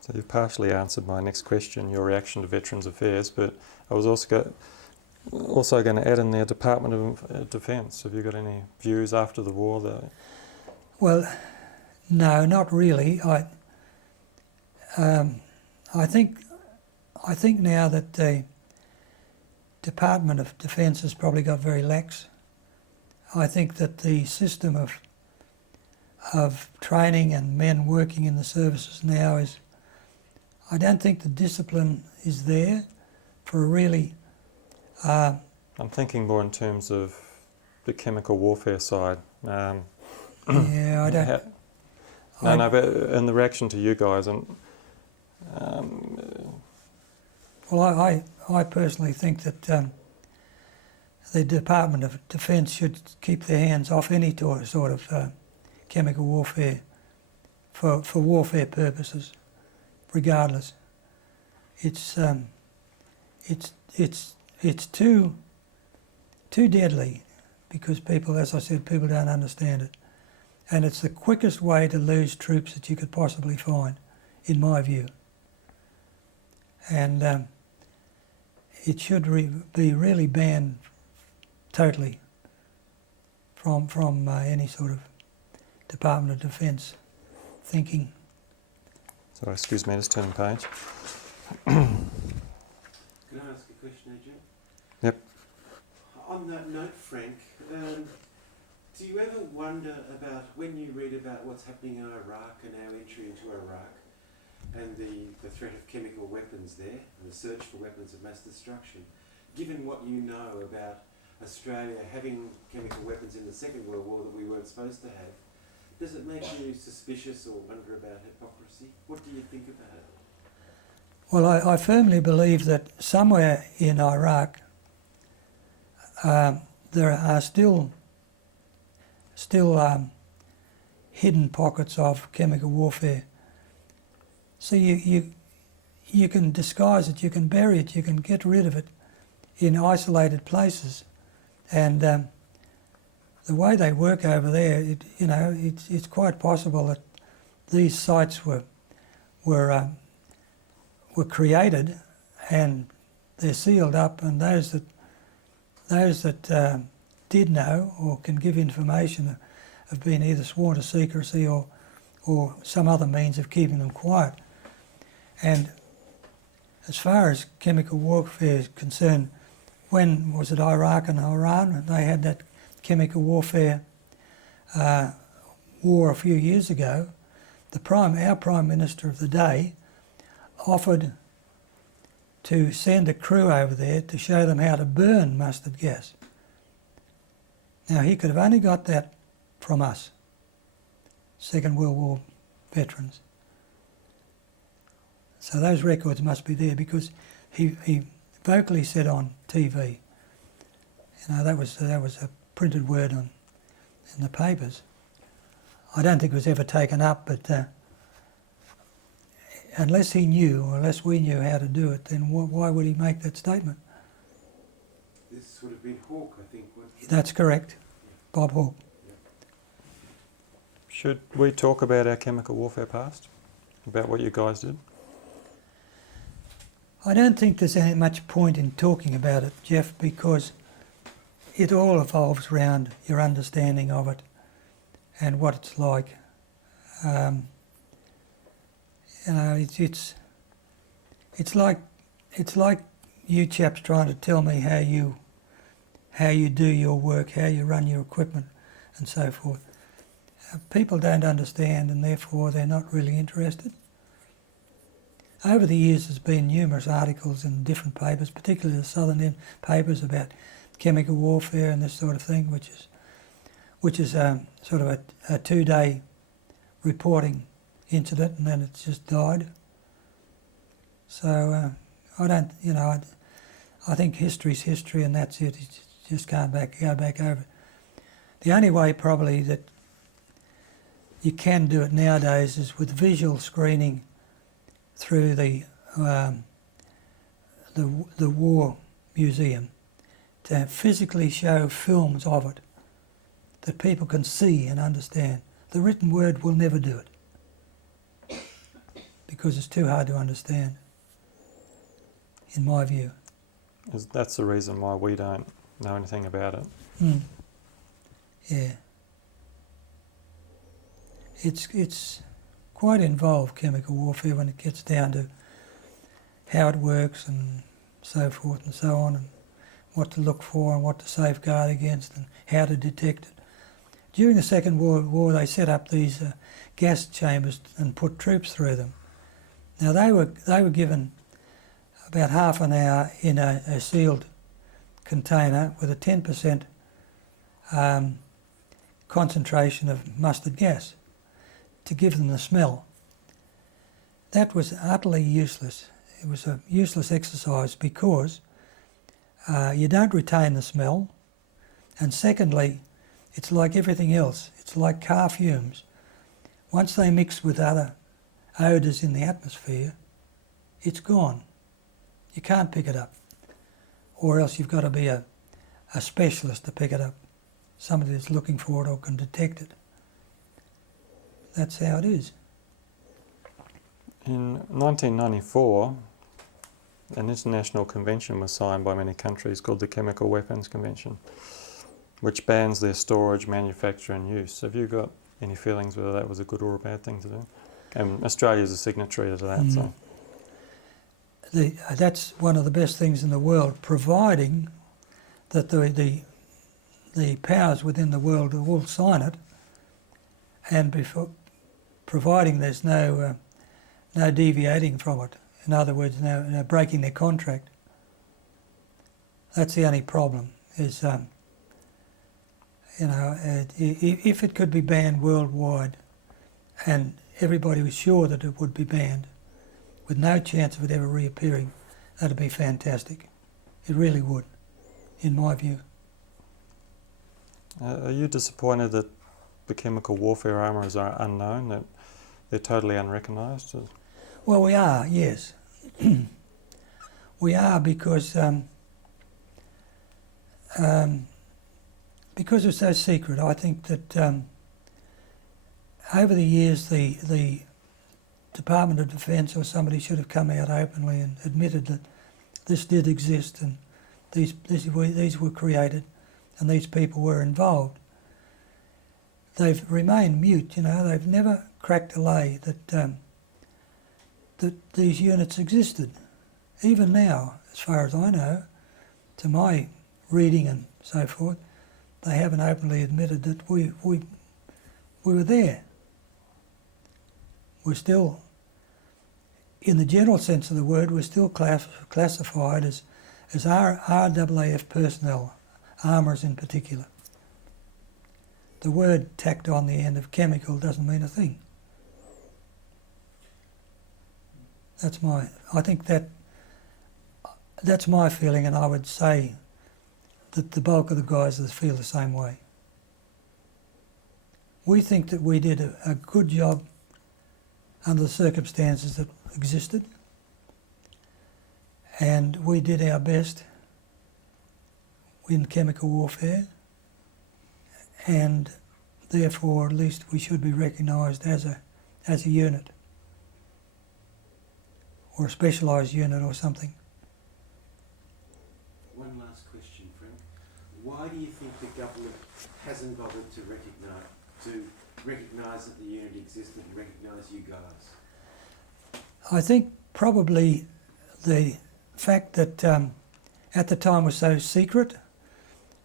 So you've partially answered my next question, your reaction to Veterans Affairs, but I was also going to add in there Department of Defence. Have you got any views after the war? Well, no, not really. I think now that the Department of Defence has probably got very lax. I think that the system of training and men working in the services now is, I don't think the discipline is there for a really... I'm thinking more in terms of the chemical warfare side. Yeah, I don't... No, but in the reaction to you guys, and well, I personally think that the Department of Defence should keep their hands off any sort of chemical warfare for warfare purposes, regardless. It's too deadly because people, as I said, people don't understand it. And it's the quickest way to lose troops that you could possibly find, in my view. And it should be really banned totally from any sort of Department of Defence thinking. Sorry, excuse me, just turning page. Can I ask a question, AJ? Yep. On that note, Frank, do you ever wonder about, when you read about what's happening in Iraq and our entry into Iraq and the threat of chemical weapons there and the search for weapons of mass destruction, given what you know about Australia having chemical weapons in the Second World War that we weren't supposed to have, does it make you suspicious or wonder about hypocrisy? What do you think about it? Well, I firmly believe that somewhere in Iraq there are still hidden pockets of chemical warfare. So you can disguise it, you can bury it, you can get rid of it in isolated places, and the way they work over there, it's quite possible that these sites were created and they're sealed up, and those that did know or can give information have been either sworn to secrecy or some other means of keeping them quiet. And as far as chemical warfare is concerned, when was it Iraq and Iran? They had that chemical warfare war a few years ago. Our Prime Minister of the day offered to send a crew over there to show them how to burn mustard gas. Now, he could have only got that from us, Second World War veterans. So those records must be there, because he vocally said on TV, that was a printed word in the papers. I don't think it was ever taken up, but unless he knew, or unless we knew how to do it, then why would he make that statement? This would have been Hawke, I think. That's correct, Bob Hawke. Should we talk about our chemical warfare past? About what you guys did? I don't think there's any much point in talking about it, Geoff, because it all evolves around your understanding of it and what it's like. You know, it's like you chaps trying to tell me how you do your work, how you run your equipment, and so forth. People don't understand, and therefore they're not really interested. Over the years, there's been numerous articles in different papers, particularly the southern end papers, about chemical warfare and this sort of thing, which is sort of a 2-day reporting incident, and then it's just died. So I don't, you know, I think history's history, and that's it. You just can't go back over it. The only way probably that you can do it nowadays is with visual screening through the War Museum, to physically show films of it that people can see and understand. The written word will never do it because it's too hard to understand, in my view. That's the reason why we don't know anything about it. Yeah. It's quite involved, chemical warfare, when it gets down to how it works and so forth and so on, and what to look for and what to safeguard against and how to detect it. During the Second World War, they set up these gas chambers and put troops through them. Now they were given about half an hour in a sealed container with a 10% concentration of mustard gas to give them the smell. That was utterly useless. It was a useless exercise because you don't retain the smell, and secondly, it's like everything else. It's like car fumes. Once they mix with other odours in the atmosphere, it's gone. You can't pick it up, or else you've got to be a specialist to pick it up, somebody that's looking for it or can detect it. That's how it is. In 1994, an international convention was signed by many countries called the Chemical Weapons Convention, which bans their storage, manufacture and use. Have you got any feelings whether that was a good or a bad thing to do? And Australia's a signatory to that. So that's one of the best things in the world, providing that the powers within the world all sign it, and providing there's no deviating from it. In other words, no breaking their contract. That's the only problem. Is if it could be banned worldwide, and everybody was sure that it would be banned, with no chance of it ever reappearing, that'd be fantastic. It really would, in my view. are you disappointed that the chemical warfare armourers are unknown, that they're totally unrecognised? Well, we are, yes. We are because it's so secret. I think that over the years the Department of Defence or somebody should have come out openly and admitted that this did exist and these were created and these people were involved. They've remained mute, you know. They've never cracked a lay that these units existed. Even now, as far as I know, to my reading and so forth, they haven't openly admitted that we were there. We're still, in the general sense of the word, we're still classified as RAAF personnel, armourers in particular. The word tacked on the end of chemical doesn't mean a thing. I think that's my feeling, and I would say that the bulk of the guys feel the same way. We think that we did a good job under the circumstances that existed, and we did our best in chemical warfare, and therefore at least we should be recognised as a unit, or a specialised unit or something. One last question, Frank. Why do you think the government hasn't bothered to recognise that the unit existed and recognise you guys? I think probably the fact that at the time was so secret.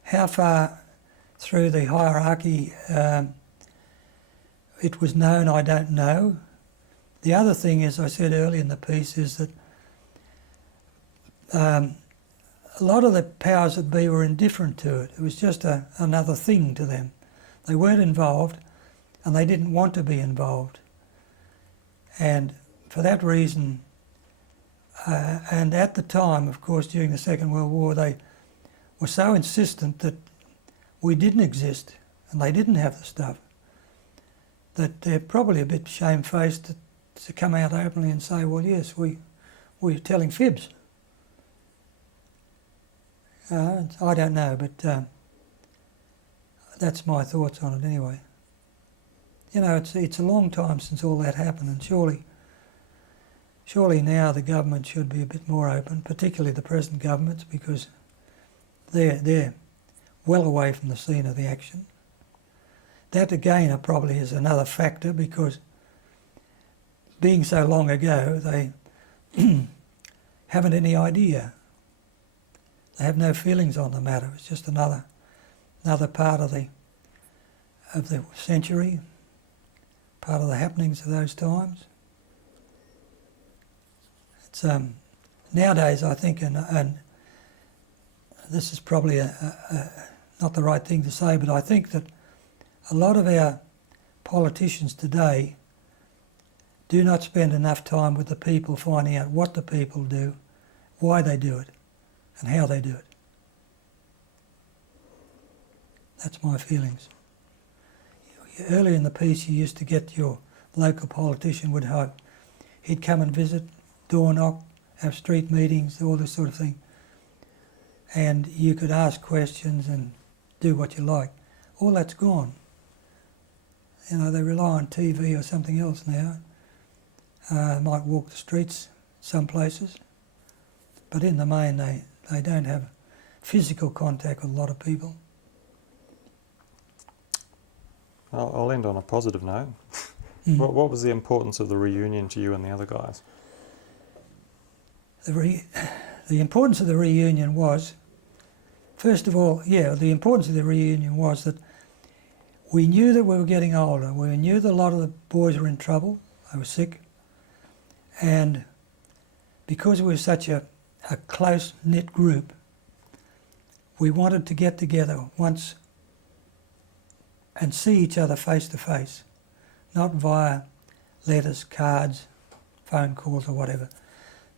How far through the hierarchy it was known, I don't know. The other thing, as I said earlier in the piece, is that a lot of the powers that be were indifferent to it. It was just another thing to them. They weren't involved, and they didn't want to be involved. And for that reason, and at the time, of course, during the Second World War, they were so insistent that we didn't exist and they didn't have the stuff, that they're probably a bit shamefaced to come out openly and say, well, yes, we're telling fibs. I don't know, but that's my thoughts on it anyway. You know, it's a long time since all that happened, and surely now the government should be a bit more open, particularly the present governments, because they're well away from the scene of the action. That again probably is another factor, because being so long ago, they haven't any idea. They have no feelings on the matter. It's just another part of the century, part of the happenings of those times. It's nowadays, I think, and this is probably not the right thing to say, but I think that a lot of our politicians today do not spend enough time with the people, finding out what the people do, why they do it, and how they do it. That's my feelings. Earlier in the piece, you used to get your local politician he'd come and visit, door knock, have street meetings, all this sort of thing. And you could ask questions and do what you like. All that's gone. You know, they rely on TV or something else now. Might walk the streets some places, but in the main they don't have physical contact with a lot of people. I'll end on a positive note. What was the importance of the reunion to you and the other guys? The importance of the reunion was, first of all, the importance of the reunion was that we knew that we were getting older. We knew that a lot of the boys were in trouble. They were sick. And because we were such a close-knit group, we wanted to get together once and see each other face to face, not via letters, cards, phone calls or whatever,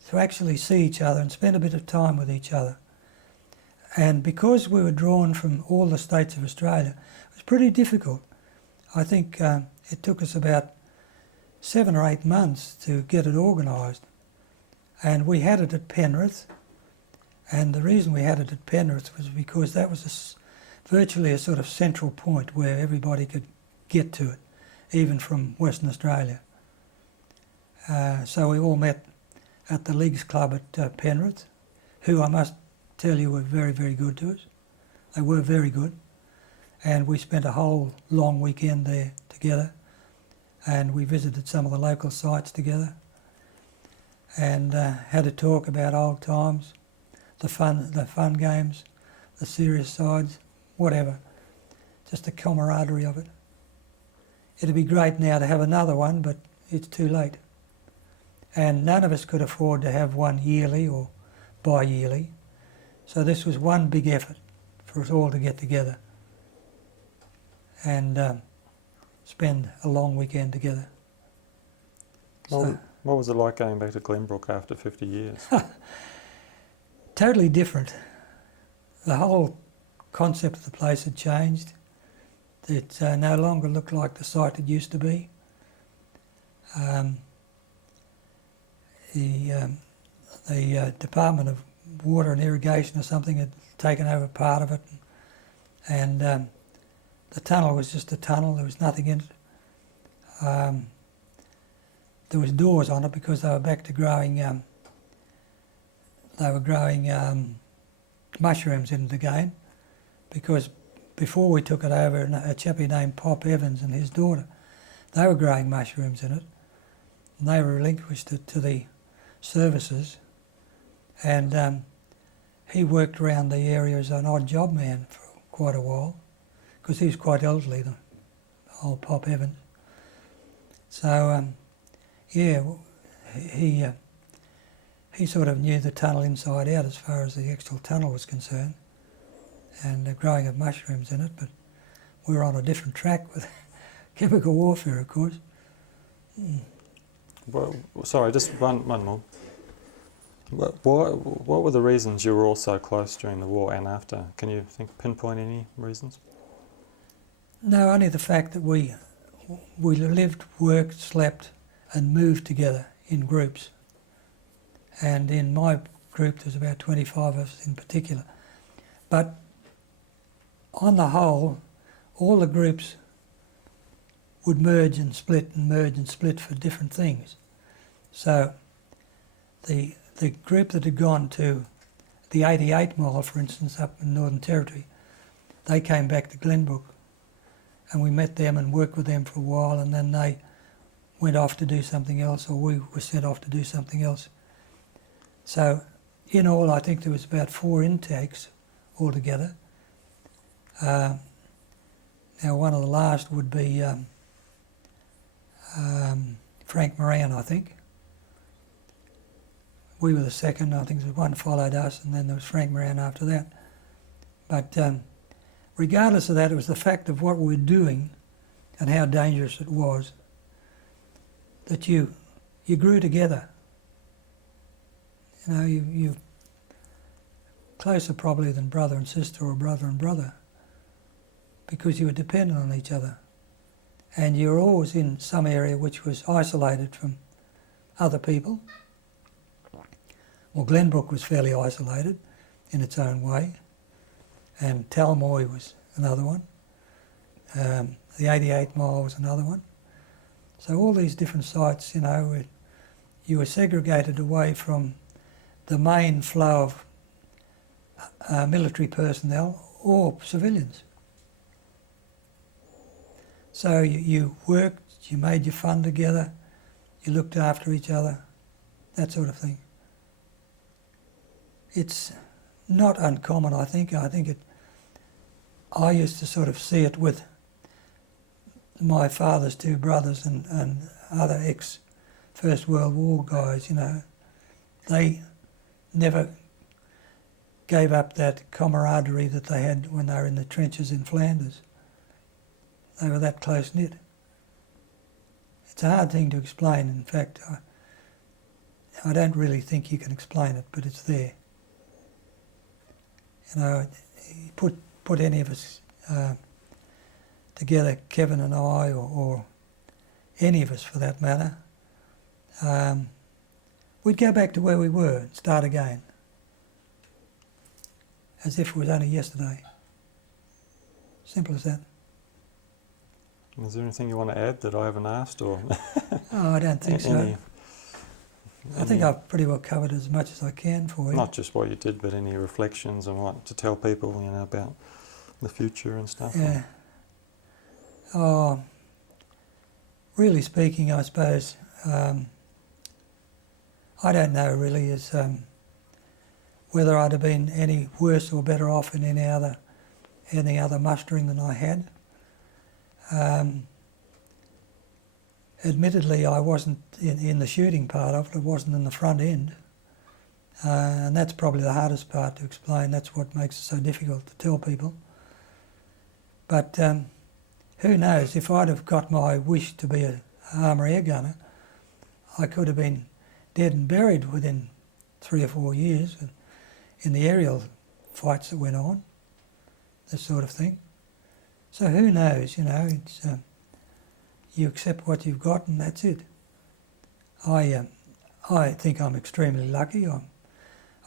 to actually see each other and spend a bit of time with each other. And because we were drawn from all the states of Australia, it was pretty difficult. I think it took us about 7 or 8 months to get it organised. And we had it at Penrith, and the reason we had it at Penrith was because that was virtually a sort of central point where everybody could get to it, even from Western Australia. So we all met at the Leagues Club at Penrith, who I must tell you were very, very good to us. They were very good. And we spent a whole long weekend there together, and we visited some of the local sites together and had a talk about old times, the fun games, the serious sides, whatever. Just the camaraderie of it. It'd be great now to have another one, but it's too late. And none of us could afford to have one yearly or bi-yearly. So this was one big effort for us all to get together and spend a long weekend together. What was it like going back to Glenbrook after 50 years? Totally different. The whole concept of the place had changed. It no longer looked like the site it used to be. The Department of Water and Irrigation or something had taken over part of it, and the tunnel was just a tunnel. There was nothing in it. There was doors on it because they were back to growing. They were growing mushrooms in it again, because before we took it over, a chappie named Pop Evans and his daughter, they were growing mushrooms in it, and they relinquished it to the services, and he worked around the area as an odd job man for quite a while, because he was quite elderly, the old Pop Evans. So yeah, he sort of knew the tunnel inside out as far as the actual tunnel was concerned, and the growing of mushrooms in it, but we were on a different track with chemical warfare, of course. Well, sorry, just one more. What were the reasons you were all so close during the war and after? Can you pinpoint any reasons? No, only the fact that we lived, worked, slept and moved together in groups. And in my group there's about 25 of us in particular. But on the whole, all the groups would merge and split for different things. So the group that had gone to the 88 Mile, for instance, up in Northern Territory, they came back to Glenbrook, and we met them and worked with them for a while, and then they went off to do something else, or we were sent off to do something else. So in all, I think there was about 4 intakes altogether. Now one of the last would be Frank Moran, I think. We were the second. I think there was one followed us, and then there was Frank Moran after that. But regardless of that, it was the fact of what we were doing and how dangerous it was that you grew together. You know, you're closer probably than brother and sister or brother and brother, because you were dependent on each other. And you were always in some area which was isolated from other people. Well, Glenbrook was fairly isolated in its own way, and Talmoy was another one. The 88 Mile was another one. So all these different sites, you know, you were segregated away from the main flow of military personnel or civilians. So you worked, you made your fun together, you looked after each other, that sort of thing. It's not uncommon, I think. I used to sort of see it with my father's 2 brothers and other ex-First World War guys, you know. They never gave up that camaraderie that they had when they were in the trenches in Flanders. They were that close-knit. It's a hard thing to explain. In fact, I don't really think you can explain it, but it's there. You know, put any of us together, Kevin and I, or any of us for that matter, we'd go back to where we were and start again, as if it was only yesterday. Simple as that. Is there anything you want to add that I haven't asked, or? Oh, I don't think so. I think I've pretty well covered as much as I can for you. Not just what you did, but any reflections and what to tell people, you know, about the future and stuff. Yeah. Oh, really speaking, I suppose, I don't know really as whether I'd have been any worse or better off in any other mustering than I had. Admittedly, I wasn't in the shooting part of it. I wasn't in the front end, and that's probably the hardest part to explain. That's what makes it so difficult to tell people. But who knows, if I'd have got my wish to be an armourer air gunner, I could have been dead and buried within 3 or 4 years in the aerial fights that went on, this sort of thing. So who knows, you know, it's you accept what you've got and that's it. I think I'm extremely lucky.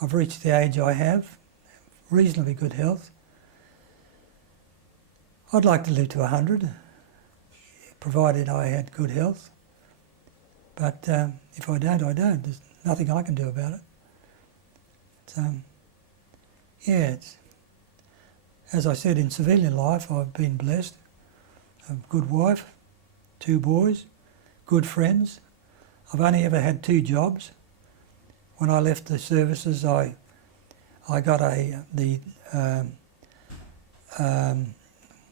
I've reached the age I have, reasonably good health. I'd like to live to 100, provided I had good health. But if I don't, I don't. There's nothing I can do about it. It's, as I said, in civilian life, I've been blessed. A good wife, 2 boys, good friends. I've only ever had 2 jobs. When I left the services, I got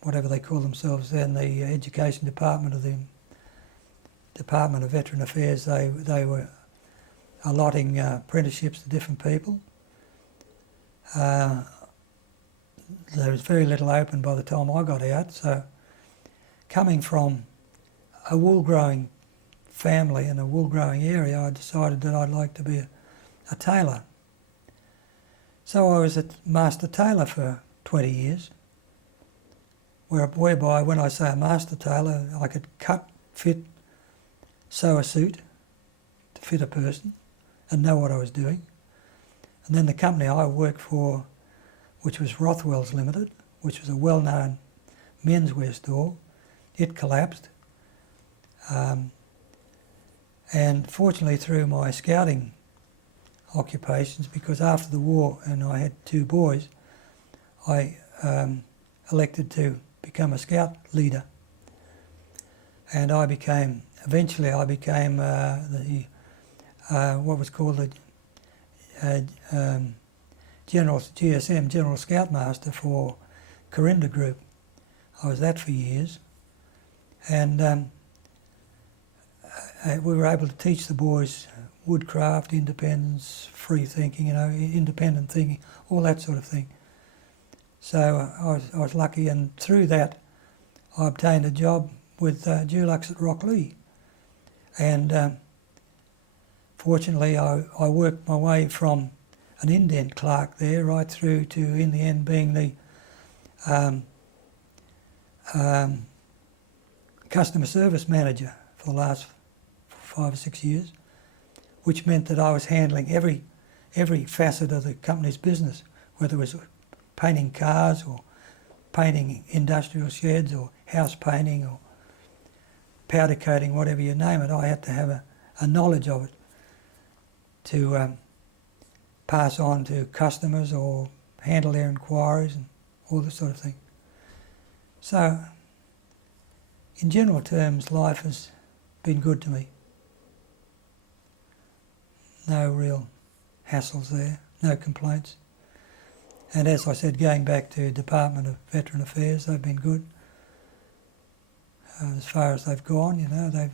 whatever they call themselves then, the Education Department of the Department of Veteran Affairs. They were allotting apprenticeships to different people. There was very little open by the time I got out, so coming from a wool growing family in a wool growing area, I decided that I'd like to be a tailor. So I was a master tailor for 20 years, whereby when I say a master tailor, I could cut, fit, sew a suit to fit a person and know what I was doing. And then the company I worked for, which was Rothwell's Limited, which was a well-known menswear store, it collapsed. And fortunately through my scouting occupations, because after the war and I had 2 boys, I elected to become a scout leader. And eventually I became what was called the GSM, General Scoutmaster for Corinda Group. I was that for years. And we were able to teach the boys woodcraft, independence, free thinking, independent thinking, all that sort of thing. So I was lucky, and through that I obtained a job with Dulux at Rocklea. And fortunately I worked my way from an indent clerk there right through to, in the end, being the customer service manager for the last 5 or 6 years, which meant that I was handling every facet of the company's business, whether it was painting cars or painting industrial sheds or house painting or powder coating, whatever you name it. I had to have a knowledge of it to pass on to customers or handle their inquiries and all this sort of thing. So, in general terms, life has been good to me. No real hassles there, no complaints. And as I said, going back to Department of Veteran Affairs, they've been good. As far as they've gone, they've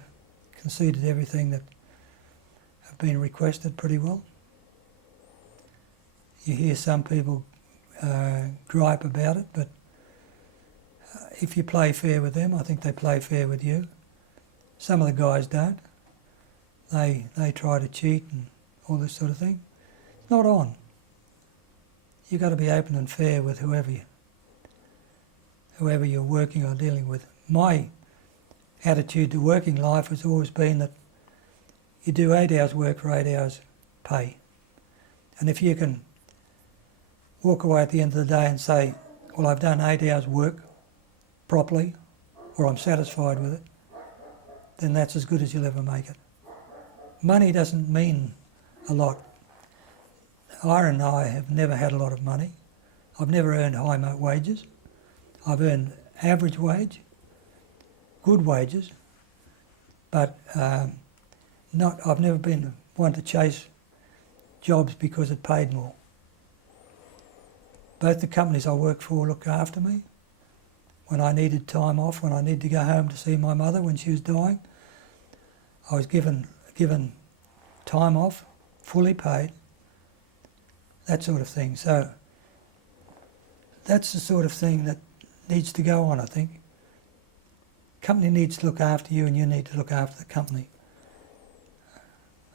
conceded everything that have been requested pretty well. You hear some people gripe about it, but if you play fair with them, I think they play fair with you. Some of the guys don't. They try to cheat and all this sort of thing. It's not on. You've got to be open and fair with whoever you're working or dealing with. My attitude to working life has always been that you do 8 hours work for 8 hours pay. And if you can walk away at the end of the day and say, well, I've done 8 hours work properly, or I'm satisfied with it, then that's as good as you'll ever make it. Money doesn't mean a lot. Ira and I have never had a lot of money. I've never earned high wages. I've earned average wage, good wages, but I've never been one to chase jobs because it paid more. Both the companies I worked for looked after me. When I needed time off, when I needed to go home to see my mother when she was dying, I was given time off, fully paid, that sort of thing. So that's the sort of thing that needs to go on, I think. Company needs to look after you and you need to look after the company.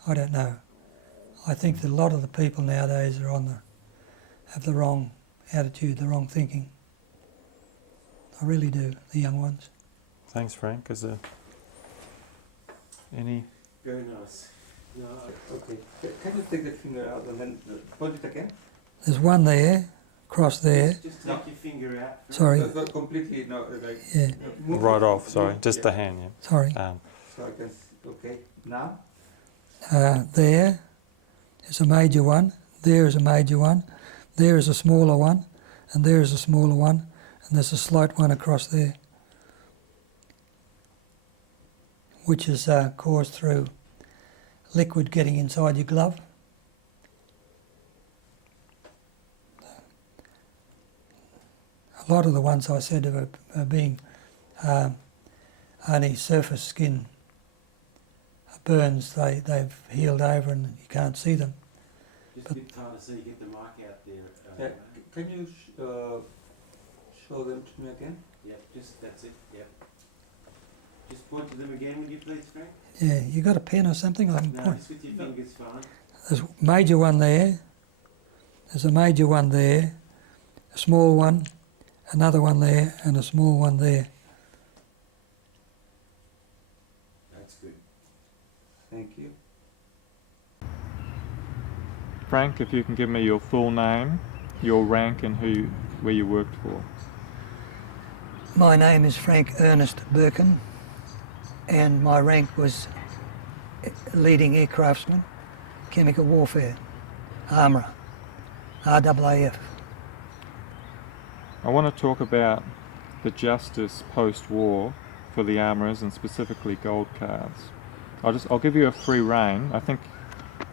I don't know. I think that a lot of the people nowadays have the wrong attitude, the wrong thinking. I really do, the young ones. Thanks, Frank. Is there any? Very nice. No, Okay. Can you take the finger out and then point it again? There's one there, across there. Just take your finger out. Sorry. Completely, no, like... Yeah, move Right it. off, sorry, just the hand, sorry. yeah. So I can, okay, now? There is a major one, there is a major one, there is a smaller one, and there is a smaller one, and there's a slight one across there, which is caused through liquid getting inside your glove. A lot of the ones I said are being only surface skin burns, they've healed over and you can't see them. Just a bit tighter so you get the mark out there. Yeah. Can you show them to me again? Yeah, just that's it. Yeah. Just point to them again, will you please, Frank? Yeah, you got a pen or something? I can No, point. just with your fingers, fine. There's a major one there, there's a major one there, a small one, another one there, and a small one there. That's good. Thank you. Frank, if you can give me your full name, your rank and where you worked for. My name is Frank Ernest Burkin, and my rank was leading aircraftsman, chemical warfare, armourer, RAAF. I want to talk about the justice post-war for the armourers and specifically gold cards. I'll give you a free rein. I think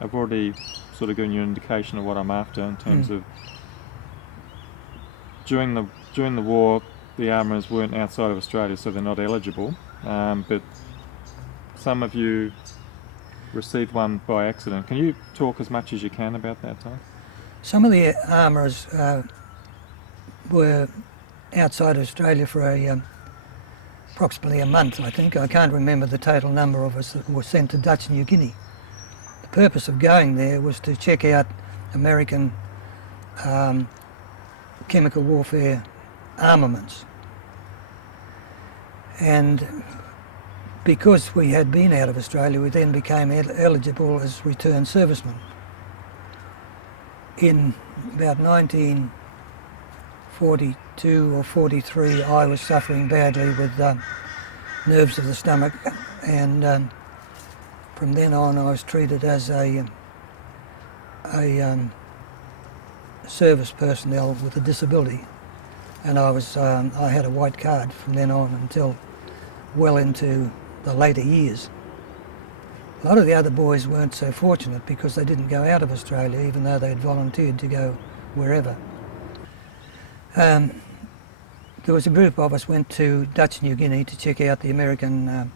I've already sort of given you an indication of what I'm after in terms of during the war the armourers weren't outside of Australia, so they're not eligible, but some of you received one by accident. Can you talk as much as you can about that time? Some of the armourers were outside Australia for approximately a month, I think. I can't remember the total number of us that were sent to Dutch New Guinea. The purpose of going there was to check out American chemical warfare armaments. And because we had been out of Australia, we then became eligible as returned servicemen. In about 1942 or 43, I was suffering badly with nerves of the stomach, and from then on I was treated as a service personnel with a disability, and I had a white card from then on until well into the later years. A lot of the other boys weren't so fortunate because they didn't go out of Australia, even though they had volunteered to go wherever. There was a group of us went to Dutch New Guinea to check out the American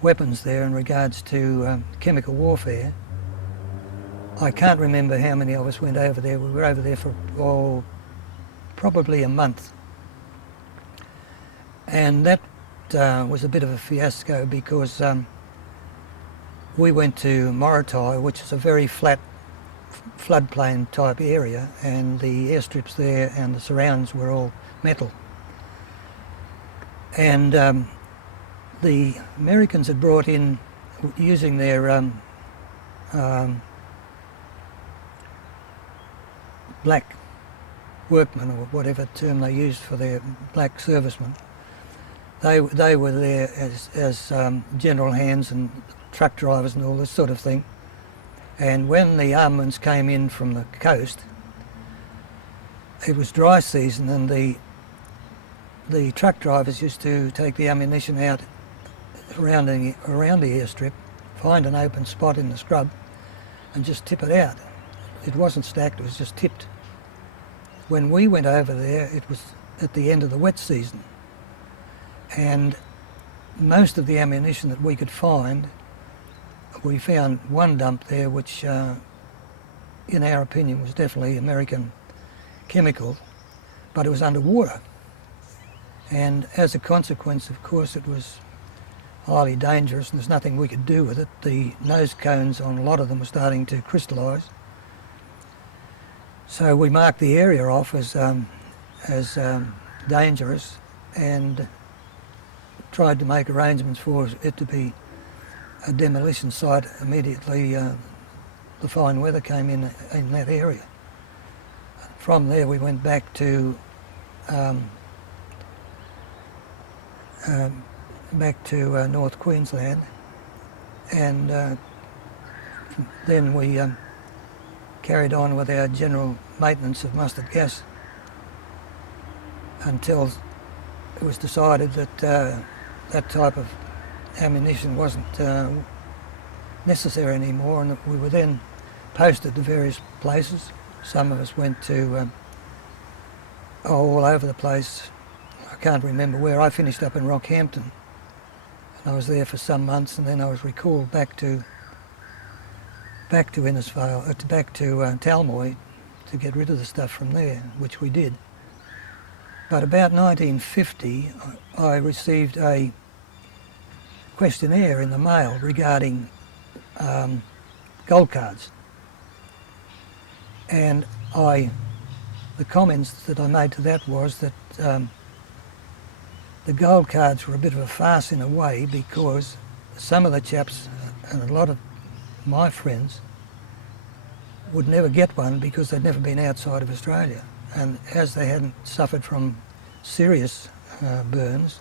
weapons there in regards to chemical warfare. I can't remember how many of us went over there. We were over there for probably a month. And that was a bit of a fiasco because we went to Morotai, which is a very flat floodplain type area, and the airstrips there and the surrounds were all metal. And the Americans had brought in, using their black workmen, or whatever term they used for their black servicemen, they were there as general hands and truck drivers and all this sort of thing. And when the armaments came in from the coast, it was dry season, and the truck drivers used to take the ammunition out around the airstrip, find an open spot in the scrub and just tip it out. It wasn't stacked, it was just tipped. When we went over there, it was at the end of the wet season, and most of the ammunition that we could find, we found one dump there which in our opinion was definitely American chemical, but it was underwater, and as a consequence, of course, it was highly dangerous and there's nothing we could do with it. The nose cones on a lot of them were starting to crystallise, so we marked the area off as dangerous and tried to make arrangements for it to be a demolition site immediately the fine weather came in that area. from there we went back to North Queensland, and then we carried on with our general maintenance of mustard gas until it was decided that that type of ammunition wasn't necessary anymore, and we were then posted to various places. Some of us went to all over the place. I can't remember where. I finished up in Rockhampton, and I was there for some months, and then I was recalled back to Innisfail, back to Talmoy, to get rid of the stuff from there, which we did. But about 1950, I received a questionnaire in the mail regarding gold cards, and the comments that I made to that was that the gold cards were a bit of a farce in a way, because some of the chaps and a lot of my friends would never get one because they'd never been outside of Australia, and as they hadn't suffered from serious burns,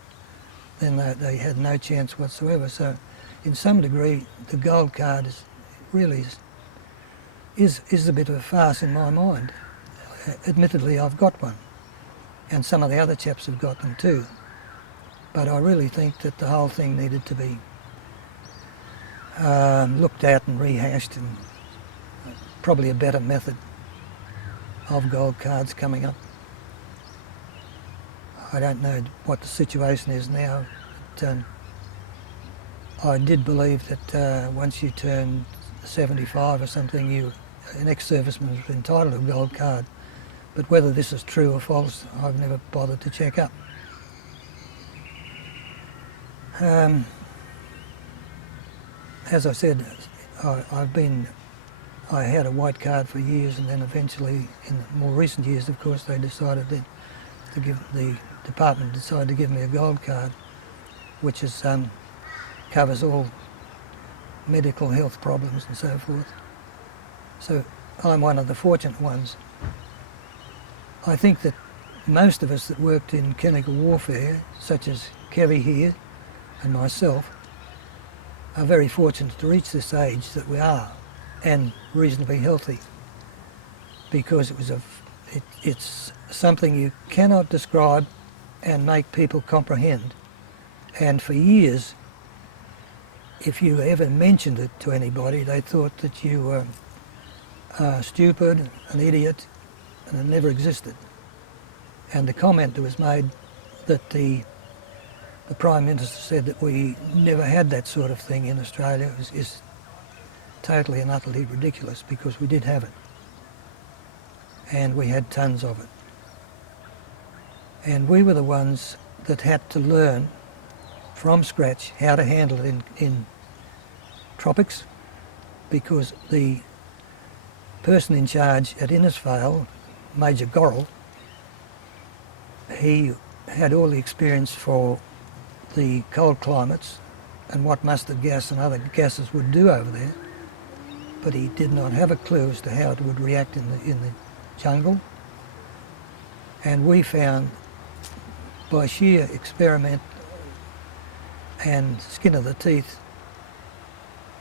then they had no chance whatsoever. So in some degree the gold card is a bit of a farce in my mind. Admittedly, I've got one, and some of the other chaps have got them too, but I really think that the whole thing needed to be looked at and rehashed, and probably a better method of gold cards coming up. I don't know what the situation is now, but I did believe that once you turned 75 or something, an ex-serviceman was entitled to a gold card. But whether this is true or false, I've never bothered to check up. As I said, I had a white card for years, and then eventually, in the more recent years, of course, they decided the department decided to give me a gold card, which covers all medical health problems and so forth. So I'm one of the fortunate ones. I think that most of us that worked in chemical warfare, such as Kevy here and myself, are very fortunate to reach this age that we are, and reasonably healthy, because it's something you cannot describe and make people comprehend. And for years, if you ever mentioned it to anybody, they thought that you were stupid, an idiot, and it never existed. And the comment that was made that the Prime Minister said that we never had that sort of thing in Australia is totally and utterly ridiculous, because we did have it. And we had tons of it. And we were the ones that had to learn from scratch how to handle it in tropics, because the person in charge at Innisfail, Major Gorrell, he had all the experience for the cold climates and what mustard gas and other gases would do over there, but he did not have a clue as to how it would react in the jungle. And we found, by sheer experiment and skin of the teeth,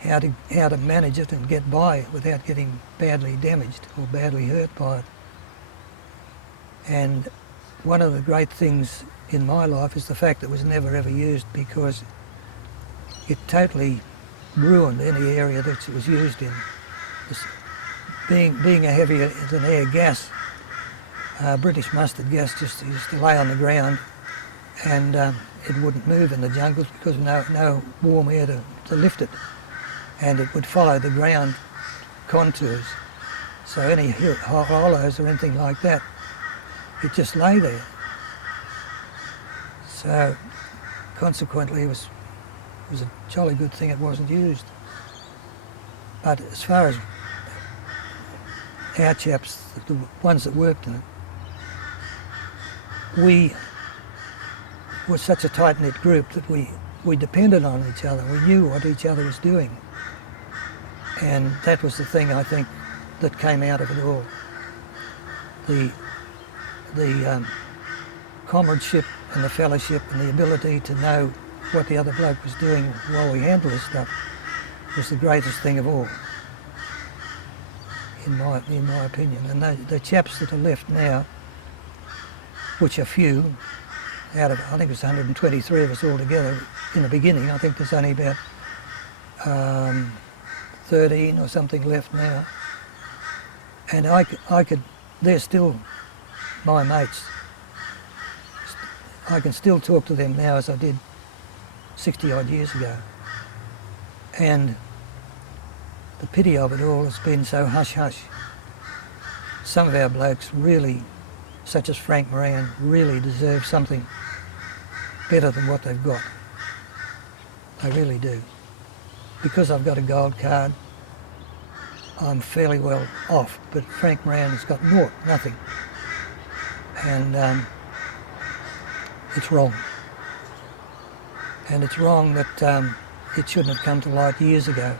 how to manage it and get by without getting badly damaged or badly hurt by it. And one of the great things in my life is the fact that it was never ever used, because it totally ruined any area that it was used in. Being a heavier than air gas, British mustard gas just used to lay on the ground, and it wouldn't move in the jungles because no warm air to lift it, and it would follow the ground contours. So any hollows or anything like that, it just lay there. So consequently it was a jolly good thing it wasn't used. But as far as our chaps, the ones that worked in it, we were such a tight-knit group that we depended on each other. We knew what each other was doing. And that was the thing, I think, that came out of it all. the comradeship and the fellowship and the ability to know what the other bloke was doing while we handled this stuff was the greatest thing of all, in my opinion. And the chaps that are left now, which are few, out of, I think it was 123 of us altogether in the beginning. I think there's only about 13 or something left now. And I could, they're still my mates. I can still talk to them now as I did 60 odd years ago. And the pity of it all has been so hush-hush. Some of our blokes really, such as Frank Moran, really deserve something better than what they've got. They really do. Because I've got a gold card, I'm fairly well off, but Frank Moran has got naught, nothing. And it's wrong. And it's wrong that it shouldn't have come to light years ago.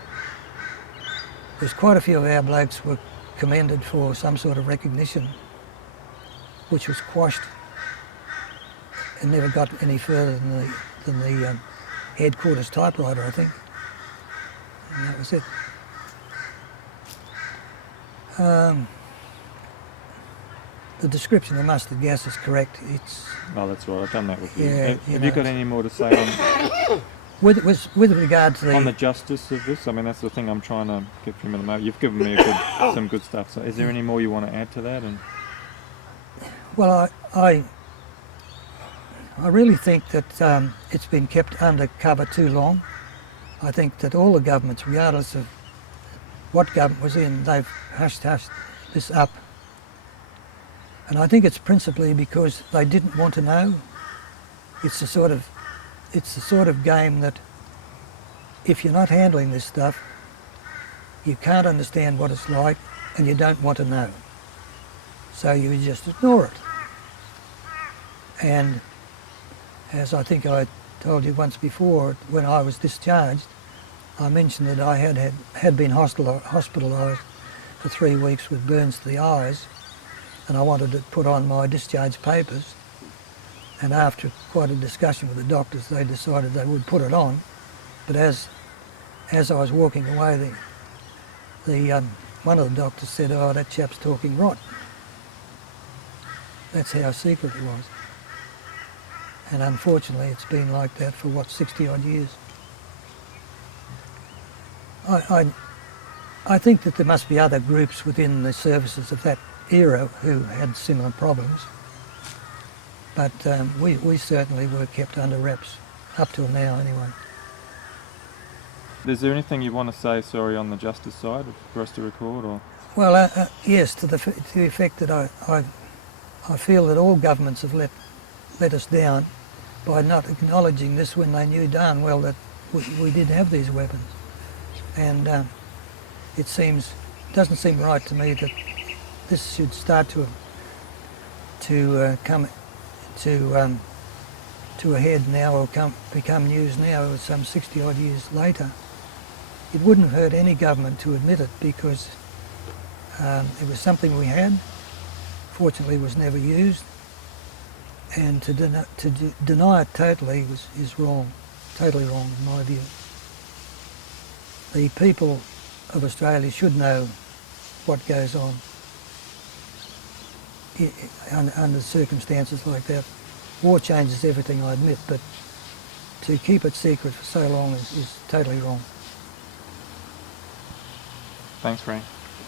There's quite a few of our blokes were commended for some sort of recognition, which was quashed and never got any further than the headquarters typewriter, I think. And that was it. The description of mustard gas is correct. It's Oh, that's right. I've done that with you. Yeah, Have you you know. got any more to say on, with regard to on the justice of this? I mean, that's the thing I'm trying to get from at the moment. You've given me some good stuff. So, is there any more you want to add to that? And well, I really think that it's been kept under cover too long. I think that all the governments, regardless of what government was in, they've hushed this up. And I think it's principally because they didn't want to know. It's the sort of game that if you're not handling this stuff, you can't understand what it's like and you don't want to know. So you just ignore it. And as I think I told you once before, when I was discharged, I mentioned that I had been hospitalised for 3 weeks with burns to the eyes, and I wanted to put on my discharge papers. And after quite a discussion with the doctors, they decided they would put it on. But as I was walking away, one of the doctors said, "Oh, that chap's talking rot." That's how secret it was. And unfortunately, it's been like that for, 60 odd years. I think that there must be other groups within the services of that era who had similar problems. But we certainly were kept under wraps, up till now anyway. is there anything you want to say, sorry, on the justice side for us to record? Or Well, yes, to the effect that I feel that all governments have let us down by not acknowledging this when they knew darn well that we did have these weapons. And it doesn't seem right to me that this should start to come to a head now, or become news now, some 60 odd years later. It wouldn't have hurt any government to admit it, because it was something we had. Fortunately, it was never used, and to deny it totally is wrong, totally wrong in my view. The people of Australia should know what goes on under circumstances like that. War changes everything, I admit, but to keep it secret for so long is totally wrong. thanks, Frank.